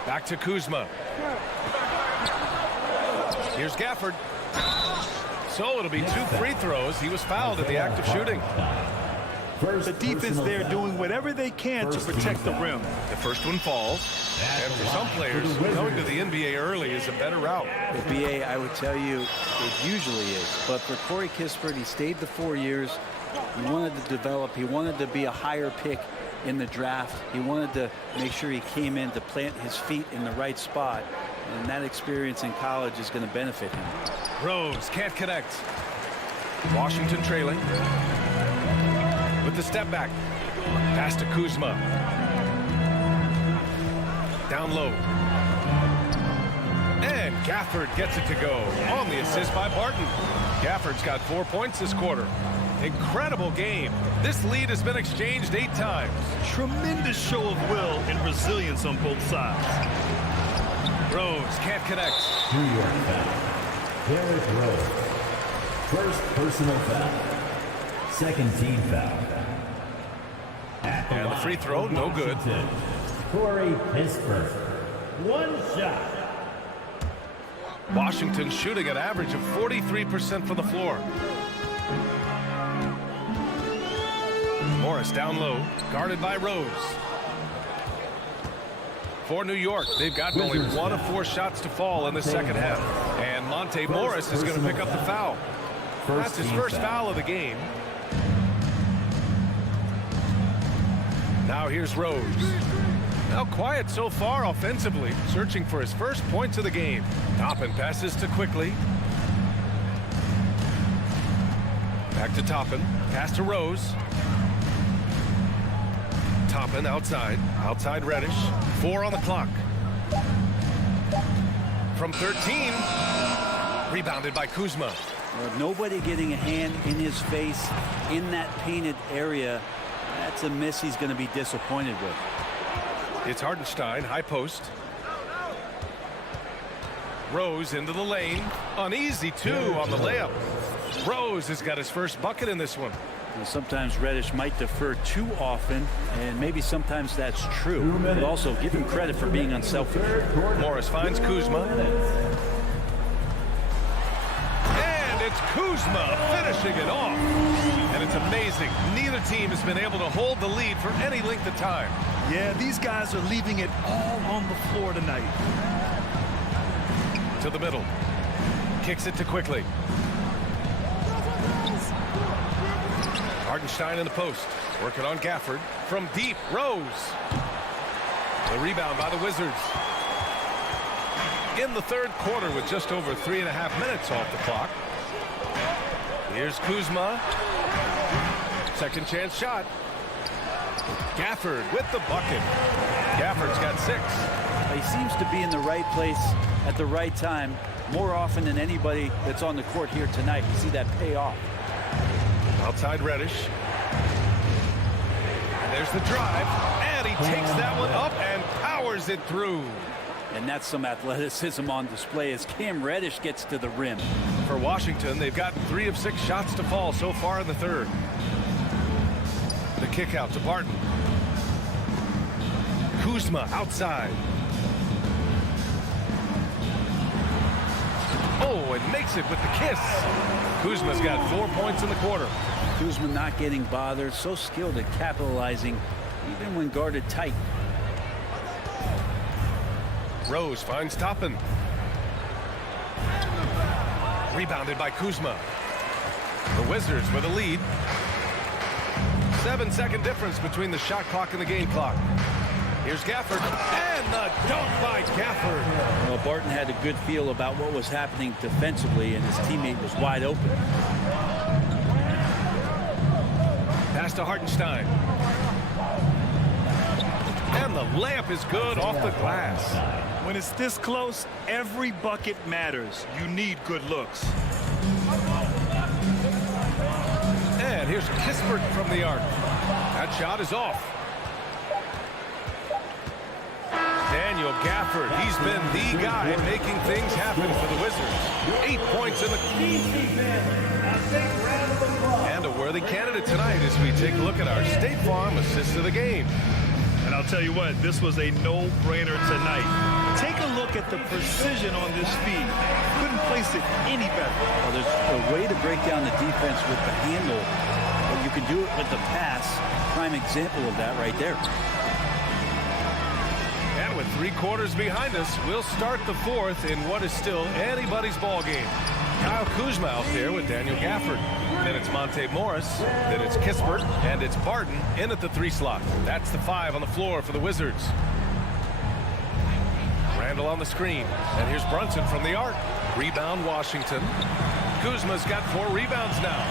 Back to Kuzma. Here's Gafford. So it'll be 2 free throws. He was fouled in the act of shooting. The defense there doing whatever they can to protect the rim. The first one falls. And for some players, going to the NBA early is a better route. The BA, I would tell you, it usually is. But for Corey Kispert, he stayed the 4 years. He wanted to develop. He wanted to be a higher pick in the draft. He wanted to make sure he came in to plant his feet in the right spot. And that experience in college is going to benefit him. Rose can't connect. Washington trailing. With the step back. Pass to Kuzma. Down low. And Gafford gets it to go on the assist by Barton. Gafford's got 4 points this quarter. Incredible game. This lead has been exchanged 8 times. Tremendous show of will and resilience on both sides. Rose can't connect. New York foul. Derrick Rose. First personal foul. Second team foul. And the free throw, no good. Corey Kispert. One shot. Washington shooting an average of 43% from the floor. Morris down low, guarded by Rose. For New York, they've gotten only 1 of 4 shots to fall in the second half. And Monte Morris is going to pick up the foul. That's his first foul of the game. Now here's Rose. Now quiet so far offensively, searching for his first points of the game. Toppin passes to Quickly. Back to Toppin. Pass to Rose. Toppin outside. Outside Reddish. 4 on the clock. From 13. Rebounded by Kuzma. Well, nobody getting a hand in his face in that painted area. That's a miss he's going to be disappointed with. It's Hartenstein, high post. Rose into the lane. An easy 2 on the layup. Rose has got his first bucket in this one. Well, sometimes Reddish might defer too often, and maybe sometimes that's true. But also give him credit for being unselfish. Morris finds Kuzma. And it's Kuzma finishing it off. And it's amazing. Neither team has been able to hold the lead for any length of time. Yeah, these guys are leaving it all on the floor tonight. To the middle. Kicks it to Quickly. Hartenstein in the post. Working on Gafford. From deep, Rose. The rebound by the Wizards. In the third quarter with just over 3.5 minutes off the clock. Here's Kuzma. Second chance shot. Gafford with the bucket. Gafford's got 6. He seems to be in the right place at the right time more often than anybody that's on the court here tonight. You see that pay off. Outside Reddish. And there's the drive. And he takes that one up and powers it through. And that's some athleticism on display as Cam Reddish gets to the rim. For Washington, they've gotten 3 of 6 shots to fall so far in the third. The kick out to Barton. Kuzma outside. Oh, and makes it with the kiss. Kuzma's got 4 points in the quarter. Kuzma not getting bothered, so skilled at capitalizing even when guarded tight. Rose finds Toppin. Rebounded by Kuzma. The Wizards with a lead. 7-second difference between the shot clock and the game clock. Here's Gafford, and the dunk by Gafford. Well, Barton had a good feel about what was happening defensively, and his teammate was wide open. Pass to Hartenstein. And the layup is good off the glass. When it's this close, every bucket matters. You need good looks. And here's Kispert from the arc. That shot is off. Daniel Gafford, he's been the guy making things happen for the Wizards. 8 points in the... And a worthy candidate tonight as we take a look at our State Farm assist of the game. And I'll tell you what, this was a no-brainer tonight. Take a look at the precision on this feed. Couldn't place it any better. Well, there's a way to break down the defense with the handle, but you can do it with the pass. Prime example of that right there. And with 3 quarters behind us, we'll start the fourth in what is still anybody's ball game. Kyle Kuzma out there with Daniel Gafford. Then it's Monte Morris. Then it's Kispert. And it's Barton in at the 3 slot. That's the 5 on the floor for the Wizards. Randall on the screen. And here's Brunson from the arc. Rebound Washington. Kuzma's got 4 rebounds now.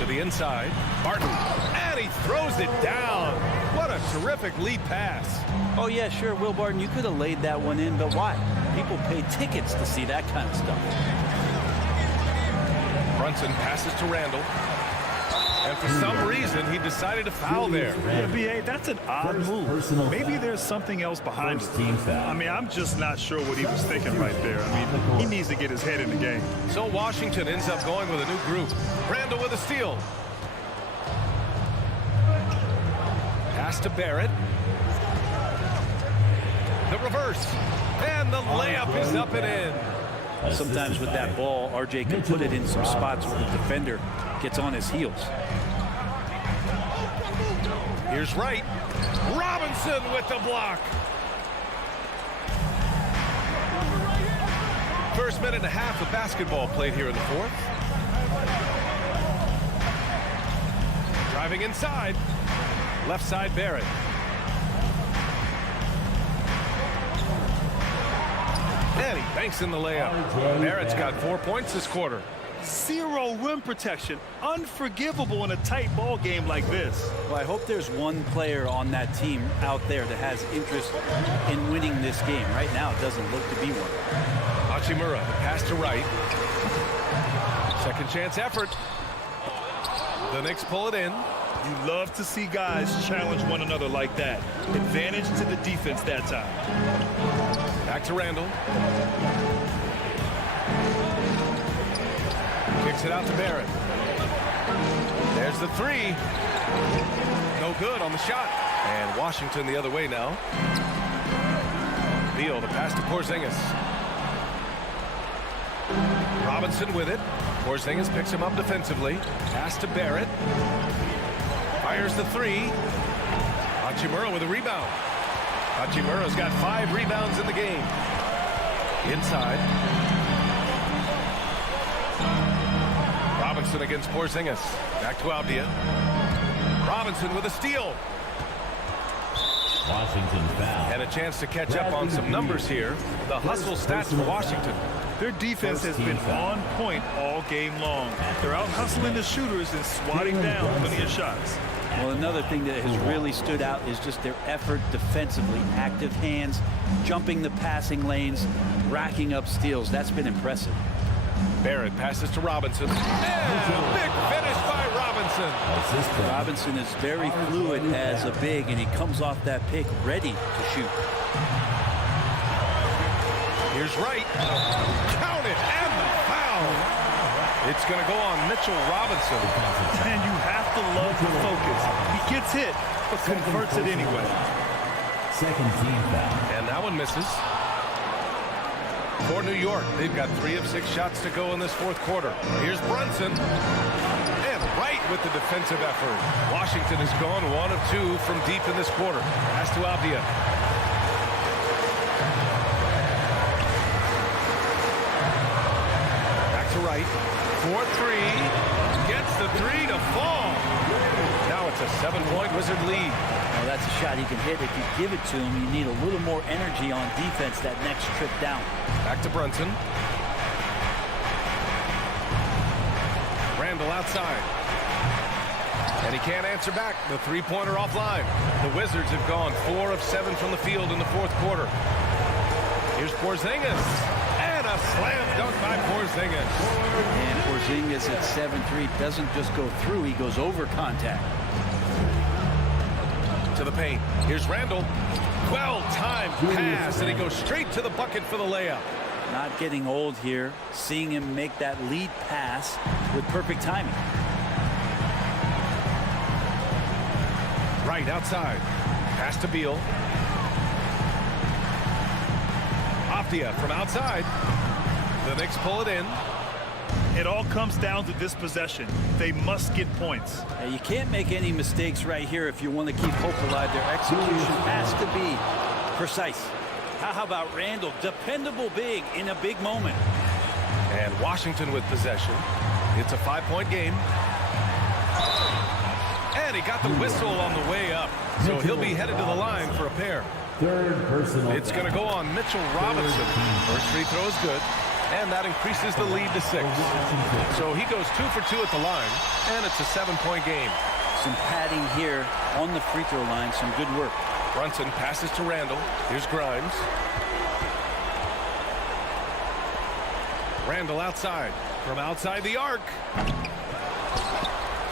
To the inside. Barton. And he throws it down. What a terrific lead pass. Oh, yeah, sure, Will Barton, you could have laid that one in, but why? People pay tickets to see that kind of stuff. Brunson passes to Randall. And for some reason, he decided to foul there. Yeah, B.A., that's an odd move. Maybe there's something else behind it. I mean, I'm just not sure what he was thinking right there. I mean, he needs to get his head in the game. So Washington ends up going with a new group. Randall with a steal. Pass to Barrett. The reverse. And the layup is up and in. Sometimes with that ball, RJ can put it in some spots where the defender gets on his heels. Here's Wright. Robinson with the block. First minute and a half of basketball played here in the fourth. Driving inside. Left side Barrett. And he banks in the layup. Barrett's got 4 points this quarter. 0 rim protection. Unforgivable in a tight ball game like this. Well, I hope there's one player on that team out there that has interest in winning this game. Right now, it doesn't look to be one. Hachimura, pass to Wright. Second chance effort. The Knicks pull it in. You love to see guys challenge one another like that. Advantage to the defense that time. Back to Randall. Kicks it out to Barrett. There's the three. No good on the shot. And Washington the other way now. Beal to pass to Porzingis. Robinson with it. Porzingis picks him up defensively. Pass to Barrett. Fires the three. Hachimura with a rebound. Hachimura's got 5 rebounds in the game. Inside. Robinson against Porzingis. Back to Avdia. Robinson with a steal. Washington foul. And a chance to catch up on some numbers here. The hustle stats for Washington. Their defense has been on point all game long. They're out hustling the shooters and swatting down plenty of shots. Well, another thing that has really stood out is just their effort defensively. Active hands, jumping the passing lanes, racking up steals. That's been impressive. Barrett passes to Robinson. And big finish by Robinson. Robinson is very fluid as a big, and he comes off that pick ready to shoot. Here's Wright. Count it, and the foul. It's going to go on Mitchell Robinson. And you have to love the focus. He gets hit, but converts it anyway. Second team foul. And that one misses. For New York, they've got 3 of 6 shots to go in this fourth quarter. Here's Brunson. And Wright with the defensive effort. Washington has gone 1 of 2 from deep in this quarter. Pass to Avdia. Back to Wright. 4-3. Gets the 3 to fall. Now it's a 7-point Wizard lead. Well, that's a shot he can hit. If you give it to him, you need a little more energy on defense that next trip down. Back to Brunson. Randall outside. And he can't answer back. The three-pointer offline. The Wizards have gone 4 of 7 from the field in the fourth quarter. Here's Porzingis. And a slam dunk by Porzingis. And Porzingis at 7-3 doesn't just go through, he goes over contact. To the paint. Here's Randall. Well-timed pass, and he goes straight to the bucket for the layup. Not getting old here. Seeing him make that lead pass with perfect timing. Right outside. Pass to Beal. Avdia from outside. The Knicks pull it in. It all comes down to this possession. They must get points. Now, you can't make any mistakes right here if you want to keep hope alive. Their execution has to be precise. How about Randall? Dependable big in a big moment. And Washington with possession. It's a 5-point game. And he got the whistle on the way up. So he'll be headed to the line for a pair. Third personal. It's going to go on Mitchell Robinson. First free throw is good. And that increases the lead to 6. So he goes 2 for 2 at the line. And it's a 7-point game. Some padding here on the free throw line. Some good work. Brunson passes to Randall. Here's Grimes. Randall outside. From outside the arc.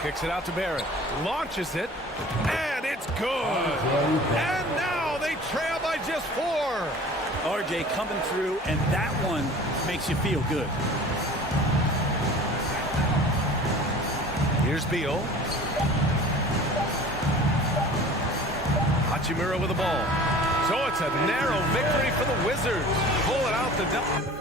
Kicks it out to Barrett. Launches it. And it's good. And now they trail by just 4. RJ coming through, and that one makes you feel good. Here's Beal. Hachimura with the ball. So it's a narrow victory for the Wizards. Pull it out the double.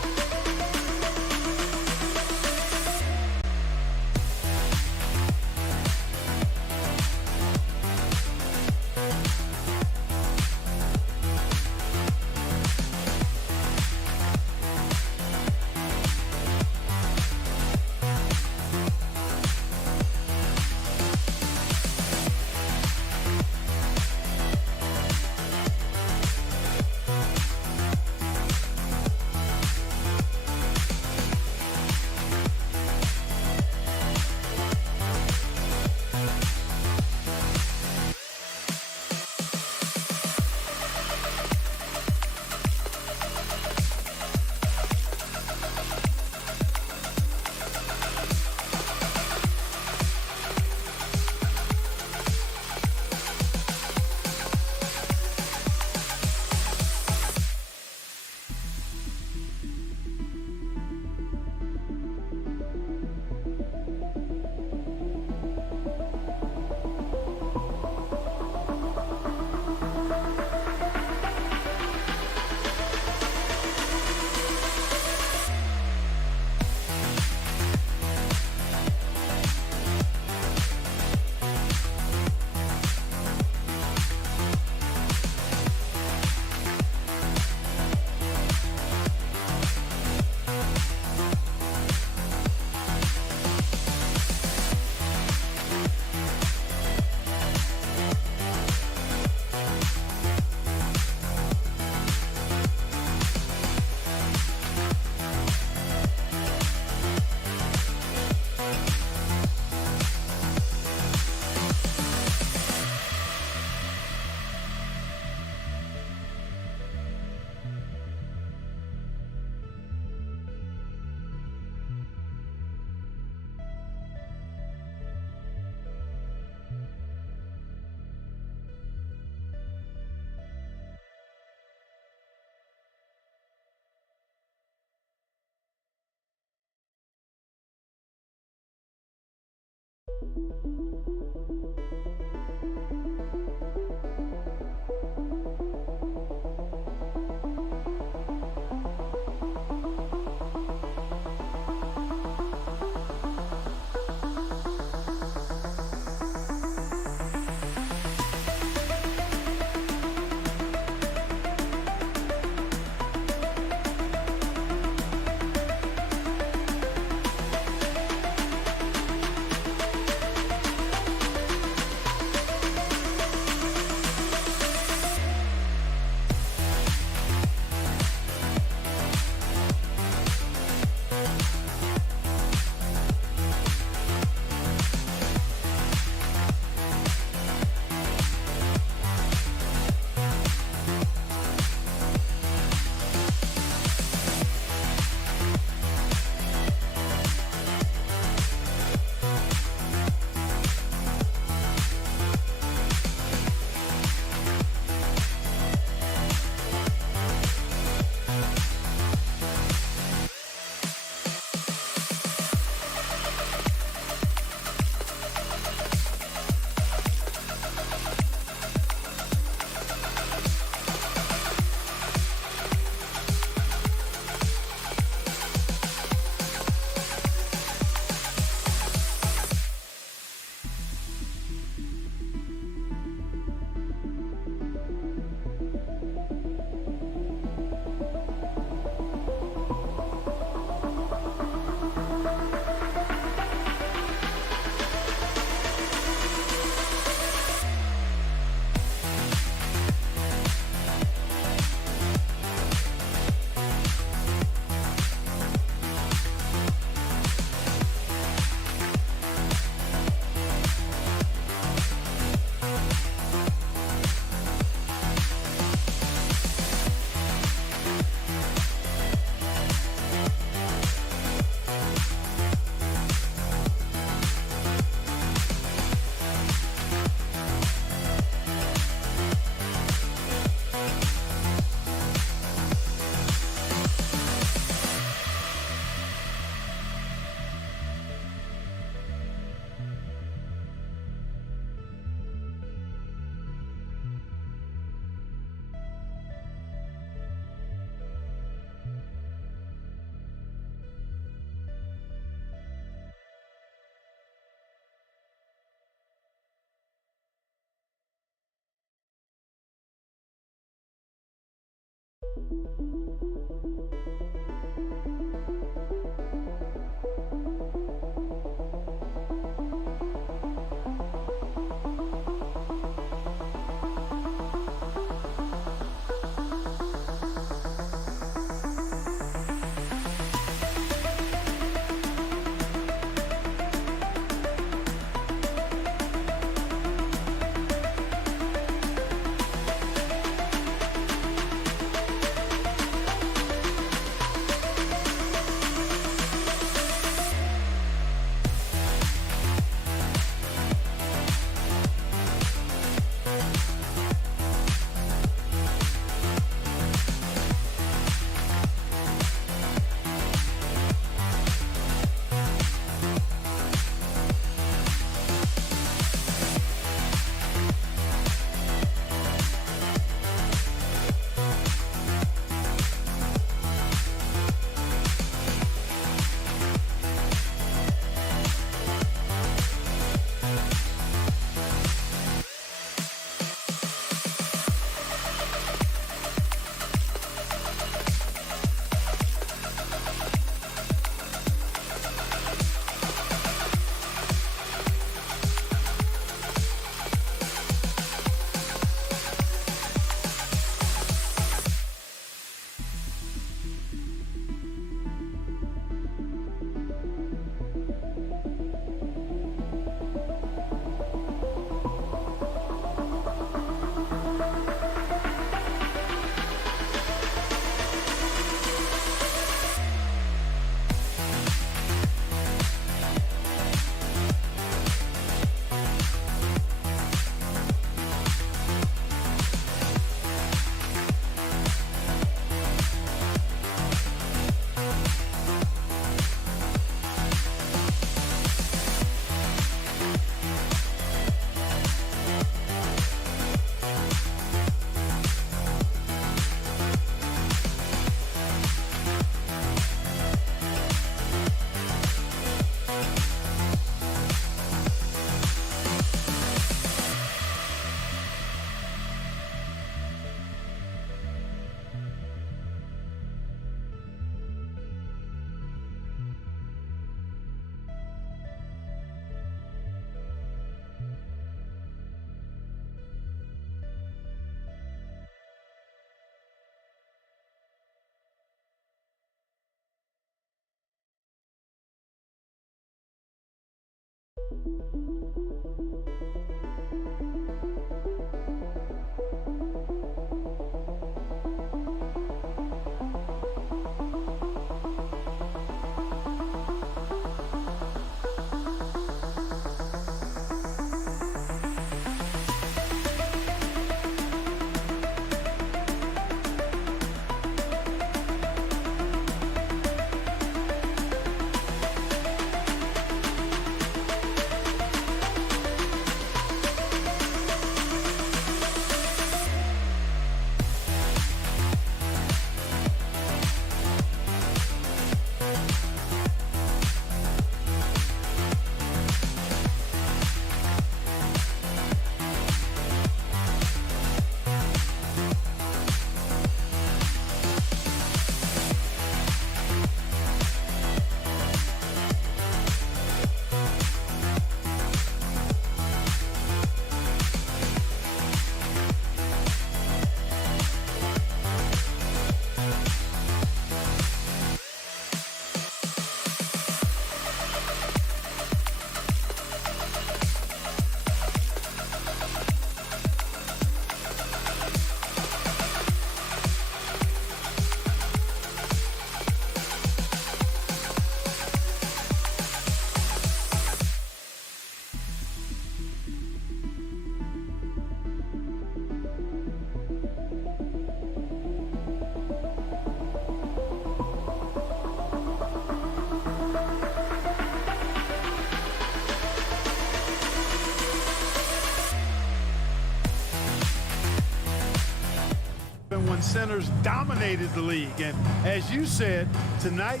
When centers dominated the league. And as you said, tonight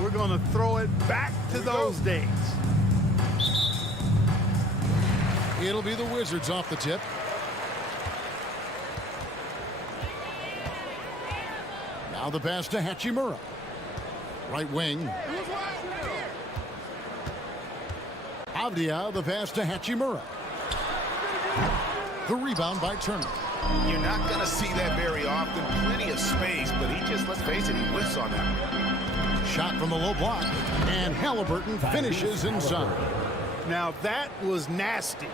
we're going to throw it back to those days. It'll be the Wizards off the tip. Now the pass to Hachimura. Right wing. Avdia, the pass to Hachimura. The rebound by Turner. You're not going to see that very often. Plenty of space, but he just, let's face it, he whiffs on that. Shot from the low block, and Halliburton finishes inside. Now that was nasty.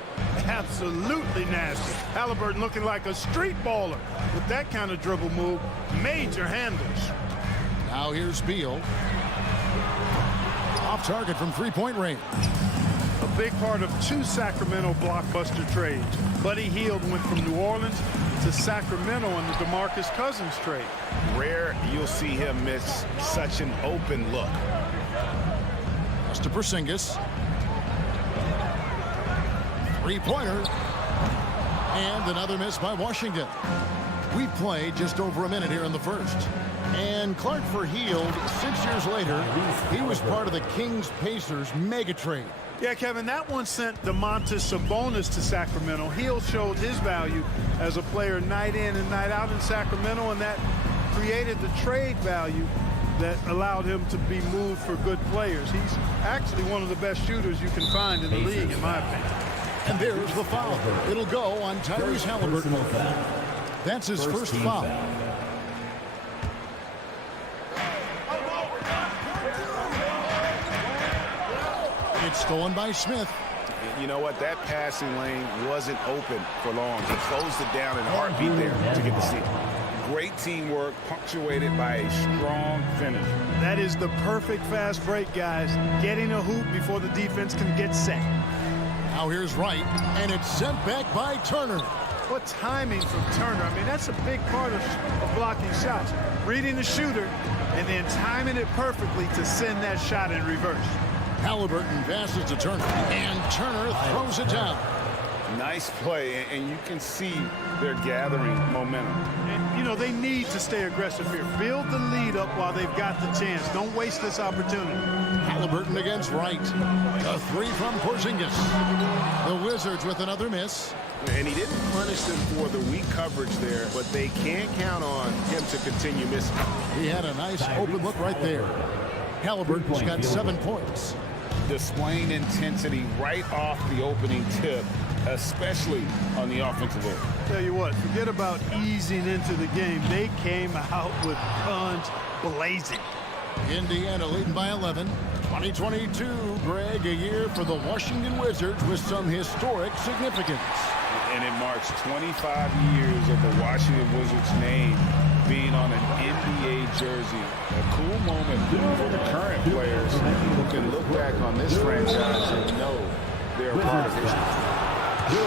Absolutely nasty. Halliburton looking like a street baller with that kind of dribble move. Major handles. Now here's Beal. Off target from three-point range. A big part of two Sacramento blockbuster trades. Buddy Hield went from New Orleans to Sacramento in the DeMarcus Cousins trade. Rare you'll see him miss such an open look. Pass to Porzingis. Three-pointer. And another miss by Washington. We played just over a minute here in the first. And Clark for Hield, 6 years later, he was part of the Kings-Pacers mega trade. Yeah, Kevin, that one sent Domantas Sabonis to Sacramento. Hield showed his value as a player night in and night out in Sacramento, and that created the trade value that allowed him to be moved for good players. He's actually one of the best shooters you can find in the league, in my opinion. And there's the foul. It'll go on Tyrese Halliburton. That's his first foul. It's stolen by Smith. You know what? That passing lane wasn't open for long. He closed it down in a heartbeat there to get the steal. Great teamwork, punctuated by a strong finish. That is the perfect fast break, guys. Getting a hoop before the defense can get set. Now here's Wright, and it's sent back by Turner. What timing from Turner. I mean, that's a big part of blocking shots. Reading the shooter and then timing it perfectly to send that shot in reverse. Halliburton passes to Turner, and Turner throws it down. Nice play, and you can see they're gathering momentum. And, you know, they need to stay aggressive here. Build the lead up while they've got the chance. Don't waste this opportunity. Halliburton against Wright. A three from Porzingis. The Wizards with another miss. And he didn't punish them for the weak coverage there, but they can't count on him to continue missing. He had a nice open look right there. Halliburton's got 7 points. Displaying intensity right off the opening tip, especially on the offensive end. Tell you what, forget about easing into the game. They came out with guns blazing. Indiana leading by 11. 2022, Greg, a year for the Washington Wizards with some historic significance. And it marks 25 years of the Washington Wizards name being on an NBA jersey. A cool moment for the current players who can look back on this franchise and know they're a part of history.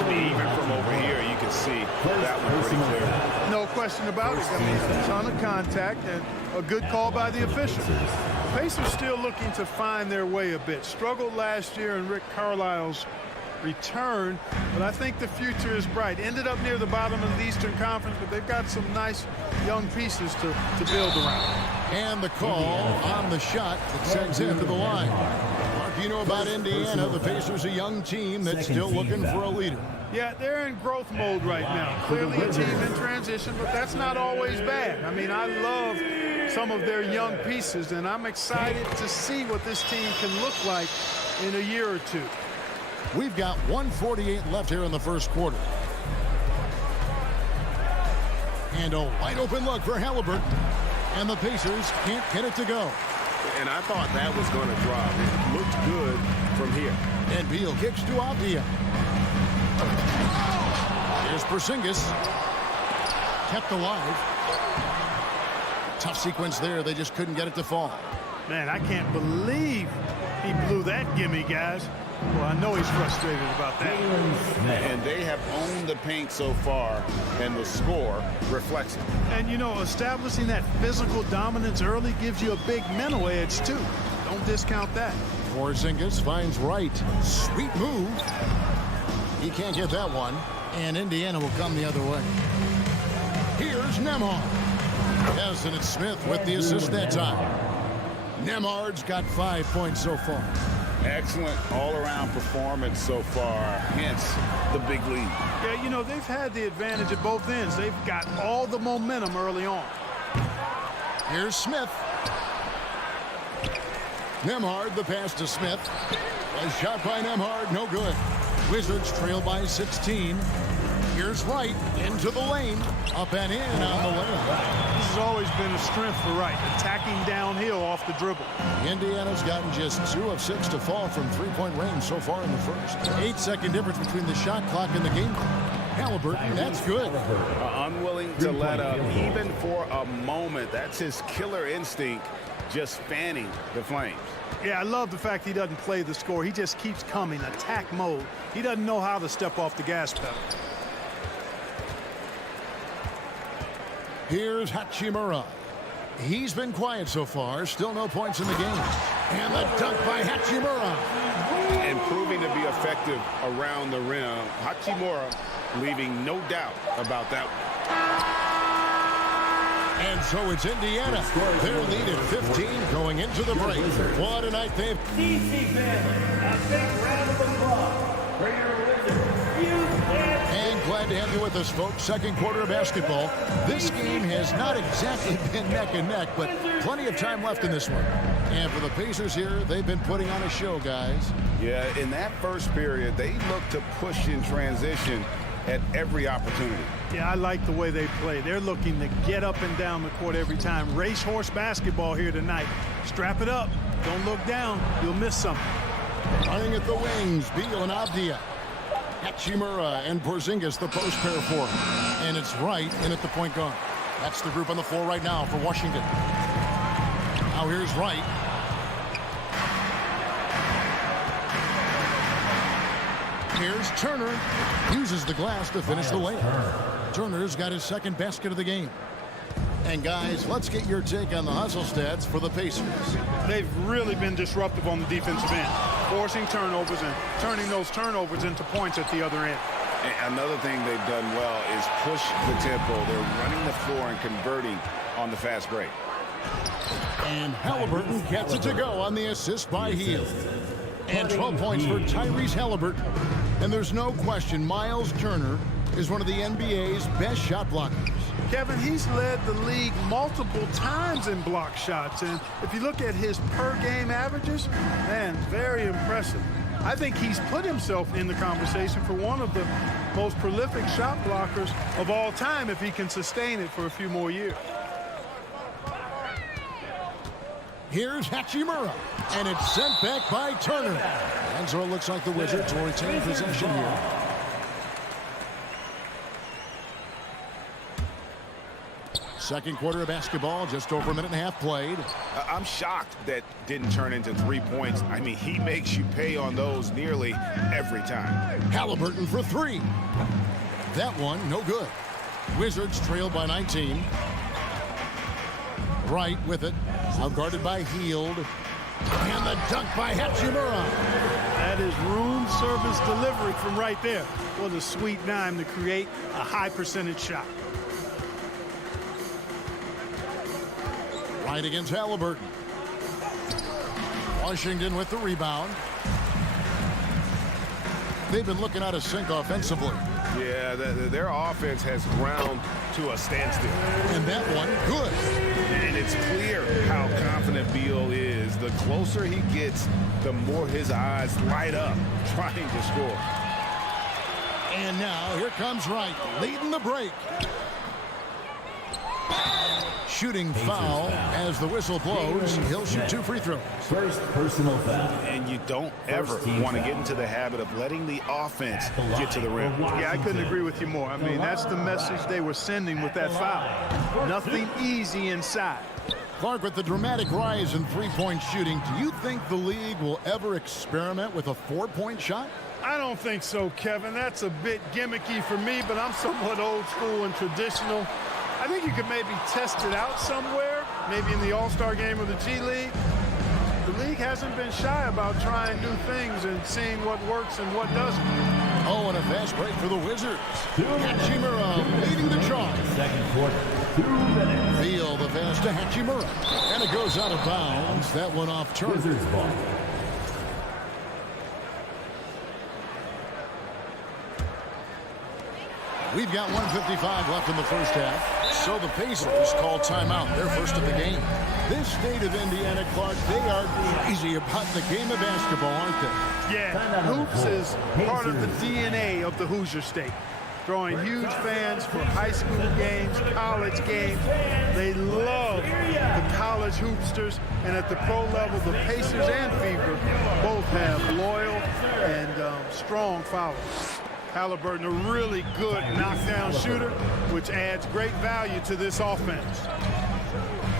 Even from over here, you can see that one pretty clear. No question about it. I mean, a ton of contact and a good call by the official. The Pacers still looking to find their way a bit. Struggled last year in Rick Carlisle's return, but I think the future is bright. Ended up near the bottom of the Eastern Conference, but they've got some nice young pieces to build around. And the call on the shot that sends him to the line. Mark, you know about Indiana. The Pacers, a young team that's still looking for a leader. Yeah, they're in growth mode right now. Clearly a team in transition, but that's not always bad. I mean, I love some of their young pieces, and I'm excited to see what this team can look like in a year or two. We've got 1:48 left here in the first quarter. And a wide open look for Halliburton. And the Pacers can't get it to go. And I thought that was going to drop. It looked good from here. And Beal kicks to Avdia. Here's Porzingis. Kept alive. Tough sequence there. They just couldn't get it to fall. Man, I can't believe he blew that gimme, guys. Well, I know he's frustrated about that. And they have owned the paint so far, and the score reflects it. And, you know, establishing that physical dominance early gives you a big mental edge, too. Don't discount that. Porzingis finds Wright. Sweet move. He can't get that one, and Indiana will come the other way. Here's Nembhard. Yes, and it's Smith with the assist that time. Nembhard's got 5 points so far. Excellent all-around performance so far, hence the big lead. Yeah, you know, they've had the advantage at both ends. They've got all the momentum early on. Here's Smith. Nembhard, the pass to Smith. A shot by Nembhard, no good. Wizards trail by 16. Here's Wright into the lane. Up and in on the lane. This has always been a strength for Wright, attacking downhill off the dribble. Indiana's gotten just 2 of 6 to fall from three-point range so far in the first. 8-second difference between the shot clock and the game. Halliburton, that's good. Unwilling to let up, even for a moment. That's his killer instinct, just fanning the flames. Yeah, I love the fact he doesn't play the score. He just keeps coming, attack mode. He doesn't know how to step off the gas pedal. Here's Hachimura. He's been quiet so far. Still no points in the game. And the dunk by Hachimura. And proving to be effective around the rim. Hachimura leaving no doubt about that one. And so it's Indiana. Their lead at 15 going into the break. What a night they've... DC fans, a big round of applause for your Wizards. And glad to have you with us, folks. Second quarter of basketball. This game has not exactly been neck and neck, but plenty of time left in this one. And for the Pacers here, they've been putting on a show, guys. Yeah, in that first period, they looked to push in transition at every opportunity. Yeah, I like the way they play. They're looking to get up and down the court every time. Racehorse basketball here tonight. Strap it up. Don't look down. You'll miss something. Running at the wings, Beal and Avdia. Hachimura and Porzingis, the post pair for him. And it's Wright in at the point guard. That's the group on the floor right now for Washington. Now here's Wright. Here's Turner. Uses the glass to finish the layup. Turner's got his second basket of the game. And guys, let's get your take on the hustle stats for the Pacers. They've really been disruptive on the defensive end, forcing turnovers and turning those turnovers into points at the other end. And another thing they've done well is push the tempo. They're running the floor and converting on the fast break. And Halliburton gets it to go on the assist by Hield. And 12 points for Tyrese Halliburton. And there's no question Miles Turner is one of the NBA's best shot blockers. Kevin, he's led the league multiple times in block shots. And if you look at his per-game averages, man, very impressive. I think he's put himself in the conversation for one of the most prolific shot blockers of all time if he can sustain it for a few more years. Here's Hachimura, and it's sent back by Turner. And so it looks like the Wizards will retain possession here. Second quarter of basketball, just over a minute and a half played. I'm shocked that didn't turn into 3 points. I mean, he makes you pay on those nearly every time. Halliburton for three. That one, no good. Wizards trailed by 19. Wright with it. Now guarded by Hield. And the dunk by Hachimura. That is room service delivery from right there. What a sweet dime to create a high percentage shot. Wright against Halliburton. Washington with the rebound. They've been looking out of sync offensively. Yeah, their offense has ground to a standstill. And that one, good. And it's clear how confident Beal is. The closer he gets, the more his eyes light up trying to score. And now here comes Wright, leading the break. Shooting foul as the whistle blows. He'll shoot 2 free throws. First personal foul. And you don't ever want to get into the habit of letting the offense get to the rim. Yeah, I couldn't agree with you more. I mean, that's the message they were sending with that foul. Nothing easy inside. Clark, with the dramatic rise in three-point shooting, do you think the league will ever experiment with a 4-point shot? I don't think so, Kevin. That's a bit gimmicky for me, but I'm somewhat old school and traditional. I think you could maybe test it out somewhere, maybe in the All-Star game or the G League. The league hasn't been shy about trying new things and seeing what works and what doesn't. Oh, and a fast break for the Wizards. Hachimura leading the charge. Second quarter, 2 minutes. Beal the pass to Hachimura. And it goes out of bounds. That one off Turner. Wizards ball. We've got 1:55 left in the first half. So the Pacers call timeout, their first of the game. This state of Indiana, Clark, they are crazy about the game of basketball, aren't they? Yeah, hoops is part of the DNA of the Hoosier State. Drawing huge fans for high school games, college games. They love the college hoopsters. And at the pro level, the Pacers and Fever both have loyal and strong followers. Halliburton, a really good knockdown shooter, which adds great value to this offense.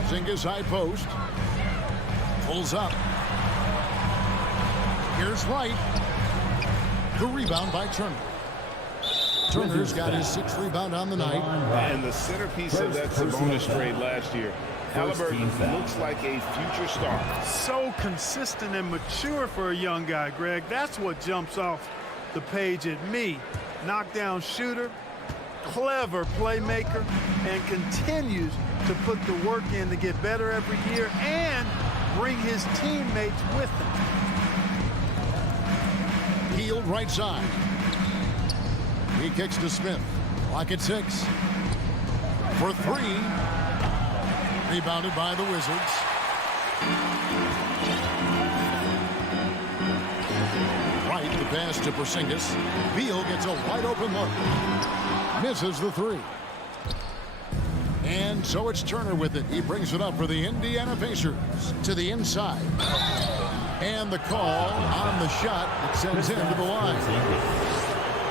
Skijesss high post. Pulls up. Here's Wright. The rebound by Turner. Turner's got his 6th rebound on the night. And the centerpiece of that Sabonis trade last year. Halliburton looks like a future star. So consistent and mature for a young guy, Greg. That's what jumps off the page at me. Knockdown shooter, clever playmaker, and continues to put the work in to get better every year and bring his teammates with him. Hield right side. He kicks to Smith. Clock at 6. For 3. Rebounded by the Wizards. Right, the pass to Skijesss. Beal gets a wide open look. Misses the 3. And so it's Turner with it. He brings it up for the Indiana Pacers to the inside. And the call on the shot that sends him to the line.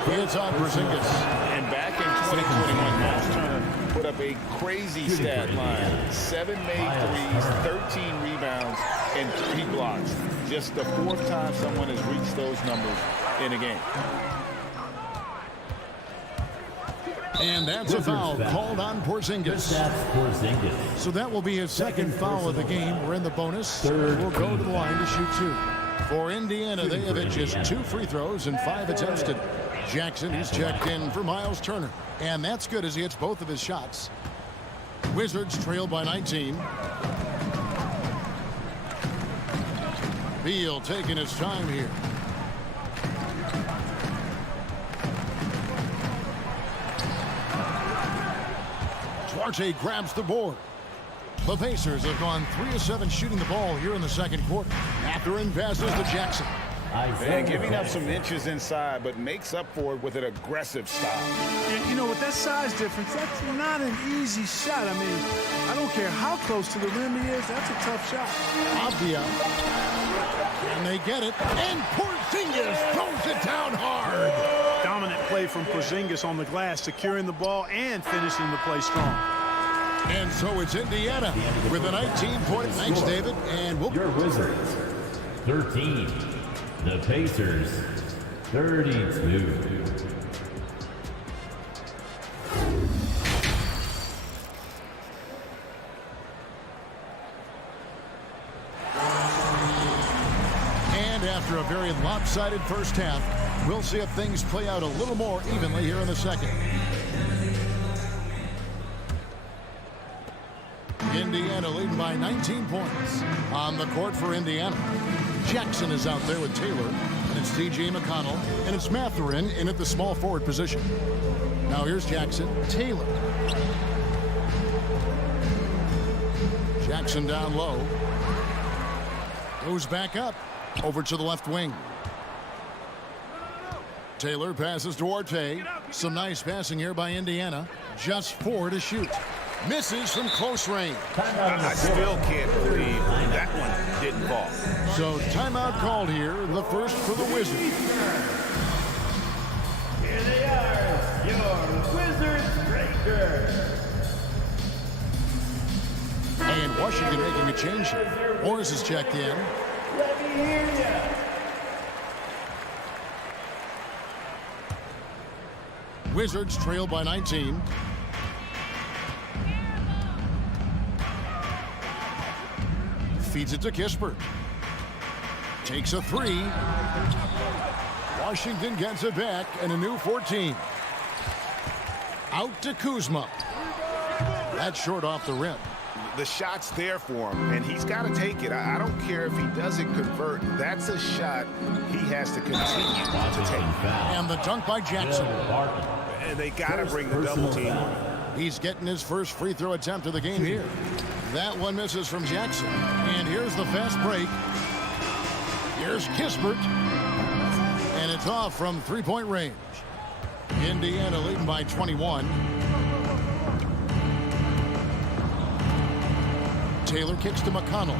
It's on Skijesss. And back in 2021, Miles Turner put up a crazy stat line. 7 made threes, 13 rebounds, and 3 blocks. Just the 4th time someone has reached those numbers in a game. And that's a foul called on Skijesss. So that will be his 2nd foul of the game. We're in the bonus. We'll go to the line to shoot 2. For Indiana, they have hit just 2 free throws and 5 attempts today. Jackson is checked in for Miles Turner. And that's good as he hits both of his shots. Wizards trail by 19. Beal taking his time here. Duarte grabs the board. The Pacers have gone 3 of 7 shooting the ball here in the second quarter. After passes to Jackson. And giving up some inches inside, but makes up for it with an aggressive stop. And, you know, with that size difference, that's not an easy shot. I mean, I don't care how close to the rim he is. That's a tough shot. Avdia. And they get it. And Porzingis throws it down hard. Dominant play from Porzingis on the glass, securing the ball and finishing the play strong. And so it's Indiana with a 19-point. Thanks, David. And we'll... Your Wizards, 13. The Pacers, 32. And after a very lopsided first half, we'll see if things play out a little more evenly here in the second. Indiana leading by 19 points. On the court for Indiana, Jackson is out there with Taylor, and it's T.J. McConnell, and it's Mathurin in at the small forward position. Now here's Jackson, Taylor. Jackson down low. Goes back up, over to the left wing. Taylor passes to Orte. Some nice passing here by Indiana. Just 4 to shoot. Misses from close range. I still can't believe that one didn't fall. So timeout called here, the first for the Wizards. Here they are, your Wizards Breakers. And Washington making a change here. Morris is checked in. Let me hear ya. Wizards trail by 19. Feeds it to Kispert. Takes a 3. Washington gets it back and a new 14. Out to Kuzma. That's short off the rim. The shot's there for him, and he's got to take it. I don't care if he doesn't convert. That's a shot he has to continue to take. And the dunk by Jackson. And they got to bring the double team. He's getting his first free throw attempt of the game here. That one misses from Jackson. And here's the fast break. Here's Kispert. And it's off from three-point range. Indiana leading by 21. Taylor kicks to McConnell.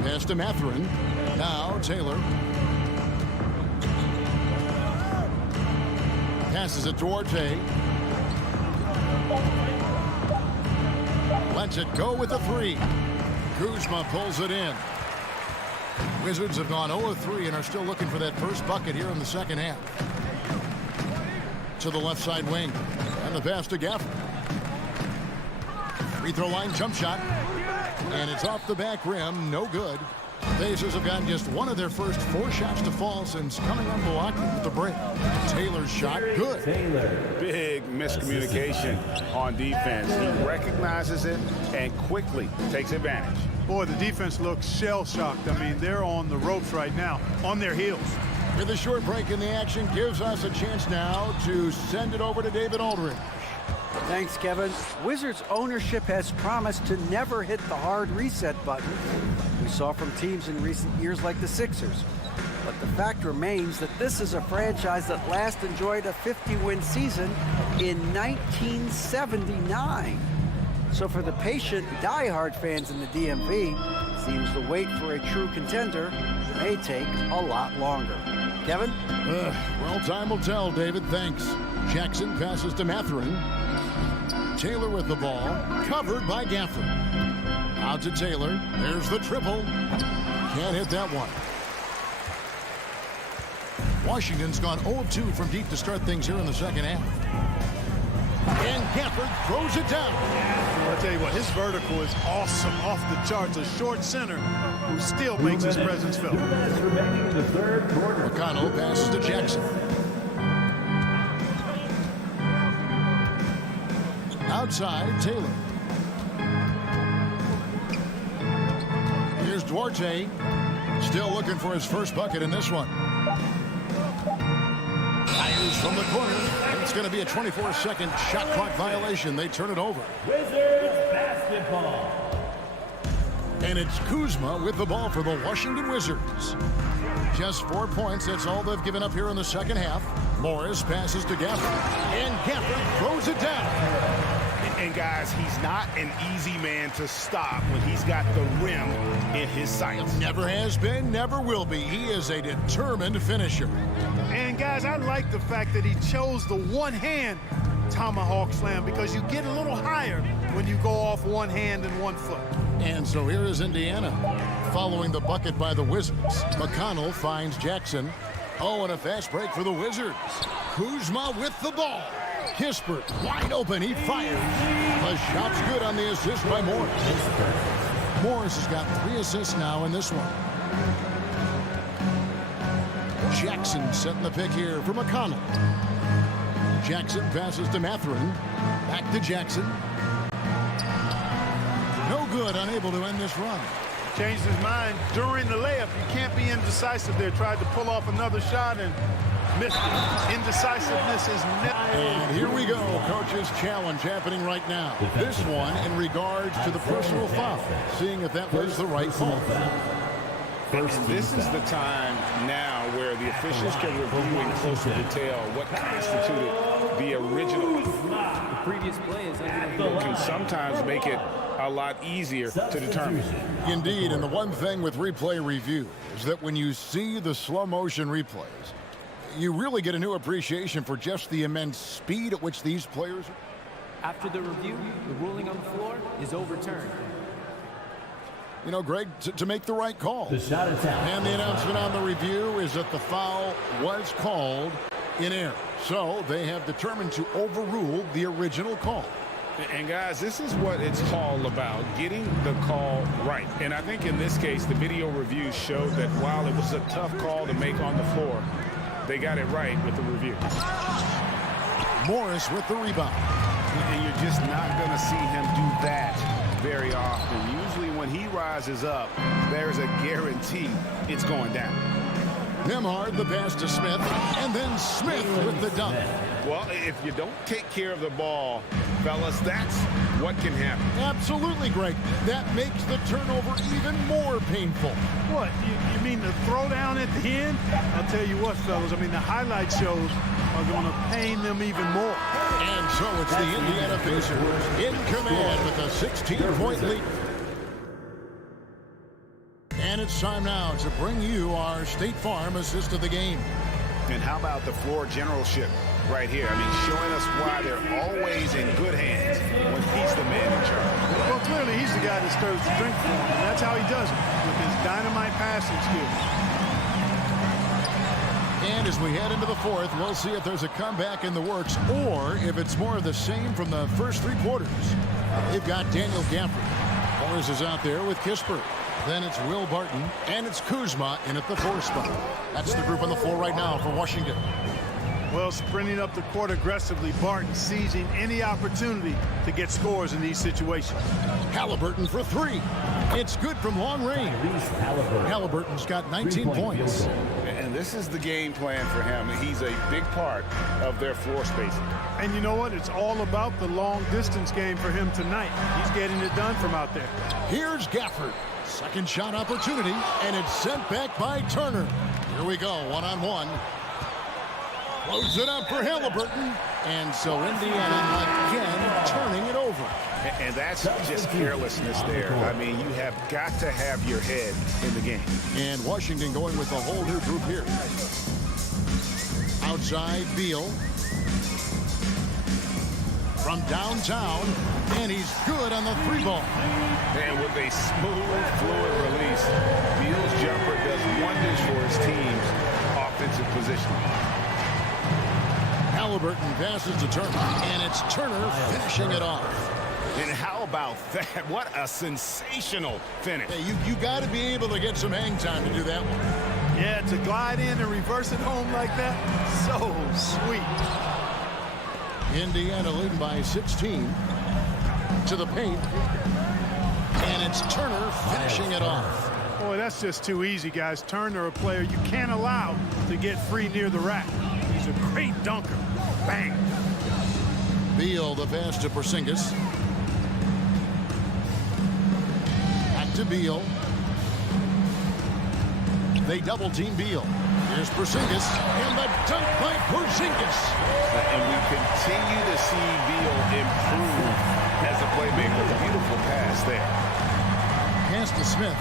Pass to Mathurin. Now Taylor. Passes it to Orte. Lets it go with a 3. Kuzma pulls it in. Wizards have gone 0-3 and are still looking for that first bucket here in the second half. To the left side wing. And the pass to Gafford. Free throw line jump shot. And it's off the back rim. No good. Pacers have gotten just one of their first 4 shots to fall since coming unblocked with the break. Taylor's shot, good. Big miscommunication on defense. He recognizes it and quickly takes advantage. Boy, the defense looks shell-shocked. I mean, they're on the ropes right now, on their heels. With a short break in the action, gives us a chance now to send it over to David Aldridge. Thanks, Kevin. Wizards ownership has promised to never hit the hard reset button we saw from teams in recent years like the Sixers. But the fact remains that this is a franchise that last enjoyed a 50-win season in 1979. So for the patient, diehard fans in the DMV, seems the wait for a true contender may take a lot longer. Kevin? Well, time will tell, David. Thanks. Jackson passes to Mathurin. Taylor with the ball, covered by Gafford. Out to Taylor. There's the triple. Can't hit that one. Washington's gone 0-2 from deep to start things here in the second half. And Gafford throws it down. I'll tell you what, his vertical is awesome, off the charts. A short center who still makes his presence felt. Remaining in the third quarter. McConnell passes to Jackson. Outside, Taylor. Here's Duarte. Still looking for his first bucket in this one. Fires from the corner. It's going to be a 24-second shot clock violation. They turn it over. Wizards basketball. And it's Kuzma with the ball for the Washington Wizards. Just 4 points, that's all they've given up here in the second half. Morris passes to Gafford, and Gafford throws it down. And guys, he's not an easy man to stop when he's got the rim in his sights. Never has been, never will be. He is a determined finisher. And guys, I like the fact that he chose the one-hand tomahawk slam because you get a little higher when you go off one hand and 1 foot. And so here is Indiana following the bucket by the Wizards. McConnell finds Jackson. Oh, and a fast break for the Wizards. Kuzma with the ball. Kispert wide open. He fires. The shot's good on the assist by Morris. Morris has got 3 assists now in this one. Jackson setting the pick here for McConnell. Jackson passes to Mathurin. Back to Jackson. No good, unable to end this run. Changed his mind during the layup. You can't be indecisive there. Tried to pull off another shot and missed it. Indecisiveness is never. And here we go. Coach's challenge happening right now. This one in regards to the personal foul. Seeing if that was the right call. And this is the time now where the officials can review in closer detail what constituted the original. The previous play is under Can sometimes make it a lot easier to determine. Indeed, and the one thing with replay review is that when you see the slow motion replays, you really get a new appreciation for just the immense speed at which these players are. After the review, the ruling on the floor is overturned. You know, Greg, to make the right call. The shot is out. And the announcement on the review is that the foul was called in error. So they have determined to overrule the original call. And guys, this is what it's all about, getting the call right. And I think in this case, the video review showed that while it was a tough call to make on the floor, they got it right with the review. Morris with the rebound. And you're just not going to see him do that very often. Usually when he rises up, there's a guarantee it's going down. Nembhard the pass to Smith, and then Smith with the dunk. Well, if you don't take care of the ball, fellas, that's what can happen. Absolutely, Greg. That makes the turnover even more painful. What, you mean the throwdown at the end? I'll tell you what, fellas, I mean, the highlight shows are going to pain them even more. And so it's the Indiana Pacers in command with a 16-point lead. And it's time now to bring you our State Farm assist of the game. And how about the floor generalship right here? I mean, showing us why they're always in good hands when he's the man in charge. Well, clearly he's the guy that stirs the drink for him, and that's how he does it, with his dynamite passing skills. And as we head into the fourth, we'll see if there's a comeback in the works or if it's more of the same from the first 3 quarters. They've got Daniel Gafford. Morris is out there with Kispert. Then it's Will Barton, and it's Kuzma in at the 4 spot. That's the group on the floor right now for Washington. Well, sprinting up the court aggressively, Barton seizing any opportunity to get scores in these situations. Halliburton for 3. It's good from long range. Halliburton's got 19 points. And this is the game plan for him. He's a big part of their floor spacing. And you know what? It's all about the long distance game for him tonight. He's getting it done from out there. Here's Gafford. Second shot opportunity, and it's sent back by Turner. Here we go, one-on-one. Close it up for Halliburton. And so Indiana again turning it over. And that's just carelessness there. I mean, you have got to have your head in the game. And Washington going with a whole new group here. Outside, Beal. From downtown, and he's good on the 3 ball. And with a smooth, fluid release, Beal's jumper does wonders for his team's offensive position. Halliburton passes to Turner, and it's Turner finishing it off. And how about that? What a sensational finish. Hey, you got to be able to get some hang time to do that one. Yeah, to glide in and reverse it home like that, so sweet. Indiana leading by 16 to the paint. And it's Turner finishing it off. Boy, that's just too easy, guys. Turner, a player you can't allow to get free near the rack. He's a great dunker. Bang. Beal, the pass to Porzingis. Back to to Beal. They double-team Beal. Here's Porzingis, and the dunk by Porzingis. And we continue to see Beal improve as a playmaker. Beautiful pass there. Pass to Smith.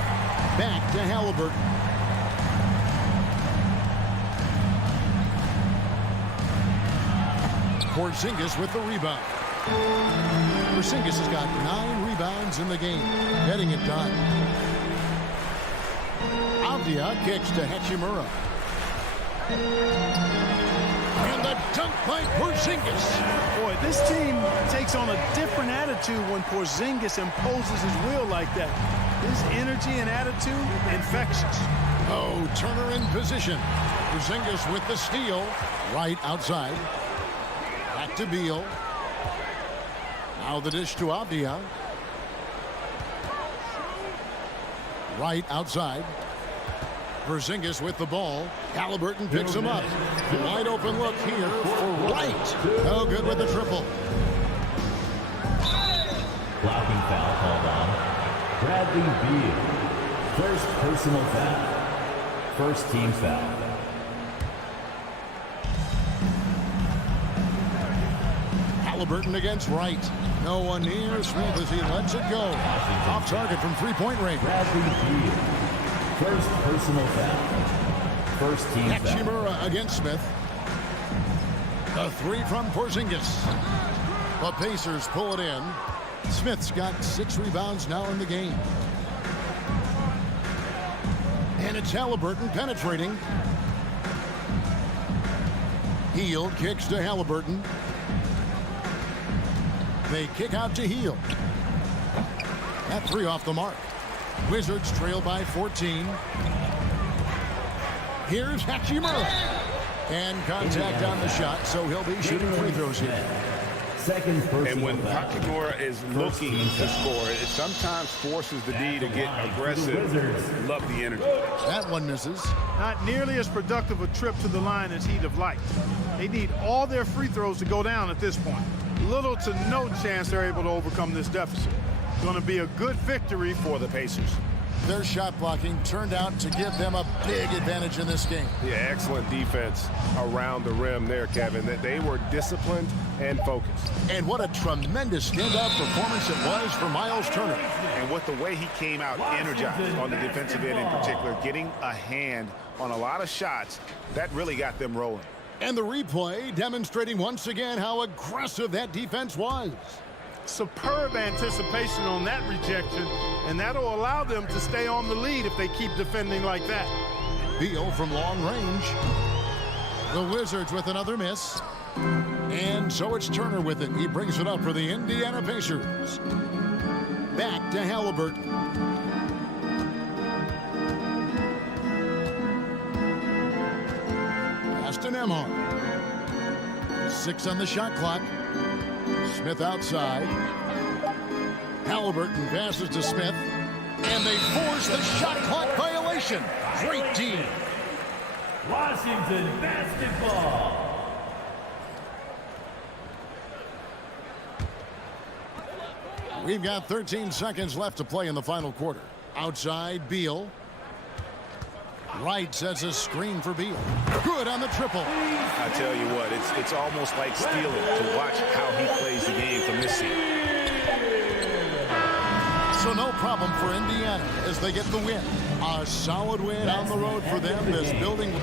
Back to Halliburton. Porzingis with the rebound. Porzingis has got 9 rebounds in the game, getting it done. Avdia kicks to Hachimura. And the dunk by Porzingis. Boy, this team takes on a different attitude when Porzingis imposes his will like that. His energy and attitude, infectious. Oh, Turner in position. Porzingis with the steal. Right outside. Back to Beal. Now the dish to Avdia. Right outside. Porzingis with the ball. Halliburton picks him up. Wide open look here for Wright. No good with the triple. Blocking foul called on Bradley Beal. First personal foul. First team foul. Halliburton against Wright. No one near Smith as he lets it go. Off target from three-point range. Bradley Beal. First personal foul. First team foul. Hachimura against Smith. A 3 from Porzingis. The Pacers pull it in. Smith's got 6 rebounds now in the game. And it's Halliburton penetrating. Hield kicks to Halliburton. They kick out to Hield. That 3 off the mark. Wizards trail by 14. Here's Hachimura. And contact on the shot, so he'll be shooting free throws here. Second personal And when foul. Hachimura is looking to score, it sometimes forces the D to get aggressive. Love the energy. That one misses. Not nearly as productive a trip to the line as he'd have liked. They need all their free throws to go down at this point. Little to no chance they're able to overcome this deficit. Going to be a good victory for the Pacers. Their shot blocking turned out to give them a big advantage in this game. Yeah, excellent defense around the rim there, Kevin. That they were disciplined and focused. And what a tremendous standout performance it was for Miles Turner. And what the way he came out energized on the defensive end in particular, getting a hand on a lot of shots, that really got them rolling. And the replay demonstrating once again how aggressive that defense was. Superb anticipation on that rejection, and that'll allow them to stay on the lead if they keep defending like that. Beal from long range. The Wizards with another miss. And so it's Turner with it. He brings it up for the Indiana Pacers. Back to Halliburton. Pass to Nembhard. 6 on the shot clock. Smith outside. Halliburton passes to Smith. And they force the shot clock violation. Great team. Washington basketball. We've got 13 seconds left to play in the final quarter. Outside, Beal. Wright sets a screen for Beal. Good on the triple. I tell you what, it's almost like stealing to watch how he plays the game from this seat. So no problem for Indiana as they get the win. A solid win on the road for them. This building.